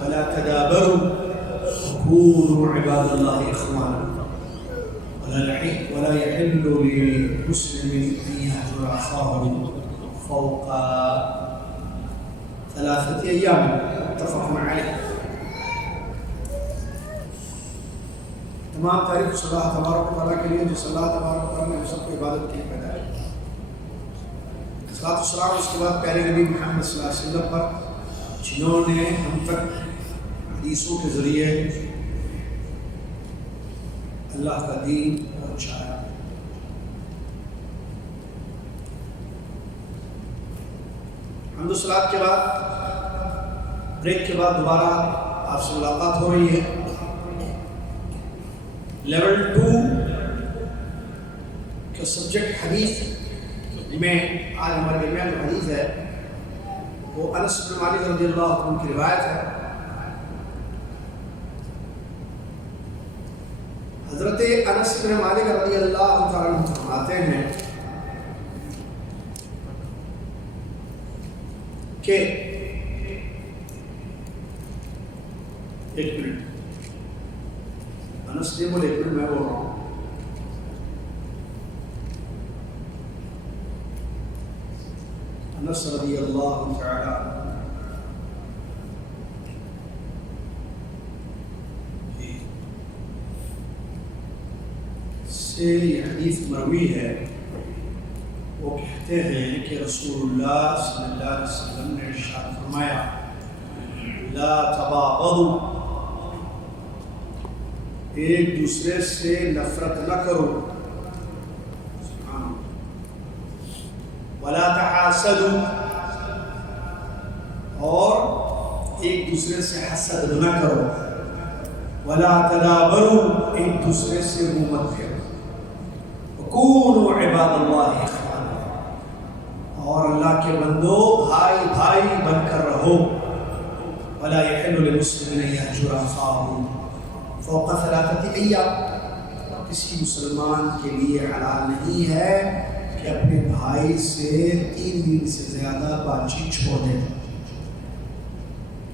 ولا تدابروا وكونوا عباد الله إخوانا ولا يحل لمسلم أن يهجر أخاه فوق 3 أيام. متفق عليه. تمام تعریف صلی اللہ تبارک و تعالیٰ کے لیے جو اللہ تبارک و تعالیٰ نے ہم سب کو عبادت کے لیے پیدا کیا. صلاۃ والسلام اس کے بعد پیارے نبی محمد صلی اللہ علیہ وسلم پر جنہوں نے ہم تک حدیثوں کے ذریعے اللہ کا دین پہنچایا. حمد و صلوات کے بعد بریک کے بعد دوبارہ آپ سے ملاقات ہو رہی ہے. لیول 2 کا سبجیکٹ حدیث میں آج ہمارے درمیان جو حدیث ہے وہ انس بن مالک رضی اللہ عنہ کی روایت ہے. حضرت انس بن مالک رضی اللہ تعالیٰ عنہ فرماتے ہیں کہ ایک منٹ انس نے بولے ایک منٹ میں بول رہا ہوں. انس رضی اللہ تعالیٰ سے یہ حدیث مروی ہے. وہ کہتے ہیں کہ رسول اللہ صلی اللہ علیہ وسلم نے ارشاد فرمایا: لا تباغضوا، ایک دوسرے سے نفرت نہ کرو، ولا تحاسدوا، اور ایک دوسرے سے حسد نہ کرو، ولا تدابروا، ایک دوسرے سے منہ مت پھیرو، وکونوا عباد اللہ اخوانا، اور اللہ کے بندو بھائی بھائی بن کر رہو. ولا يحل لمسلم ان يهجر اخاه فوق 3 أيام، کسی مسلمان کے لیے حلال نہیں ہے کہ اپنے بھائی سے 3 دن سے زیادہ بات چیت چھوڑ دے،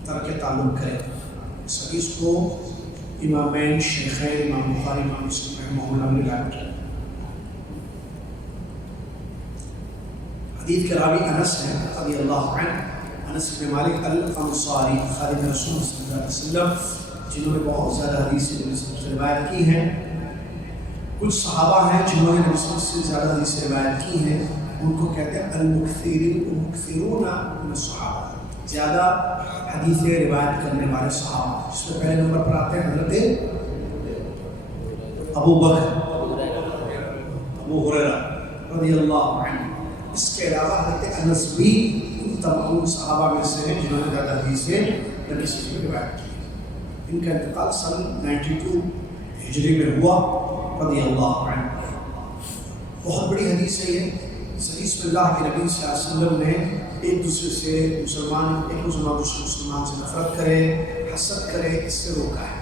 ترک تعلق کرے. اس حدیث کو امامین شیخین امام بخاری امام مسلم رحمہ اللہ نے بیان کیا. حدیث کے راوی انس ہیں رضی اللہ عنہ، انس بن مالک الانصاری خادم رسول صلی اللہ علیہ وسلم، جنہوں نے بہت زیادہ حدیثیں نبی صلی اللہ علیہ وسلم سے روایت کی ہیں. کچھ صحابہ ہیں جنہوں نے نبی صلی اللہ علیہ وسلم سے زیادہ حدیثیں روایت کی ہیں، ان کو کہتے ہیں المکثرون من الصحابہ، زیادہ حدیثیں روایت کرنے والے صحابہ. اس میں پہلے نمبر پر آتے ہیں حضرت ابو بکر ابو ہریرہ رضی اللہ عنہ. اس کے علاوہ حضرت انس بھی ان تمام صحابہ میں سے ہیں جنہوں نے زیادہ حدیثیں نبی صلی اللہ علیہ وسلم سے روایت کی. ان کا انتقال سن 92 ہجری میں ہوا رضی اللہ عنہ. بہت بڑی حدیث ہے یہ. اس حدیث میں اللہ کے نبی صلی اللہ علیہ وسلم نے ایک دوسرے سے ایک مسلمان دوسرے مسلمان سے نفرت کرے، حسد کرے، اس سے روکا ہے.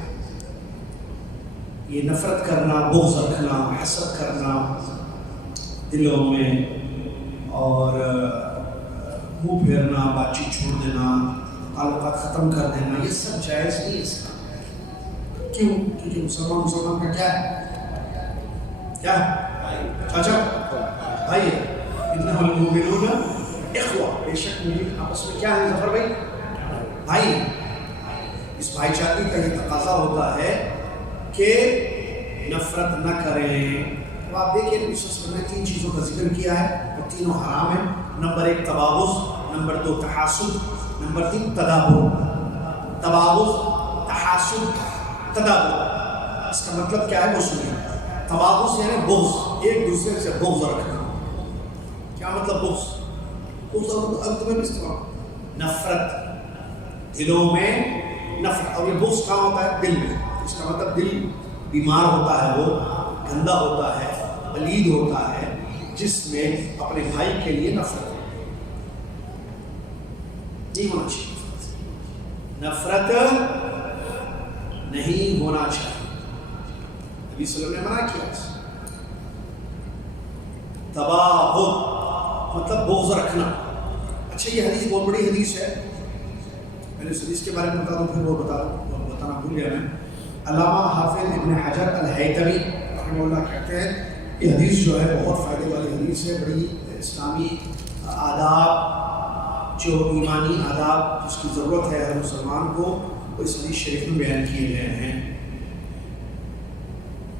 یہ نفرت کرنا، بغض رکھنا، حسد کرنا دلوں میں اور منہ پھیرنا، بات چیت چھوڑ دینا، تعلقات ختم کر دینا، یہ سب جائز نہیں ہے اس کا. کیوں؟ کیونکہ مسلمان کا کیا ہے؟ کیا ہے؟ چاچا بھائی ہے. انما المؤمنون اخوہ، بے شک مومن آپس میں کیا ہے ظفر بھائی؟ بھائی. اس بھائی چارگی کا یہ تقاضا ہوتا ہے کہ نفرت نہ کریں. تو آپ دیکھیں نبی صلی اللہ علیہ وسلم نے 3 چیزوں کا ذکر کیا ہے اور تینوں حرام ہیں. نمبر 1 تباغض، نمبر 2 تحاسد، نمبر 3 تدابر. تباغض، تحاسد، تدابر، اس کا مطلب کیا ہے وہ سنیے. تباغض یعنی بغض، ایک دوسرے سے بغض رکھنا. کیا مطلب بغض؟ بغض الگ تمہیں بھی استعمال نفرت، دلوں میں نفرت. اور یہ بغض کہاں ہوتا ہے؟ دل میں. اس کا مطلب دل بیمار ہوتا ہے، وہ گندا ہوتا ہے، پلید ہوتا ہے، جس میں اپنے بھائی کے لیے نفرت نہیں ہونا چاہیے. نفرت نہیں ہونا چاہیے. نبی صلی اللہ علیہ وسلم نے منع کیا. تباغض مطلب بغض رکھنا. اچھا یہ حدیث بہت بڑی حدیث ہے. میں اس حدیث کے بارے میں بتا دوں، پھر وہ بتانا بھول گیا میں. علامہ حافظ ابن حجر الہیتمی رحمہ اللہ کہتے ہیں یہ حدیث جو ہے بہت فائدے والی حدیث ہے. بڑی اسلامی آداب، جو ایمانی آداب جس کی ضرورت ہے ہر مسلمان کو، وہ اس حدیث شریف میں بیان کیے گئے ہیں.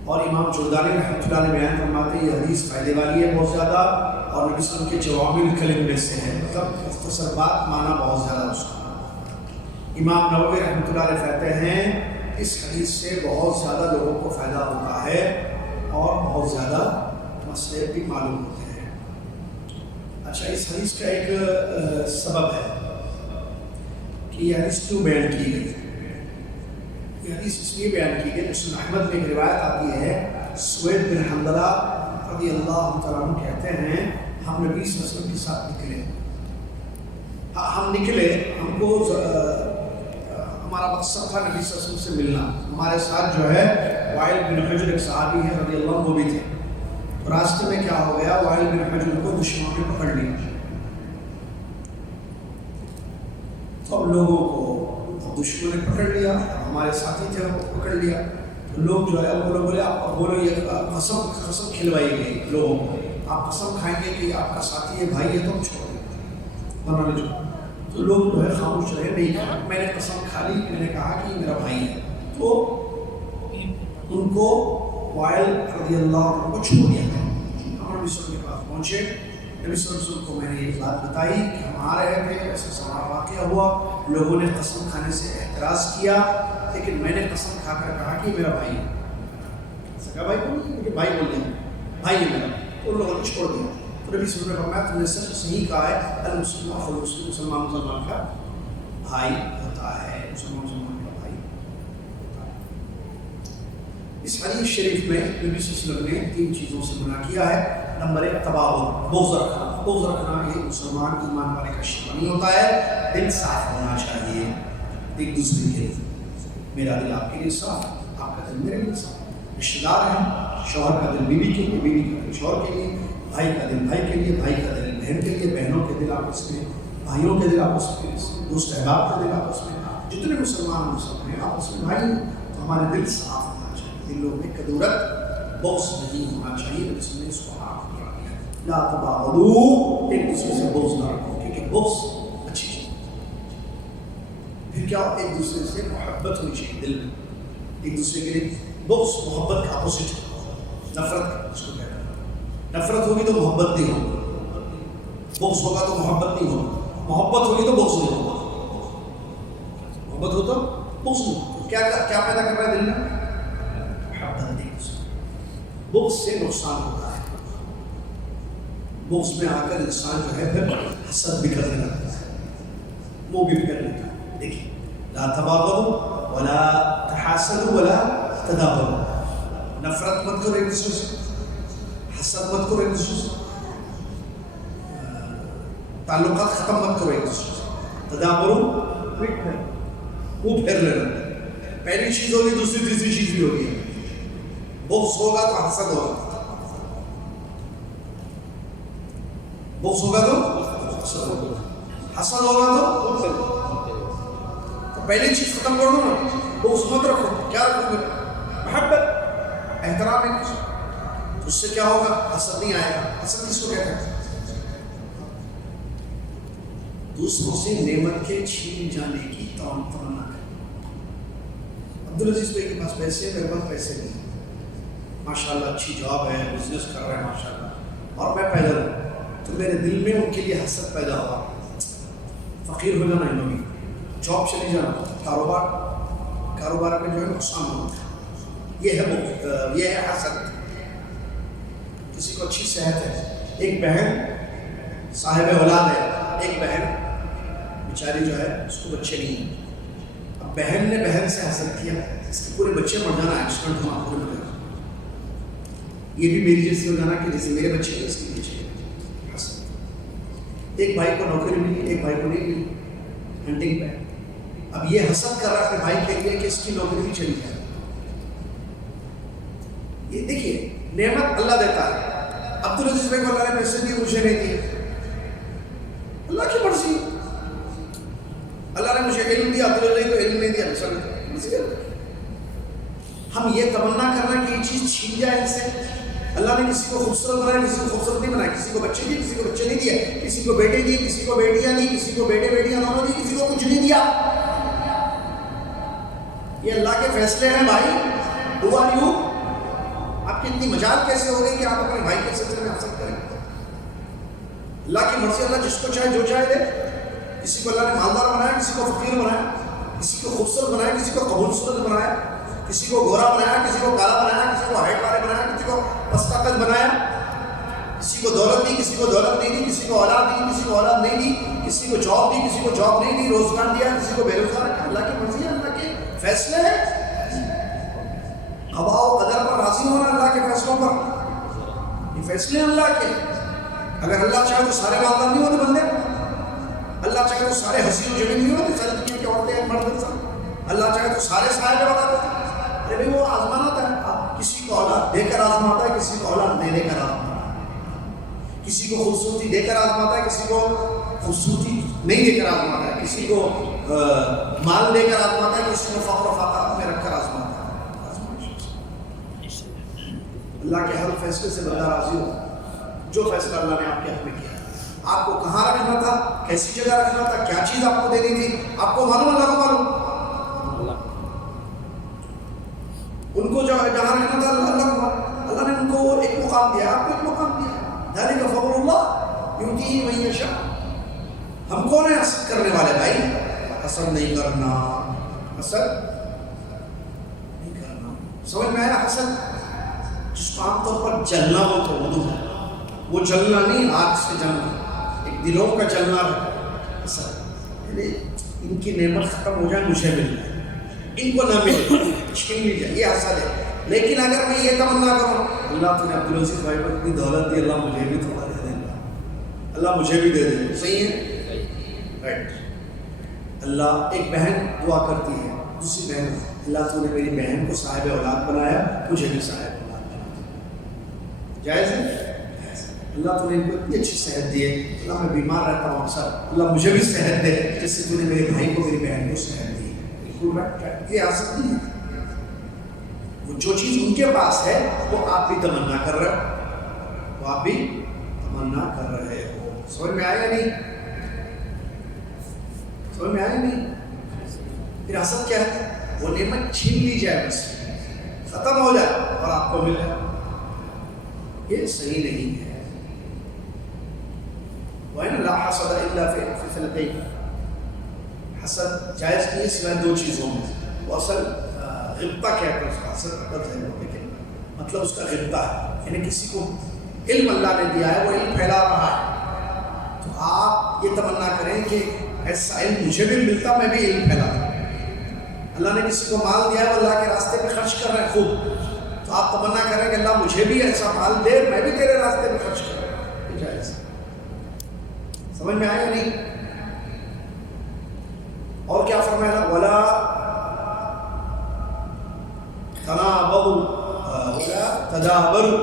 اور امام جردانی رحمۃ اللہ علیہ بیان فرماتے ہیں یہ حدیث فائدے والی ہے بہت زیادہ، اور نبی صلی اللہ علیہ وسلم کے جوامع الکلم میں سے ہے، مطلب مختصر بات معنی بہت زیادہ اس کا. امام نووی رحمۃ اللہ علیہ کہتے ہیں اس حدیث سے بہت زیادہ لوگوں کو فائدہ ہوتا ہے اور بہت زیادہ مسئلے بھی معلوم ہوتے ہیں. اچھا اس حدیث کا ایک سبب ہے کہ یہ حدیث کیوں بیان کی گئی. یہ حدیث اس لیے بیان کی گئی، مسلم احمد میں ایک روایت آتی ہے، سوید بن حنظلہ رضی اللہ تعالیٰ عنہ کہتے ہیں ہم نبی صلی اللہ علیہ وسلم کے ساتھ نکلے. ہم نکلے، ہم کو ہمارا مقصد تھا نبی صلی اللہ علیہ وسلم سے ملنا. ہمارے ساتھ جو ہے وائل بن حجر ایک صحابی ہے رضی اللہ عنہ، وہ بھی تھے. تو راستے میں کیا ہو گیا، وائل بن حجر کو دشمنوں نے پکڑ لیا. سب لوگوں کو دشمنوں نے پکڑ لیا، ہمارے ساتھی تھے وہ پکڑ لیا. تو لوگ جو ہے وہ لوگ بولے آپ بولو، یہ قسم کھلوائی گئی لوگوں کو، آپ قسم کھائیں گے کہ آپ کا ساتھی ہے، بھائی ہے تو چھوڑ دیں ورنہ نہیں چھوڑ. تو لوگ جو ہے خاموش رہے، نہیں کہا. میں نے قسم کھا لی، میں نے کہا کہ میرا بھائی ہے. تو ان کو وائل رضی اللہ عنہ کو چھوڑ دیا گیا. ہم نبی صلی اللہ علیہ وسلم کے پاس پہنچے. نبی صلی اللہ علیہ وسلم کو میں نے یہ بات بتائی کہ ہم آ رہے تھے، ایسا سارا واقعہ ہوا، لوگوں نے قسم کھانے سے اعتراض کیا، لیکن میں نے قسم کھا کر کہا کہ میرا بھائی ہے. سکا بھائی بول، بھائی بول دیا، بھائی ہے میرا. ان لوگوں نے چھوڑ دیا. تو نبی صلی اللہ علیہ وسلم نے فرمایا تم نے سب صحیح کہا ہے، المسلم مسلمان کا بھائی ہوتا ہے، مسلمان کا بھائی ہوتا ہے. اس حدیث شریف میں نبی صلی اللہ علیہ وسلم نے 3 چیزوں سے منع کیا ہے. نمبر 1 تباغض، بغض رکھنا. بغض رکھنا یہ مسلمان ایمان والے کا شرط نہیں ہوتا ہے. دل صاف ہونا چاہیے ایک دوسرے کے لیے. میرا دل آپ کے لیے صاف، آپ کا دل میرے لیے صاف. رشتے دار ہیں، شوہر کا دل بیوی کے لیے، بیوی کا دل شوہر کے لیے، بھائی کا دل بھائی کے لیے، بھائی کا دل بہن کے لیے، بہنوں کے دل آپس میں، بھائیوں کے دل آپس میں، دوست احباب کے دل آپس میں. جتنے مسلمان ہیں آپس میں بھائی ہیں، تو ہمارے دل صاف ہونا چاہیے. دلوں میں کدورت، بغض نہیں ہونا چاہیے. اس نے اس کو حرام کیا گیا. لا تباغضوا، ایک دوسرے سے بغض نہ رکھو، کیونکہ بغض اچھی چیز. پھر کیا ایک دوسرے سے محبت ہونی چاہیے دل میں. ایک دوسرے کے لیے بغض محبت کا اپوزٹ ہے. نفرت اس کو کہتے ہیں. نفرت ہوگی تو محبت نہیں ہوگی، بغض ہوگا تو محبت نہیں ہوگی، محبت ہوگی تو بغض نہیں ہوگا، محبت ہو تو بغض نہیں ہوگا. کیا پیدا کر رہا ہے دل میں؟ محبت نہیں. بغض سے نقصان ہوتا ہے. بغض میں آ کر انسان جو ہے پھر حسد بھی کرنے لگتا ہے، وہ بھی کر لیتا ہے. دیکھیے لا تباغضوا ولا تحاسدوا ولا تدابروا. نفرت مت کرو ایک دوسرے سے، حسد مت کرو ایک دوسرے سے، تعلقات ختم مت کرو ایک دوسرے سے. تدابروا وہ پھر لینا. پہلی چیز ہوگی، دوسری تیسری چیز بھی ہوگی. بغض ہوگا تو حسد ہوگا، بغض ہوگا تو حسد ہوگا، حسد ہوگا تو پہلی چیز ختم کر دو نا. بغض مت رکھو. کیا رکھو گے؟ محبت، احترام ایک دوسرے. اس سے کیا ہوگا؟ حسد نہیں آئے گا. حسد کس کو کہتے ہیں؟ دوسروں سے نعمت کے چھین جانے کی تمنا کرنا. عبدالعزیز بھائی کے پاس پیسے، میرے پاس پیسے نہیں، ماشاءاللہ اچھی جاب ہے، بزنس کر رہے ہیں ماشاءاللہ، اور میں پیدا ہوں، تو میرے دل میں ان کے لیے حسد پیدا ہوا. فقیر ہو جانا، انہوں نے جاب چلی جانا، کاروبار میں جو ہے نقصان ہوتا ہے. یہ ہے حسد. کسی کو اچھی صحت ہے، ایک بہن صاحب اولاد ہے، ایک بہن بیچاری جو ہے اس کو بچے نہیں ہیں. اب بہن نے بہن سے حسد کیا, اس کے پورے بچے مر جانا, ایکسیڈنٹ ہوا پورے مر جانا, یہ بھی میری جیسی ہو جانا کہ جیسے میرے بچے ہیں اس کے پیچھے حسد. ایک بھائی کو نوکری ملی, ایک بھائی کو نہیں ملی ہنٹنگ پہ. اب یہ حسد کر رہا ہے اپنے بھائی کے لیے کہ اس کی نوکری بھی چلی جائے. یہ دیکھیے نعمت اللہ دیتا ہے. عبدالعزیز بھائی کو اللہ نے پیسے دیے, مجھے نہیں دیے, اللہ کی مرضی. اللہ نے مجھے علم دیا, عبدالعزیز کو علم نہیں دیا, ہم یہ تمنا کرنا کہ یہ چیز چھین جائے ان سے. اللہ نے کسی کو خوبصورت بنایا, کسی کو خوبصورت نہیں بنایا, کسی کو بچے دیے, کسی کو بچے نہیں دیے, کسی کو بیٹے دیے, کسی کو بیٹیاں دی, کسی کو بیٹے بیٹیاں دونوں دی, کسی کو کچھ نہیں دیا. یہ اللہ کے فیصلے ہیں بھائی. ہوا یوں آپ کی اتنی مجال کیسے ہو گئی کہ آپ اپنے بھائی کے سلسلے میں حسد کریں؟ اللہ کی مرضی, اللہ جس کو چاہے جو چاہے دے. کسی کو اللہ نے مالدار بنایا, کسی کو فقیر بنایا, کسی کو خوبصورت بنایا, کسی کو قبول صورت بنایا, کسی کو گورا بنایا, کسی کو کالا بنایا, کسی کو ہائٹ والے بنایا, کسی کو پستہ بنایا, کسی کو دولت دی, کسی کو دولت نہیں دی, کسی کو اولاد دی, کسی کو اولاد نہیں دی, کسی کو جاب دی, کسی کو جاب نہیں دی, روزگار دیا, کسی کو بے روزگار. اللہ کی مرضی ہے, اللہ کے فیصلے ہیں. قضاء و قدر پر راضی ہونا اللہ کے فیصلوں پر, یہ فیصلے ہیں اللہ کے. اگر اللہ چاہے تو سارے مالدار نہیں ہوتے بندے, اللہ چاہے تو سارے حسین و جمیل نہیں ہوتے, ساری دنیا کی عورتیں مرد انسان, اللہ چاہے تو سارے صاحب بتا دیتے. ارے بھائی وہ آزمانا ہے, کسی کو اولاد دے کر آزماتا ہے, کسی کو اولاد دینے کر آزماتا ہے, کسی کو خوبصورتی دے کر آزماتا ہے, کسی کو خوبصورتی نہیں دے کر آزماتا ہے, کسی کو مال دے کر آزماتا ہے, کسی کو فقر و فاقہ میں رکھ کر آزماتا ہے. اللہ کے ہر فیصلے سے بندہ راضی ہو. جو فیصلہ اللہ نے آپ کے حق میں کیا, آپ کو کہاں رکھنا تھا, کیسی جگہ رکھنا تھا, کیا چیز آپ کو دینی تھی, آپ کو معلوم, اللہ کو معلوم. ان کو جہاں رکھنا تھا اللہ کو معلوم. اللہ نے ان کو ایک مقام دیا, آپ کو ایک مقام دیا. ذالک فضل اللہ یؤتیہ من یشاء. ہم کون ہیں حسد کرنے والے بھائی؟ حسد نہیں کرنا, حسد نہیں کرنا. سمجھ میں آیا؟ حسد جس کو عام طور پر جلنا بولتے ہیں اردو میں, وہ جلنا نہیں, آگ سے جلنا, ایک دلوں کا جلنا ہے. یعنی ان کی نعمت ختم ہو جائے, مجھے مل جائے, ان کو نہ ملے, چھین لی جائے, یہ حسد ہے. لیکن اگر میں یہ تمنا کروں, اللہ تو نے عبدالعزیز بھائی کو اتنی دولت دی, اللہ مجھے بھی تھوڑا دے دے, اللہ مجھے بھی دے دے. صحیح ہے, رائٹ. اللہ ایک بہن دعا کرتی ہے دوسری بہن, اللہ تو نے میری بہن کو صاحب اولاد بنایا, مجھے بھی صاحب اولاد. جائز ہے؟ اللہ تو نے ان کو اتنی اچھی صحت دی ہے, اللہ میں بیمار رہتا ہوں اکثر, اللہ مجھے بھی صحت دے جس سے تو نے میرے بھائی کو میری بہن کو صحت دی. بالکل رائٹ. یہ حسد نہیں ہے. وہ جو چیز ان کے پاس ہے وہ آپ بھی تمنا کر رہے ہو, وہ آپ بھی تمنا کر رہے ہو. سمجھ میں آیا نہیں؟ سمجھ میں آیا نہیں؟ پھر حسد کیا ہے؟ وہ نعمت چھین لی جائے, بس ختم ہو جائے اور آپ کو ملے. یہ صحیح نہیں ہے. وَإِنَّ لَا حَسَدَ إِلَّا فِي اثْنَتَيْنِ. حسد جائز نہیں ہے سوائے دو چیزوں میں. وہ اصل غبطہ کہتے ہیں اس کا, حسد غلط ہے لیکن مطلب اس کا غبطہ ہے, یعنی کسی کو علم اللہ نے دیا ہے, وہ علم پھیلا رہا ہے, تو آپ یہ تمنا کریں کہ ایسا علم مجھے بھی ملتا, میں بھی علم پھیلاتا. اللہ نے کسی کو مال دیا ہے, وہ اللہ کے راستے پہ خرچ کر رہے ہیں خوب, تو آپ تمنا کریں کہ اللہ مجھے بھی ایسا مال دے, میں بھی تیرے راستے میں خرچ کروں. یہ جائز. سمجھ میں آیا نہیں؟ اور کیا فرمایا؟ وَلَا تَنَابَرُوا وَلَا تَدَابَرُوا.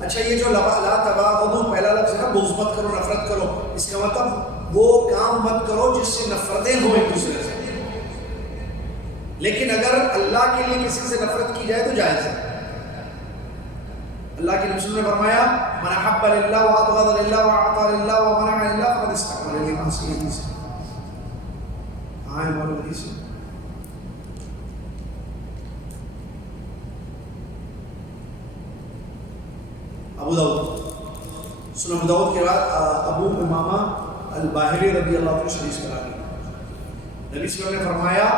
اچھا, یہ جو لا تباغضوا پہلا لفظ ہے نا, بغض مت کرو, نفرت کرو, اس کا مطلب وہ کام مت کرو جس سے نفرتیں ہوں ایک دوسرے سے. لیکن اگر اللہ کے لیے کسی سے نفرت کی جائے تو جائز ہے. اللہ کے نبی نے فرمایا, من احب للہ وابغض للہ واعطى للہ ومنع للہ فقد استكمل الايمان. صحیح حدیث ہے. ہاں بولو حدیث ہے. ابو داؤد, سنن ابو داؤد کے بعد ابو امامہ الباہری رضی اللہ عنہ حدیث کرا دی. نبی صلی اللہ علیہ وسلم نے فرمایا,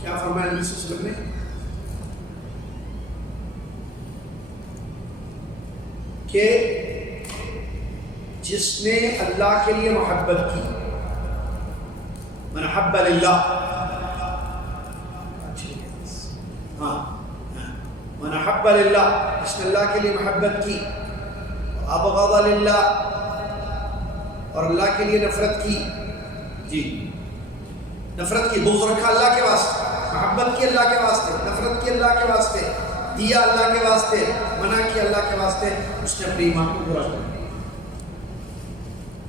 کیا فرمایا نبی صلی اللہ علیہ وسلم نے؟ کہ جس نے اللہ کے لیے محبت کی. من حب للہ. ہاں من حب للہ، جس نے اللہ کے لیے محبت کی. ابغض للہ، اور اللہ کے لیے نفرت کی. جی نفرت کی، بغض رکھا اللہ کے واسطے، محبت کی اللہ کے واسطے، نفرت کی اللہ کے واسطے، دیا اللہ کے واسطے، منع کیا اللہ کے واسطے، اس نے اپنے ایمان کو پورا کر دیا.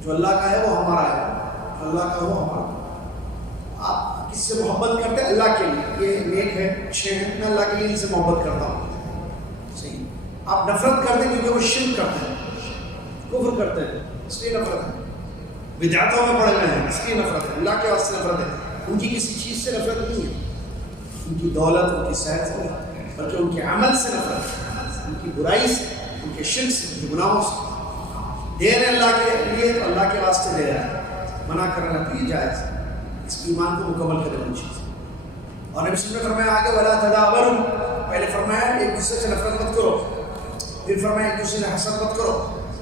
جو اللہ کا ہے وہ ہمارا ہے، اللہ کا وہ ہمارا. آپ کس سے محبت کرتے ہیں؟ اللہ کے لیے. یہ نیک ہے، اچھے ہیں، میں اللہ کے لیے ان سے محبت کرتا ہوں. صحیح. آپ نفرت کرتے ہیں کیونکہ وہ شرک کرتے ہیں، کفر کرتے ہیں، اس لیے نفرت ہے. بدعتوں میں پڑے ہوئے ہیں، اس لیے نفرت ہے. اللہ کے واسطے نفرت ہے. ان کی کسی چیز سے نفرت نہیں ہے، ان کی دولت، ان کی صحت سے نہیں، بلکہ ان کے عمل سے نفرت ہے، ان کی برائی سے، ان کے شرک سے، ان کے گناہوں سے. دے رہے اللہ کے لیے تو اللہ کے واسطے دے رہا ہے، منع کرنا تو یہ جائز ہے. اس ایمان کو مکمل کرے وہ چیز. اور نبی صلی اللہ علیہ وسلم نے فرمایا آگے ولا تدابروا، پہلے فرمایا ایک دوسرے سے نفرت مت کرو، پھر فرمایا ایک دوسرے سے حسد مت کرو،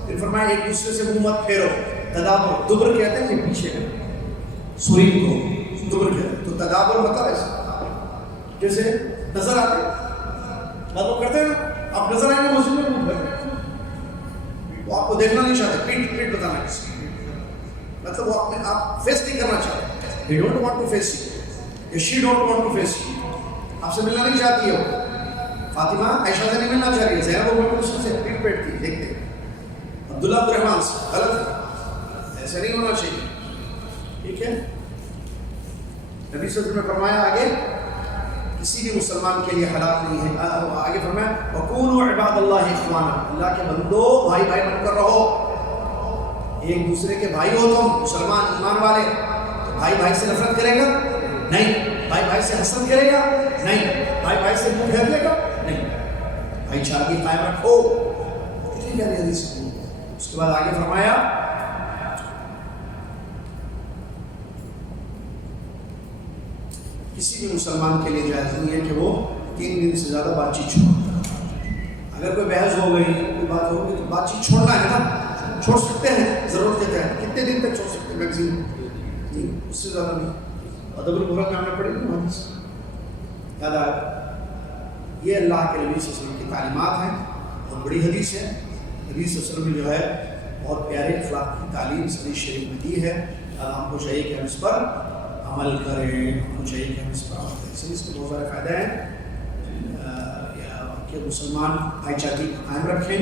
پھر فرمایا ایک دوسرے سے منہ مت پھیرو. تدابر دبر کہتے ہیں، یہ پیچھے ہے سورین کو دبر کہتے ہیں. تو تدابر مطلب ایسا جیسے نظر آتے بات وہ کرتے ہیں نا، آپ نظر آئیں گے مسجد میں منہ پھیرتے، وہ آپ کو دیکھنا نہیں چاہتے، پیٹ بتانا کسی کو، مطلب وہ آپ فیس نہیں کرنا چاہتے. They don't want to face you. She don't want to face you. آپ سے ملنا نہیں چاہتی ہے وہ. فاطمہ عائشہ سے نہیں ملنا چاہ رہی ہے، زینب وہ مسلم سے پیٹ تھی. دیکھتے عبداللہ عبد الرحمن سے غلط ہے، ایسا نہیں ہونا چاہیے. ٹھیک ہے. نبی صلی اللہ علیہ وسلم نے فرمایا آگے کسی بھی مسلمان کے لیے حلال نہیں ہے. آگے فرمایا وَكُونُوا عِبَادَ اللَّهِ إِخْوَانًا، اللہ کے بندو بھائی بھائی بن کر رہو. ایک دوسرے کے بھائی ہو تم مسلمان ایمان والے. بھائی بھائی سے نفرت کرے گا؟ نہیں. بھائی بھائی سے حسد کرے گا؟ نہیں. بھائی بھائی سے منہ پھیر لے گا؟ نہیں. بھائی چارگی قائم رکھو. کتنی پیاری حدیث ہے. اس کے بعد آگے فرمایا کسی بھی مسلمان کے لیے جائز نہیں ہے کہ وہ 3 دن سے زیادہ بات چیت چھوڑ. اگر کوئی بحث ہو گئی، کوئی بات ہو گئی تو بات چیت چھوڑنا ہے نا. چھوڑ سکتے ہیں، ضرورت کے تحت. کتنے دن تک چھوڑ سکتے ہیں؟ میگزین اس سے زیادہ نہیں. ادب المفرد میں ہم نے پڑھی نا حدیث، یاد آیا. یہ اللہ کے نبی صلی اللہ علیہ وسلم کی تعلیمات ہیں، بہت بڑی حدیث ہے. نبی صلی اللہ علیہ وسلم نے جو ہے بہت پیارے اخلاق کی تعلیم حدیث شریف میں دی ہے. ہم کو چاہیے کہ ہم اس پر عمل کریں، ہم کو چاہیے کہ ہم اس پر عمل کریں. اس لیے اس کے بہت سارے فائدے ہیں کہ مسلمان بھائی چارگی قائم رکھیں،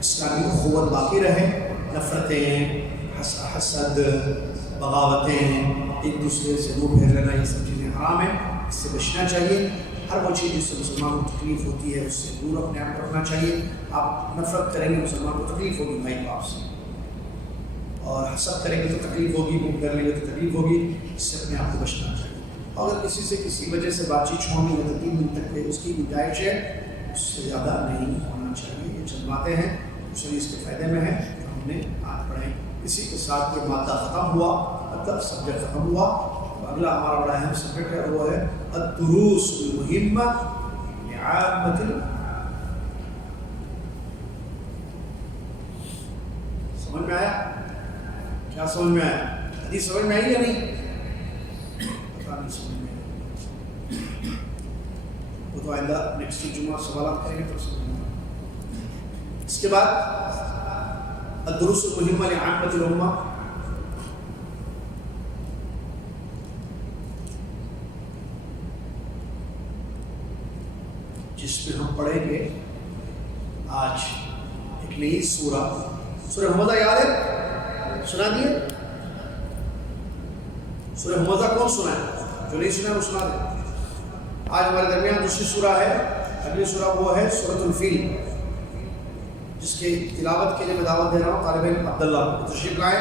اسلامی اخوت باقی رہے، نفرتیں، حسد، بغاوتیں، ایک دوسرے سے منہ پھیر لینا، یہ سب چیزیں حرام ہیں. اس سے بچنا چاہیے. ہر وہ چیز جس سے مسلمان کو تکلیف ہوتی ہے اس سے دور اپنے آپ کو رکھنا چاہیے. آپ نفرت کریں گے مسلمان کو تکلیف ہوگی بھائی کو آپ سے، اور حسد کریں گے تو تکلیف ہوگی، منہ پھیر لیں گے تو تکلیف ہوگی. اس سے اپنے آپ کو بچنا چاہیے. اگر کسی سے کسی وجہ سے بات چیت چھوڑنی ہے تو 3 دن تک اس کی گنجائش ہے، اس سے زیادہ نہیں ہونا چاہیے. یہ چند باتیں ہیں چلیے اس کے فائدے میں ہے، ہم نے آج پڑھیں. اسی کے ساتھ یہ مادہ ختم ہوا، مطلب سبجیکٹ ختم ہوا. اگلا ہمارا بڑا اہم سبجیکٹ ہے، وہ ہے الدروس المہمہ لعامۃ. سمجھ میں آیا؟ کیا سمجھ میں آیا؟ حدیث سمجھ میں آئی یا نہیں؟ پتہ نہیں سمجھ میں آئی. وہ تو آئندہ نیکسٹ جمعہ سوالات کریں گے تو سمجھ میں آئے. اس کے بعد الدروس المہمہ لعامۃ الامہ. جس میں ہم پڑھیں گے آج ایک نئی سورہ حمزہ. یاد ہے؟ سنا دیے سورہ حمزہ. کون سنا ہے؟ جو نہیں سنا ہے وہ سنا دیں. آج ہمارے درمیان دوسری سورہ ہے. اگلی سورہ وہ ہے سورۃ الفیل، جس کی تلاوت کے لیے میں دعوت دے رہا ہوں طالب علم عبداللہ کو تشریف لائیں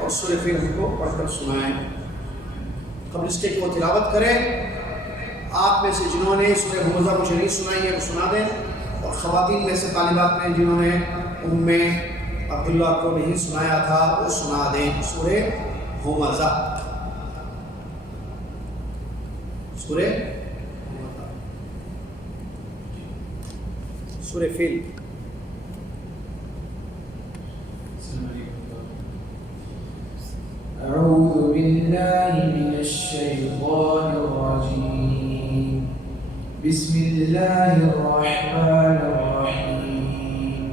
اور سورہ فیل ہم کو پڑھ کر سنائیں. قبل اس کے کہ وہ تلاوت کریں، آپ میں سے جنہوں نے سورہ حمزہ مجھے نہیں سنائی ہے وہ سنا دیں، اور خواتین میں سے طالبات نے جنہوں نے ام عبداللہ کو نہیں سنایا تھا وہ سنا دیں. سورہ حمزہ، سورہ فیل. أعوذ بالله من الشيطان الرجيم بسم الله الرحمن الرحيم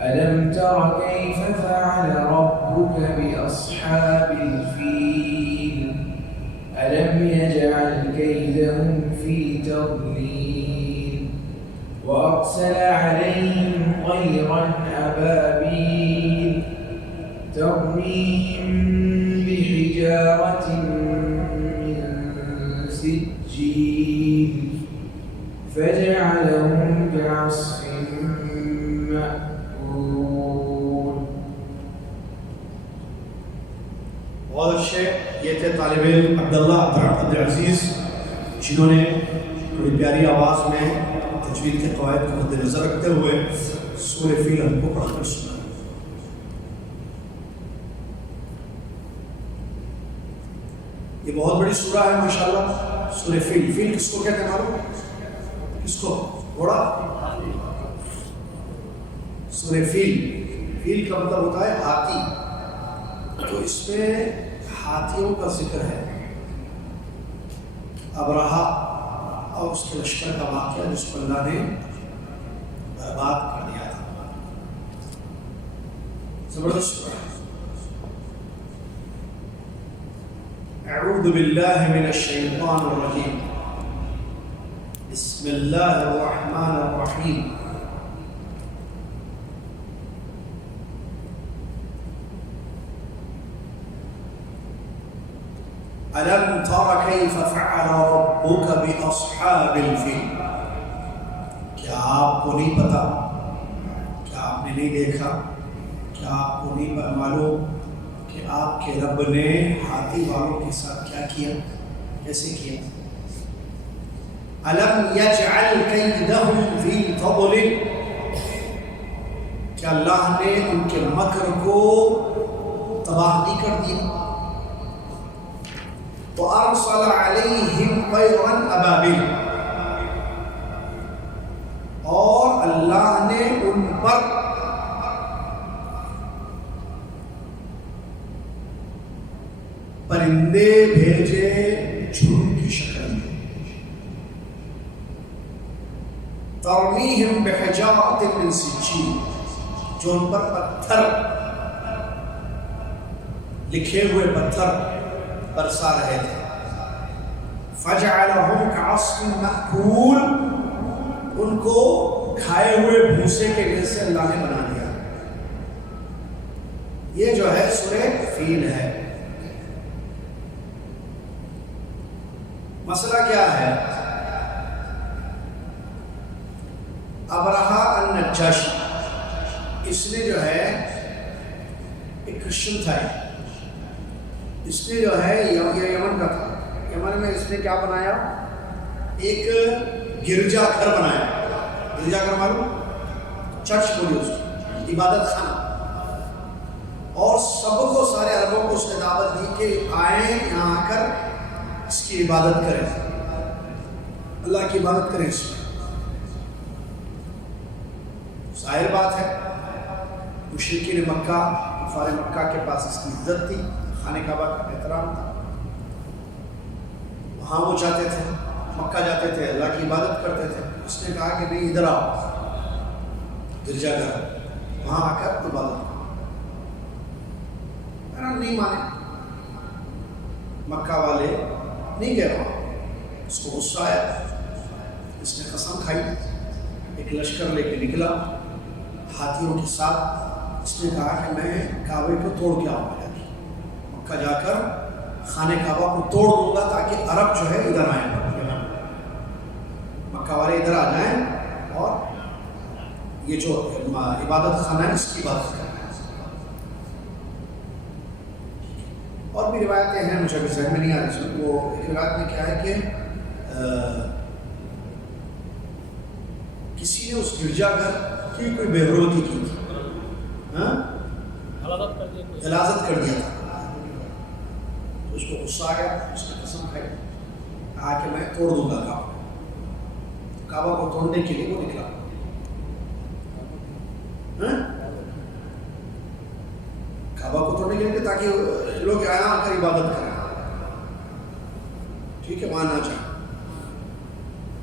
ألم تر كيف فعل ربك بأصحاب الفيل ألم يجعل كيدهم في تضليل وأرسل عليهم طيرا أبابيل ترميهم بحجارة من سجيل فجعلهم كعصف مأكول. بہت اچھے یہ تھے طالب علم عبداللہ عبدالعزیز جنہوں نے بڑی پیاری آواز میں تجوید کے قواعد کو مد نظر رکھتے ہوئے سورہ فیل ہم کو پڑھ کر سنا. یہ بہت بڑی سورہ ہے ماشاءاللہ. سورہ فیل. فیل کس کو کہتے ہیں معلوم؟ کس کو؟ گھوڑا. سورہ فیل. فیل کا مطلب ہوتا ہے ہاتھی. تو اس میں ہاتھیوں کا ذکر ہے. ابرہا اور اس کے لشکر کا واقعہ جس کو اللہ نے برباد کر دیا تھا. زبردست سورہ ہے. اعوذ باللہ من الشیطان الرجیم بسم اللہ الرحمن الرحیم. ألم تر كيف فعل ربك بأصحاب الفيل. کیا آپ کو نہیں پتا؟ کیا آپ نے نہیں دیکھا؟ کیا آپ کو نہیں معلوم کہ آپ کے رب نے ہاتھی والوں کے ساتھ کیا کیا؟ کیسے کیا؟ ألم يجعل كيدهم في تضليل. کیا اللہ نے ان کے مکر کو تباہ نہیں کر دیا؟ وَأَرْسَلَ عَلَيْهِمْ طَيْرًا أَبَابِيلَ. اور اللہ نے ان پر پرندے بھیجے جھنڈ کی شکل میں. تَرْمِيهِمْ بِحِجَارَةٍ مِّن سِجِّيلٍ. جو ان پر پتھر لکھے ہوئے پتھر برسا رہے تھے. فَجَعَلَهُمْ كَعَصْفٍ مَأْكُولٍ. ان کو کھائے ہوئے بھوسے کے جیسے اللہ نے بنا دیا. یہ جو ہے سورہ فیل ہے. مسئلہ کیا ہے؟ ابرہا النجاشی اس نے جو ہے ایک کرسچن تھا. اس نے جو ہے یمن کا تھا. یمن میں اس نے کیا بنایا؟ ایک گرجا گھر بنایا. گرجا گھر معلوم؟ چرچ بولی اس کو, عبادت خانہ. اور سب کو, سارے عربوں کو اس نے دعوت دی کہ آئیں یہاں آ کر اس کی عبادت کریں, اللہ کی عبادت کریں. اس میں ظاہر بات ہے مشرکین مکہ, کفار مکہ کے پاس اس کی عزت تھی, خانہ کعبہ کا احترام تھا. وہاں وہ جاتے تھے, مکہ جاتے تھے, اللہ کی عبادت کرتے تھے. اس نے کہا کہ نہیں, ادھر آؤ گرجا گھر, وہاں آ کر عبادت کرو. نہیں مانے, مکہ والے نہیں گئے وہاں. اس کو غصہ آیا, اس نے قسم کھائی, ایک لشکر لے کے نکلا ہاتھیوں کے ساتھ. اس نے کہا کہ میں کعبے کو توڑ کے آؤں گا, مکہ جا کر خانہ کعبہ کو توڑ دوں گا تاکہ عرب جو ہے ادھر آئیں, مکہ والے ادھر آ جائیں اور یہ جو عبادت خانہ ہے اس کی عبادت کریں. اور بھی روایتیں ہیں, مجھے ابھی ذہن میں نہیں آ رہی. وہ ایک روایت میں کیا ہے کہ کسی نے اس گرجا گھر کی کوئی بےغروتی کی تھی, غلاظت کر دیا تھا. اس کو غصہ آ گیا, اس نے قسم کھائی, کہا کہ میں توڑ دوں گا کعبہ. کعبہ کو توڑنے کے لیے وہ نکلا. کعبہ کو توڑنے کے لیے تاکہ لوگ آیا آ کر عبادت کریں، ٹھیک ہے، وہاں نہ جائیں۔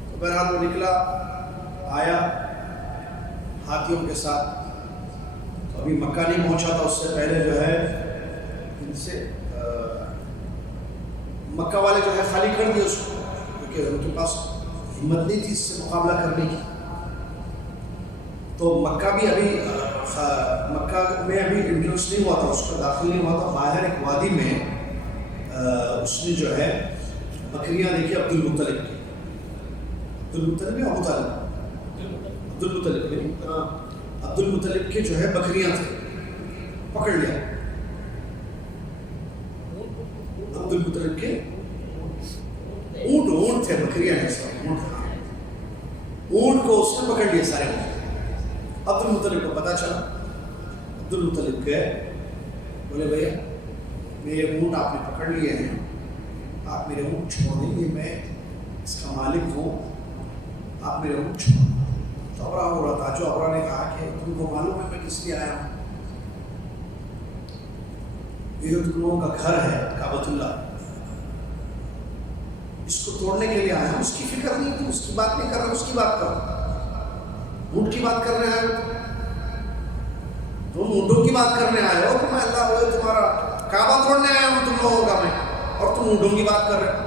تو بہرحال وہ نکلا، آیا ہاتھیوں کے ساتھ، تو ابھی مکہ نہیں پہنچا تھا، اس سے پہلے جو ہے ان سے مکہ والے جو ہے خالی کر دیے اس کو، کیونکہ ان کے پاس ہمت نہیں تھی اس سے مقابلہ کرنے کی۔ تو مکہ بھی ابھی مکہ میں ابھی انٹرنس نہیں ہوا تھا، اس کا داخل نہیں ہوا تھا۔ باہر ایک وادی میں اس نے جو ہے بکریاں دیکھی عبد المطلب کی، عبد المطلب یا ابو طالب، عبد المطلب کے جو ہے بکریاں تھے، پکڑ لیا عبد المطلب کے اونٹ تھے، بکریاں ہیں سب، اونٹ کو اس نے پکڑ لیا سارے۔ عبد المطلب کو پتا چلا، عبد المطلب گئے، بولے بھیا میرے اونٹ آپ نے پکڑ لیے ہیں، آپ میرے اونٹ چھوڑ دیں، یہ میں اس کا مالک ہوں، آپ میرے اونٹ چھوڑ۔ تو ابرا ہو رہا تھا، جو ابرا نے کہا کہ تم کو معلوم ہے میں کس لیے آیا ہوں؟ یہ جو تم لوگوں کا گھر ہے کعبۃ اللہ، اس کو توڑنے کے لیے آیا ہوں، اس کی فکر نہیں، تم اس کی بات نہیں کر رہے، اس کی بات کرو، اونٹ کی بات کرنے آئے ہو، تم اونٹوں کی بات کرنے آئے ہو، تو میں اللہ ہوئے تمہارا کعبہ توڑنے آیا ہوں تم لوگوں کا میں، اور تم اونٹوں کی بات کر رہے ہو۔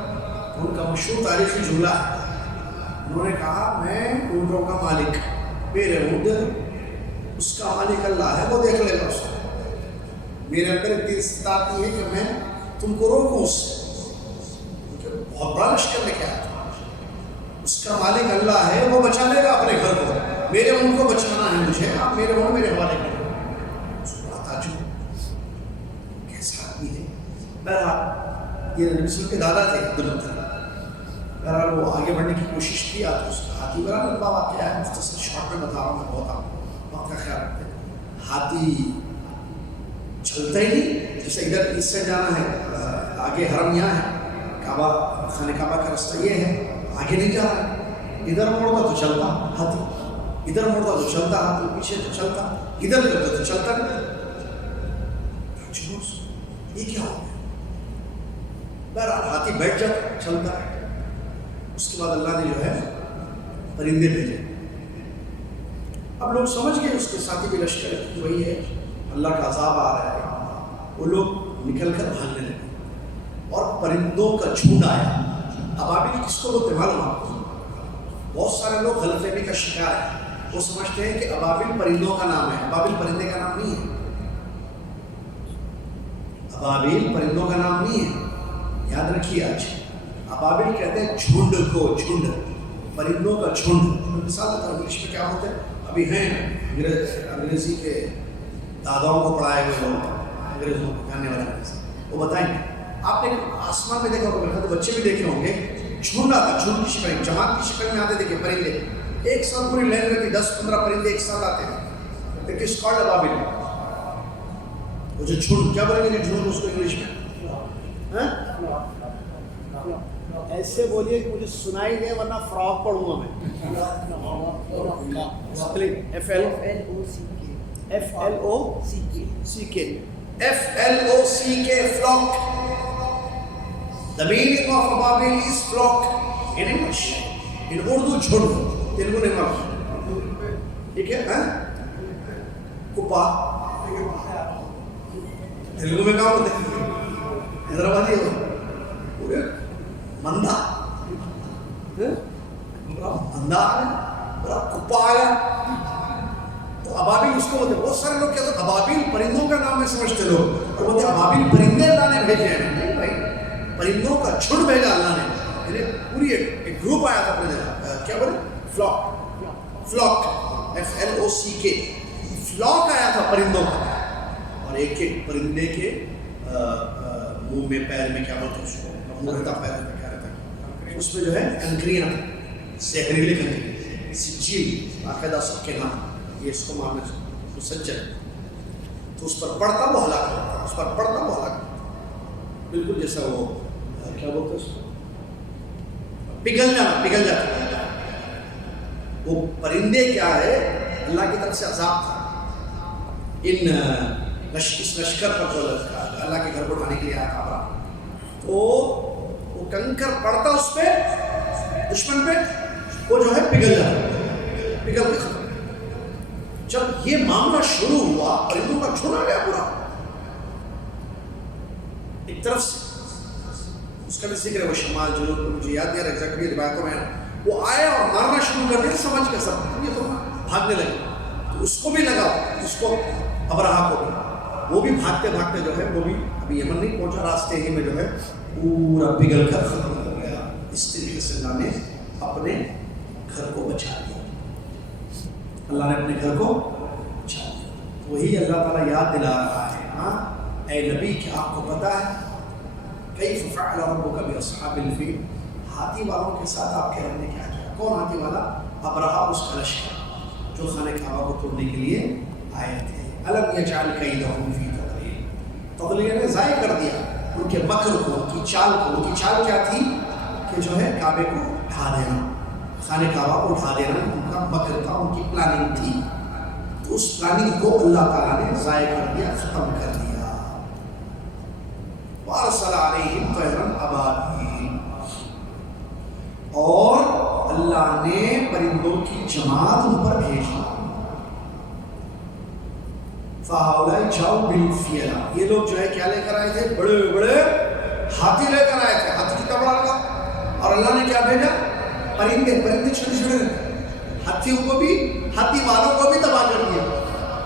تو ان کا مشہور تاریخی جملہ ہے، انہوں نے کہا میں اونٹوں کا مالک، میرے اونٹ اس کا مالک اللہ ہے، وہ دیکھ لے گا اس کو، میرے اندر اتنی استطاعت نہیں ہے کہ میں تم کو روکوں اس سے، کیونکہ بہت بڑا لشکر لے کے آیا تھا، اس کا مالک اللہ ہے، وہ بچا لے گا اپنے گھر کو، میرے اونٹ کو بچانا ہے مجھے، آپ میرے اونٹ میرے حوالے کریں۔ اس کو بڑا تعجب، کیسا آدمی ہے۔ بہرحال یہ نبی صلی اللہ علیہ وسلم کے دادا تھے عبد المطلب۔ بہرحال وہ آگے بڑھنے کی کوشش کیا تو اس کا ہاتھی بڑا لمبا واقعہ ہے، مختصر شارٹ میں بتا رہا ہوں، میں بہت آپ وقت کا خیال رکھتے ہیں۔ ہاتھی چلتا ہی نہیں، جیسے ادھر اس سے جانا ہے، آگے حرم یہاں ہے، کعبہ خانہ کعبہ کا راستہ یہ ہے، آگے نہیں جا رہا ہے، ادھر موڑتا تو چلتا ہاتھی، ادھر موڑتا تو چلتا ہاتھی، پیچھے تو چلتا، ادھر کرتا تو چلتا نہیں۔ یہ کیا ہو گیا؟ بہرحال ہاتھی بیٹھ جاتا، چلتا ہے۔ اس کے بعد اللہ نے جو ہے پرندے بھیجے۔ اب لوگ سمجھ گئے اس کے ساتھی بھی لشکر وہی ہے، اللہ کا عذاب آ رہا ہے، وہ لوگ نکل کر بھاگنے لگے اور پرندوں کا جھنڈ آیا۔ ابابیل کس کو بولتے معلوم آپ کو؟ بہت سارے لوگ غلط فہمی کا شکار ہیں، وہ سمجھتے ہیں کہ ابابیل پرندوں کا نام ہے، ابابیل پرندے کا نام نہیں ہے، ابابیل پرندوں کا نام نہیں ہے، یاد رکھیے آج۔ ابابیل کہتے ہیں جھنڈ کو، جھنڈ، پرندوں کا جھنڈ۔ مثال دیتا ہوں، انگلش میں کیا ہوتے ہیں، ابھی ہیں انگریزی کے داداؤں کو پڑھائے ہوئے لوگ، انگریزوں کو جاننے والے انگریزی، وہ بتائیں گے۔ آپ نے آسمان میں دیکھا ہوگا، تو بچے بھی دیکھے ہوں گے، جھنڈ آتا، جھنڈ کی شکل، جماعت کی شکل میں آتے، دیکھیں پرندے ایک ساتھ پوری لائن میں 10-15 پرندے ایک ساتھ آتے ہیں، اٹ از کالڈ ابابیل۔ وہ جو جھنڈ، کیا بولیں گے جھنڈ اس کو انگلش میں؟ ایسے بولیے کہ مجھے سنائی دے ورنہ فراق پڑھوں گا میں۔ FLOCK flock. The meaning of Ababil is flock in English. In Urdu jhund, Telugu نہیں معلوم، ٹھیک ہے؟ کپا تیلگو میں کہاں ہوتے ہیں؟ حیدرآبادی ہو پورے مندہ، مندہ آیا، کپا آیا، تو ابابیل اس کو بولتے ہیں۔ بہت سارے لوگ کہتے ہیں ابابیل پرندوں کا نام ہے سمجھتے لوگ، اور بولتے ہیں ابابیل پرندے اللہ نے بھیجے ہیں۔ نہیں بھائی، پرندوں کا جھنڈ بھیجا اللہ نے، یعنی پوری ایک گروپ آیا تھا اپنے جگہ، کیا بولے؟ فلاک، فلاک، FLOCK، فلاک آیا تھا پرندوں کا، اور ایک ایک پرندے کے منہ میں، پیر میں، کیا بولتے ہیں اس کو، منہ رہتا، پیر رہتا، کیا رہتا، اس میں جو ہے کنکریاں، زہریلے کنکریاں، سجیل، باقاعدہ سب کے نام، یہ اس کو ماننا تو سچن، تو اس پر پڑتا وہ ہلاک ہوتا، اس پر پڑتا وہ ہلاک ہوتا، بالکل جیسا وہ کیا بولتے ہیں اس کو، پگھل جانا، پگھل جاتا۔ وہ پرندے کیا ہے، اللہ کی طرف سے عذاب تھا ان اس لشکر پر جو لشکر اللہ کے گھر کو اٹھانے کے لیے آیا تھا. تو وہ کنکر پڑتا اس پہ دشمن پہ, وہ جو ہے پگھل جاتا, پگھل کے ختم. جب یہ معاملہ شروع ہوا پرندوں کا چھوڑا گیا پورا ایک طرف سے, اس کا بھی ذکر ہے وہ شمال جو مجھے یاد نہیں آ رہا ایگزیکٹلی روایتوں میں, وہ آیا اور مارنا شروع کر دیا سمجھ کر سب یہ تو بھاگنے لگے. تو اس کو بھی لگا, اس کو ابرہا کو بھی, وہ بھی بھاگتے بھاگتے جو ہے وہ بھی ابھی یمن نہیں پہنچا, راستے ہی میں جو ہے پورا پگھل کر ختم ہو گیا. اس طریقے سے اللہ نے اپنے گھر کو بچا لیا, اللہ نے اپنے گھر کو بچا لیا. وہی اللہ تعالیٰ یاد دلا رہا ہے, ہاں اے نبی کیا آپ کو پتہ ہے کیف فعل ربک باصحاب الفیل, ہاتھی والوں کے ساتھ آپ کے رب نے کیا کیا. کون ہاتھی والا؟ ابرہا, اس کا لشکر جو خانہ کعبہ کو توڑنے کے لیے آئے تھے. الم یجعل کیدہم فی تضلیل, تضلیل نے ضائع کر دیا ان کے مکر کو, ان کی چال کو. ان کی چال کیا تھی کہ جو ہے کعبے کو ڈھا دینا, خانہ کعبہ کو ڈھا دینا, ان کا مکر تھا, ان کی پلاننگ تھی. تو اس پلاننگ کو اللہ تعالیٰ نے ضائع کر دیا, ختم کر دیا. وارسل علیہم طیرا ابابیل, اور اللہ نے پرندوں کی جماعت ان پر بھیجی. فہؤلاء جاؤ بالفیل, یہ لوگ جو ہے کیا لے کر آئے تھے؟ بڑے بڑے ہاتھی لے کر آئے تھے. ہاتھی کتنا بڑا لگا, اور اللہ نے کیا بھیجا؟ پرندے. پرندے چھوٹے چھوٹے, ہاتھیوں کو بھی, ہاتھی والوں کو بھی تباہ کر دیا.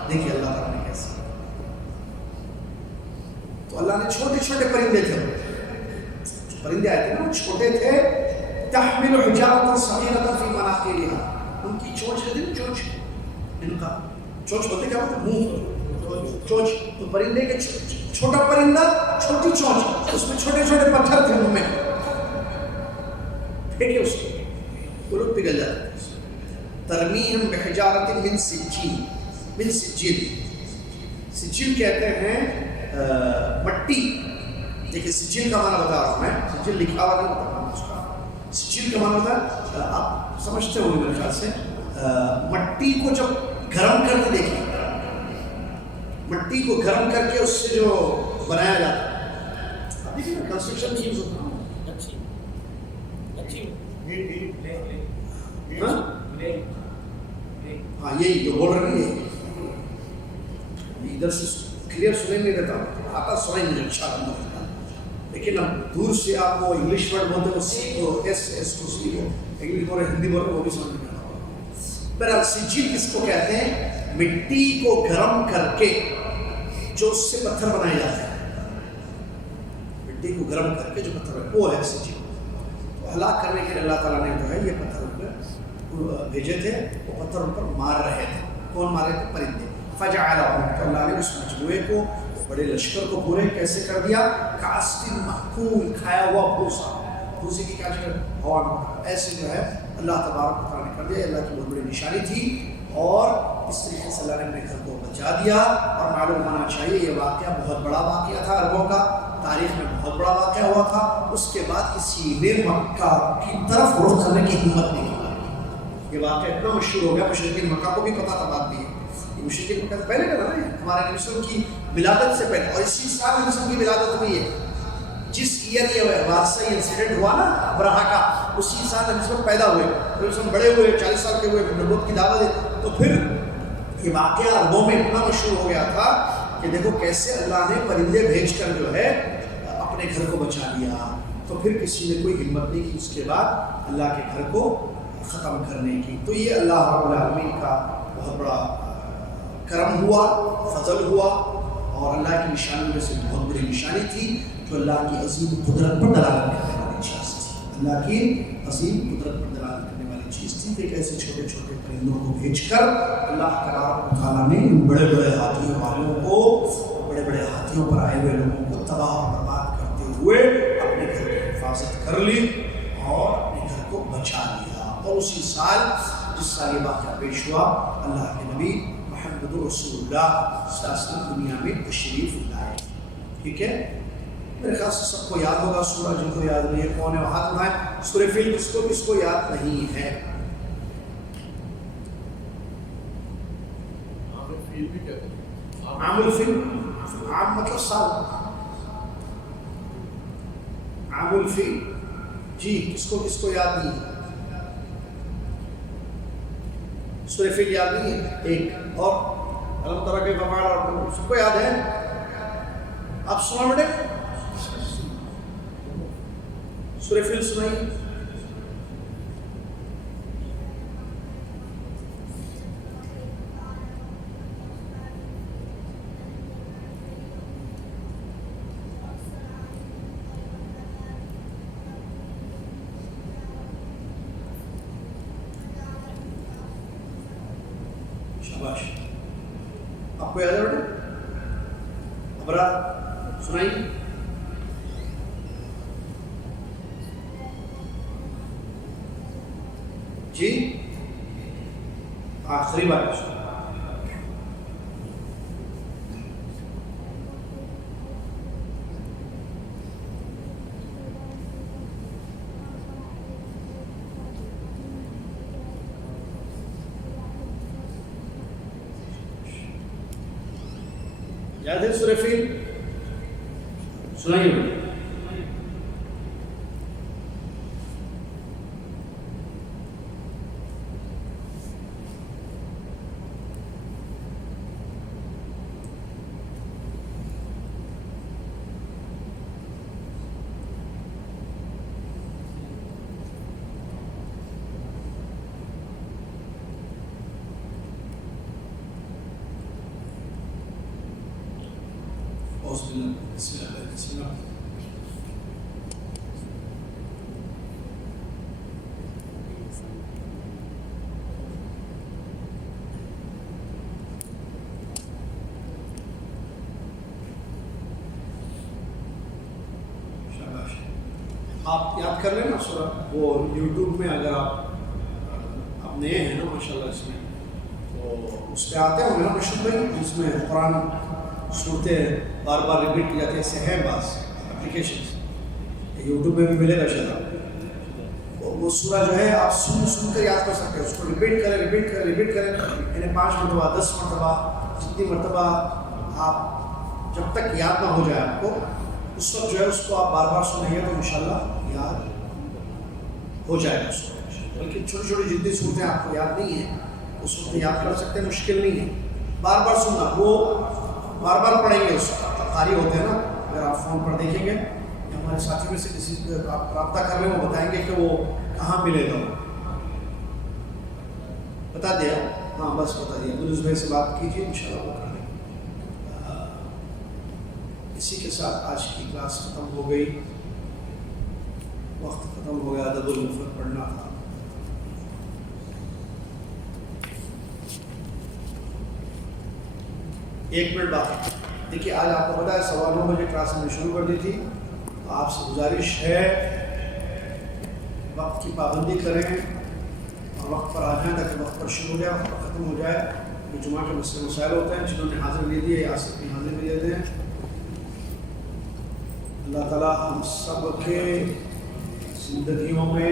دیکھیے اللہ تعالیٰ نے کیسے, تو اللہ نے چھوٹے چھوٹے پرندے تھے, پرندے آئے تھے نا وہ چھوٹے تھے. تحمل حجارة صغيرة في مناخيرها, ان کی چونچ ہے نا, چونچ, ان کا چونچ بولتے کیا ہوتا ہے؟ منہ, چونچ. تو پرندے کے چھوٹا پرندہ, چھوٹی چونچ, اس میں چھوٹے چھوٹے پتھر تھے منہ میں, پھینکے اس کو, وہ لوگ پگھل جاتے تھے. ترمیہم بحجارۃ من سجیل, من سجیل, سجیل کہتے ہیں مٹی. دیکھیے سجیل کا معنی بتا رہا ہوں میں, سجیل لکھا ہوا نہیں ہوتا اس کا. سجیل کا معنی ہوتا ہے, آپ سمجھتے ہو میرے خیال سے, مٹی کو جب گرم کر کے دیکھیں, مٹی کو گرم کر کے اس سے جو بنایا جاتا ہے, اب دیکھیے نا کنسٹرکشن میں یوز ہوتا ہے. ہاں یہی جو بول رہے ہیں یہی, ادھر سے کلیئر سنیں نہیں دیتا, آتا سنیں نہیں اچھا لگتا, لیکن اب دور سے آپ کو انگلش ورڈ بولتے ہیں, وہ سیکھو, ایس کو سیکھو, انگلش بولے ہندی بولے وہ بھی سمجھ میں آتا ہوگا. پر سجیل کس کو کہتے ہیں؟ مٹی کو گرم کر کے جو اس سے پتھر بنائے جاتے ہیں, مٹی کو گرم کر کے جو پتھر ہے وہ ہے سجیل. تو ہلاک کرنے کے لیے اللہ تعالیٰ نے جو ہے یہ پتھر ان پر بھیجے تھے, وہ پتھر ان پر مار رہے تھے. کون مارے تھے؟ پرندے. فجعلہم, تو اللہ نے اس مجموعے کو, بڑے لشکر کو پورے کیسے کر دیا؟ کاسٹ محکول, کھایا ہوا بھوسا, بھوسے کی کیا شکل؟ ہوا میں. ایسے جو ہے اللہ تبارک و تعالیٰ نے کر دیا. اللہ کی بہت بڑی نشانی تھی, اور اس طریقے سے اللہ نے اپنے گھر کو بچا دیا. اور معلوم ہونا چاہیے یہ واقعہ بہت بڑا واقعہ تھا عربوں کا, تاریخ میں بہت بڑا واقعہ ہوا تھا. اس کے بعد کسی نے مکہ کی طرف رخ کرنے کی ہمت نہیں کی. یہ واقعہ اتنا مشہور ہو گیا, مشرکین مکہ کو بھی پتا تھا بات بھی. مشرکین مکہ سے پہلے کرا رہے ہیں ہمارے نبی صلی اللہ علیہ وسلم کی ولادت سے پہلے, اور اسی سال نبی صلی اللہ علیہ وسلم کی ولادت ہوئی ہے. جس ایئر یہ حادثہ یہ انسیڈنٹ ہوا نا ابرہا کا, اسی سال نبی صلی اللہ علیہ وسلم پیدا ہوئے. نبی صلی اللہ علیہ وسلم بڑے ہوئے, 40 سال کے ہوئے, نبوت کی دعوت ہے. تو پھر یہ واقعہ عربوں میں اتنا مشہور ہو گیا تھا کہ دیکھو کیسے اللہ نے پرندے بھیج کر جو ہے اپنے گھر کو بچا لیا. تو پھر کسی نے کوئی ہمت نہیں کی اس کے بعد اللہ کے گھر کو ختم کرنے کی. تو یہ اللہ رب العالمین کا بہت بڑا کرم ہوا, فضل ہوا, اور اللہ کی نشانی میں سے بہت بڑی نشانی تھی جو اللہ کی عظیم قدرت پر دلالت کرنے والی چیز تھی. اللہ کی عظیم قدرت پر دلالت کرنے والی چیز تھی کہ ایسے چھوٹے چھوٹے پرندوں کو بھیج کر اللہ تعالیٰ نے ان بڑے بڑے ہاتھی والوں کو, بڑے بڑے ہاتھیوں پر آئے ہوئے لوگوں کو تباہ و برباد کرتے ہوئے اپنے گھر کی حفاظت کر لی اور اپنے گھر کو بچا لیا. اور اسی سال جس سال یہ واقعہ پیش ہوا, اللہ کے نبی محمد رسول اللہ صلی اللہ علیہ وسلم دنیا میں تشریف لائے. ٹھیک ہے, میرے خیال سے سب کو یاد ہوگا سورہ, جن کو یاد نہیں ہے کون ہے ہاتھ اٹھائیں. سورہ فیل کس کو یاد نہیں ہے؟ عام الفیل, عام مطلب سال, عامل فی جی کس کو یاد نہیں ہے؟ سورہ فیل یاد نہیں ہے؟ ایک اور علم طرح کے فعل اور سب کو یاد ہے؟ آپ سنا بیٹے سورہ فیل سنائیے. شاباش. آپ کو یاد ہے بیٹا؟ ابرار سنائیے. جی آخری بار یاد ہے سورہ فیل؟ سنائیے. بسم اللہ. شاباش. آپ یاد کر لیں نا سورہ وہ یوٹیوب میں اگر آپ نئے ہیں نا ماشاء اللہ اس میں تو اس پہ آتے ہوں گے نا مشہور میں جس میں قرآن صورتیں بار بار ریپیٹ کی جاتی ہے. ایسے ہیں بعض اپلیکیشنس یوٹیوب میں بھی ملے گا شاید. وہ سورہ جو ہے آپ سن کر یاد کر سکتے ہیں. اس کو ریپیٹ کریں یعنی 5 مرتبہ 10 مرتبہ جتنی مرتبہ آپ جب تک یاد نہ ہو جائے آپ کو اس وقت جو ہے اس کو آپ بار بار سنیں گے تو انشاءاللہ یاد ہو جائے گا اس کو. بلکہ چھوٹی چھوٹی جتنی صورتیں آپ کو یاد نہیں ہیں اس وقت یاد کر سکتے ہیں. مشکل نہیں ہے. بار بار سننا. وہ بار بار پڑھیں گے. اس قاری ہوتے ہیں نا اگر آپ فون پر دیکھیں گے یا ہمارے ساتھیوں میں سے کسی سے آپ رابطہ کر لیں وہ بتائیں گے کہ وہ کہاں ملے گا. بتا دیا؟ ہاں بس بتا دیا. گلوز بھائی سے بات کیجیے انشاءاللہ وہ کر لیں گے. اسی کے ساتھ آج کی کلاس ختم ہو گئی. وقت ختم ہو گیا. ادب المفرد پڑھنا تھا. ایک منٹ باقی. دیکھیے آج آپ کو پتا ہے 9:15 بجے کلاس ہم نے شروع کر دی تھی. تو آپ سے گزارش ہے وقت کی پابندی کریں اور وقت پر آ جائیں تاکہ وقت پر شروع ہو جائے وقت پر ختم ہو جائے. یہ جمعہ کے مسئلے مسائل ہوتے ہیں. جنہوں نے حاضر لے دیے یا اپنی حاضر بھی دے دیں. اللہ تعالیٰ ہم سب کے زندگیوں میں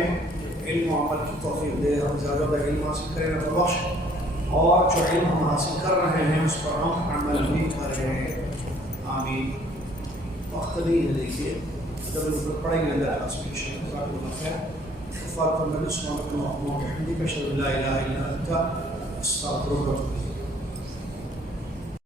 علم و عمل کی توفیق دے. ہم زیادہ علم حاصل کریں اور بخش اور جو علم ہم حاصل کر رہے ہیں اس پر ہم عمل بھی کریں. آمین. وقت نہیں ہے. دیکھیے جب ضرورت پڑیں گے اللہ تعالیٰ سے خیر. فاطمہ نسمع لكم اللهم وبحمدك اشهد ان لا اله الا انت استغفرك.